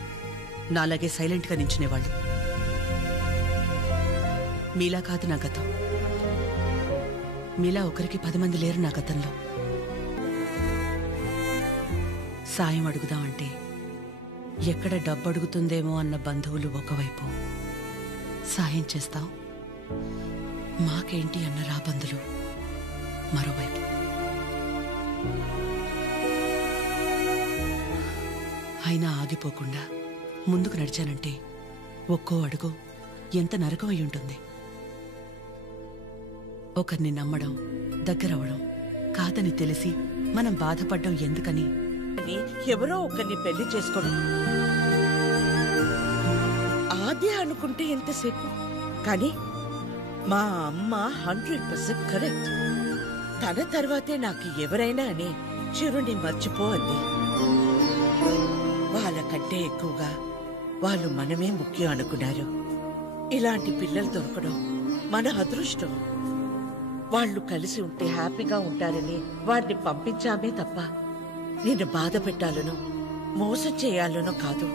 నాలాగే సైలెంట్గా నించునేవాళ్ళు. మీలా కాదు నా గతం. మీలా ఒకరికి 10 మంది లేరు నా గతంలో. సాయం అడుగుదామంటే ఎక్కడ డబ్బు అడుగుతుందేమో అన్న బంధువులు ఒకవైపు, సాయం చేస్తాం మాకేంటి అన్న రాబందులు మరోవైపు. అయినా ఆగిపోకుండా ముందుకు నడిచానంటే ఒక్కో అడుగు ఎంత నరకం అయి ఉంటుంది. ఒకరిని నమ్మడం, దగ్గరవడం కాదని తెలిసి మనం బాధపడ్డం ఎందుకని ఎవరో ఒకరిని పెళ్లి చేసుకోవడం ఆద్య అనుకుంటే ఎంతసేపు. కానీ మా అమ్మ 100% కరెక్ట్. తన తర్వాతే నాకు ఎవరైనా అని చిరుని మర్చిపో అంది. వాళ్ళకంటే ఎక్కువగా వాళ్ళు మనమే ముఖ్యం అనుకున్నారు. ఇలాంటి పిల్లలు దొరకడం మన అదృష్టం. వాళ్ళు కలిసి ఉంటే హ్యాపీగా ఉంటారని వాడిని పంపించామే తప్ప నిన్ను బాధ పెట్టాలనో మోసం చేయాలనో కాదు.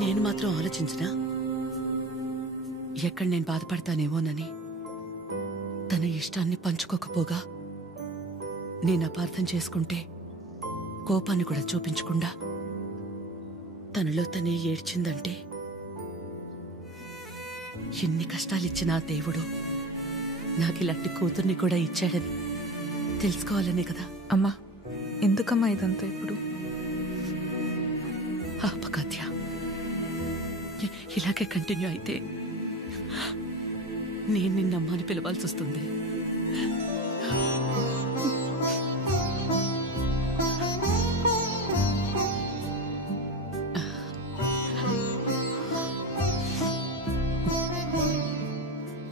నేను మాత్రం ఆలోచించినా ఎక్కడ నేను బాధపడతానేమోనని. తన ఇష్టాన్ని పంచుకోకపోగా నేను అపార్థం చేసుకుంటే కోపాన్ని కూడా చూపించకుండా తనలో తనే ఏడ్చిందంటే ఎన్ని కష్టాలిచ్చినా దేవుడు నాకిలాంటి కూతుర్ని కూడా ఇచ్చాడని తెలుసుకోవాలనే కదా. అమ్మా, ఎందుకమ్మా ఇదంతా ఇప్పుడు? ఆపకాత్య, ఇలాగే కంటిన్యూ అయితే నేను నిన్నమ్మా అని పిలవాల్సి వస్తుంది.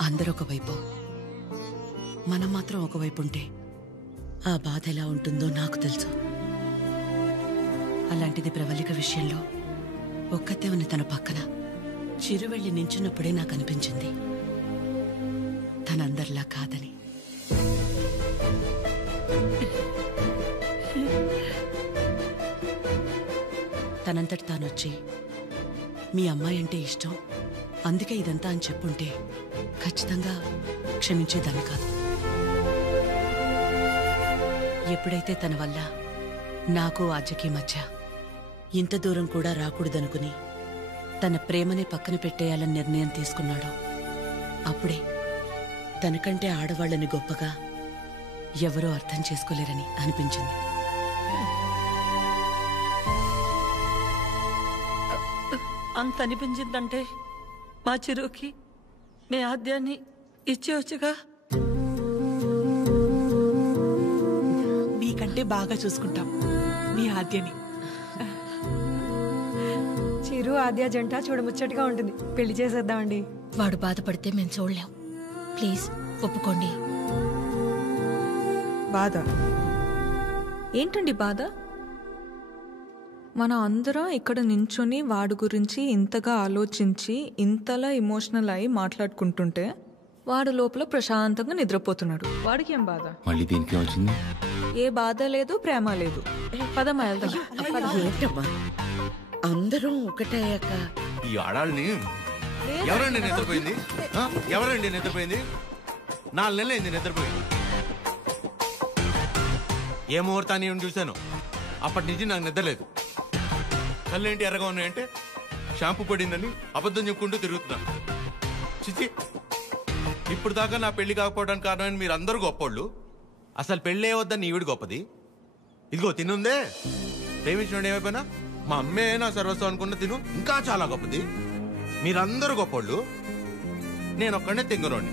అందరూ ఒకవైపు, మనం మాత్రం ఒకవైపు ఉంటే ఆ బాధ ఎలా ఉంటుందో నాకు తెలుసు. అలాంటిది ప్రవళిక విషయంలో ఒక్కతే ఉన్న తన పక్కన చిరు వెళ్ళి నించున్నప్పుడే నాకు అనిపించింది తనందరిలా కాదని. తనంతటి తానొచ్చి మీ అమ్మాయి అంటే ఇష్టం అందుకే ఇదంతా అని చెప్పుంటే ఖచ్చితంగా క్షమించేదాన్ని కాదు. ఎప్పుడైతే తన వల్ల నాకు ఆద్యకి మధ్య ఇంత దూరం కూడా రాకూడదనుకుని తన ప్రేమని పక్కన పెట్టేయాలని నిర్ణయం తీసుకున్నాడో అప్పుడే తనకంటే ఆడవాళ్ళని గొప్పగా ఎవరూ అర్థం చేసుకోలేరని అనిపించింది. అంత అనిపించిందంటే మా చిరుకి మీ ఆద్యాన్ని ఇచ్చేవచ్చుగా. మీకంటే బాగా చూసుకుంటాం మీ ఆద్యని. చిరు ఆద్య జంట చూడముచ్చటగా ఉంటుంది. పెళ్లి చేసేద్దామండి. వాడు బాధపడితే మేము చూడలేం. ప్లీజ్ ఒప్పుకోండి. బాధ ఏంటండి? బాధ మన అందరం ఇక్కడ నించుని వాడి గురించి ఇంతగా ఆలోచించి ఇంతలా ఎమోషనల్ అయి మాట్లాడుకుంటుంటే వాడు లోపల ప్రశాంతంగా నిద్రపోతున్నాడు. వాడికి ఏం బాధ? మళ్ళీ దీనికి వచ్చింది. ఏ బాధ లేదు, ప్రేమ లేదు. పదమ్మా వెళ్దాం. ఏంటమ్మా అందరం ఒకటయ్యాక ఈ ఆడాళ్ళని ఎవరండి నిద్రపోయింది? ఎవరండి నిద్రపోయింది? 4 నెలలు అయింది నిద్రపోయింది. ఏ ముహూర్తాన్ని చూశాను అప్పటి నుంచి నాకు నిద్రలేదు. కళ్ళేంటి ఎర్రగా ఉన్నాయంటే షాంపూ పడిందని అబద్ధం చెప్పుకుంటూ తిరుగుతున్నా. చిచి, ఇప్పుడు దాకా నా పెళ్లి కాకపోవడానికి కారణమైన మీరు అందరూ గొప్పోళ్ళు. అసలు పెళ్ళే వద్దని ఈవిడ గొప్పది. ఇదిగో తినుందే, ప్రేమించినోడు ఏమైపోయినా మా అమ్మే నా సర్వస్వం అనుకున్న తిను ఇంకా చాలా గొప్పది. మీరందరూ గొప్పోళ్ళు, నేను ఒక్కడనే తెంగరోని.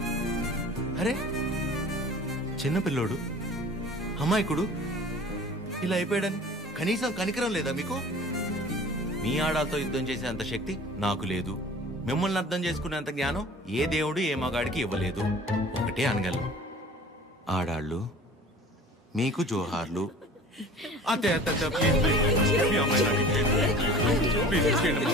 అరే చిన్నపిల్లోడు, అమాయకుడు ఇలా అయిపోయాడని కనీసం కనికరం లేదా మీకు? మీ ఆడాలతో యుద్ధం చేసేంత శక్తి నాకు లేదు. మిమ్మల్ని అర్థం చేసుకునేంత జ్ఞానం ఏ దేవుడు ఏ మగాడికి ఇవ్వలేదు. ఒకటే అనగలను, ఆడాళ్ళు మీకు జోహార్లు. అంతే అంతే ప్లీజ్ ప్లీజ్ మీ అమ్మాయి నాకు ఇచ్చేయండి. ప్లీజ్ ఇచ్చేయండి.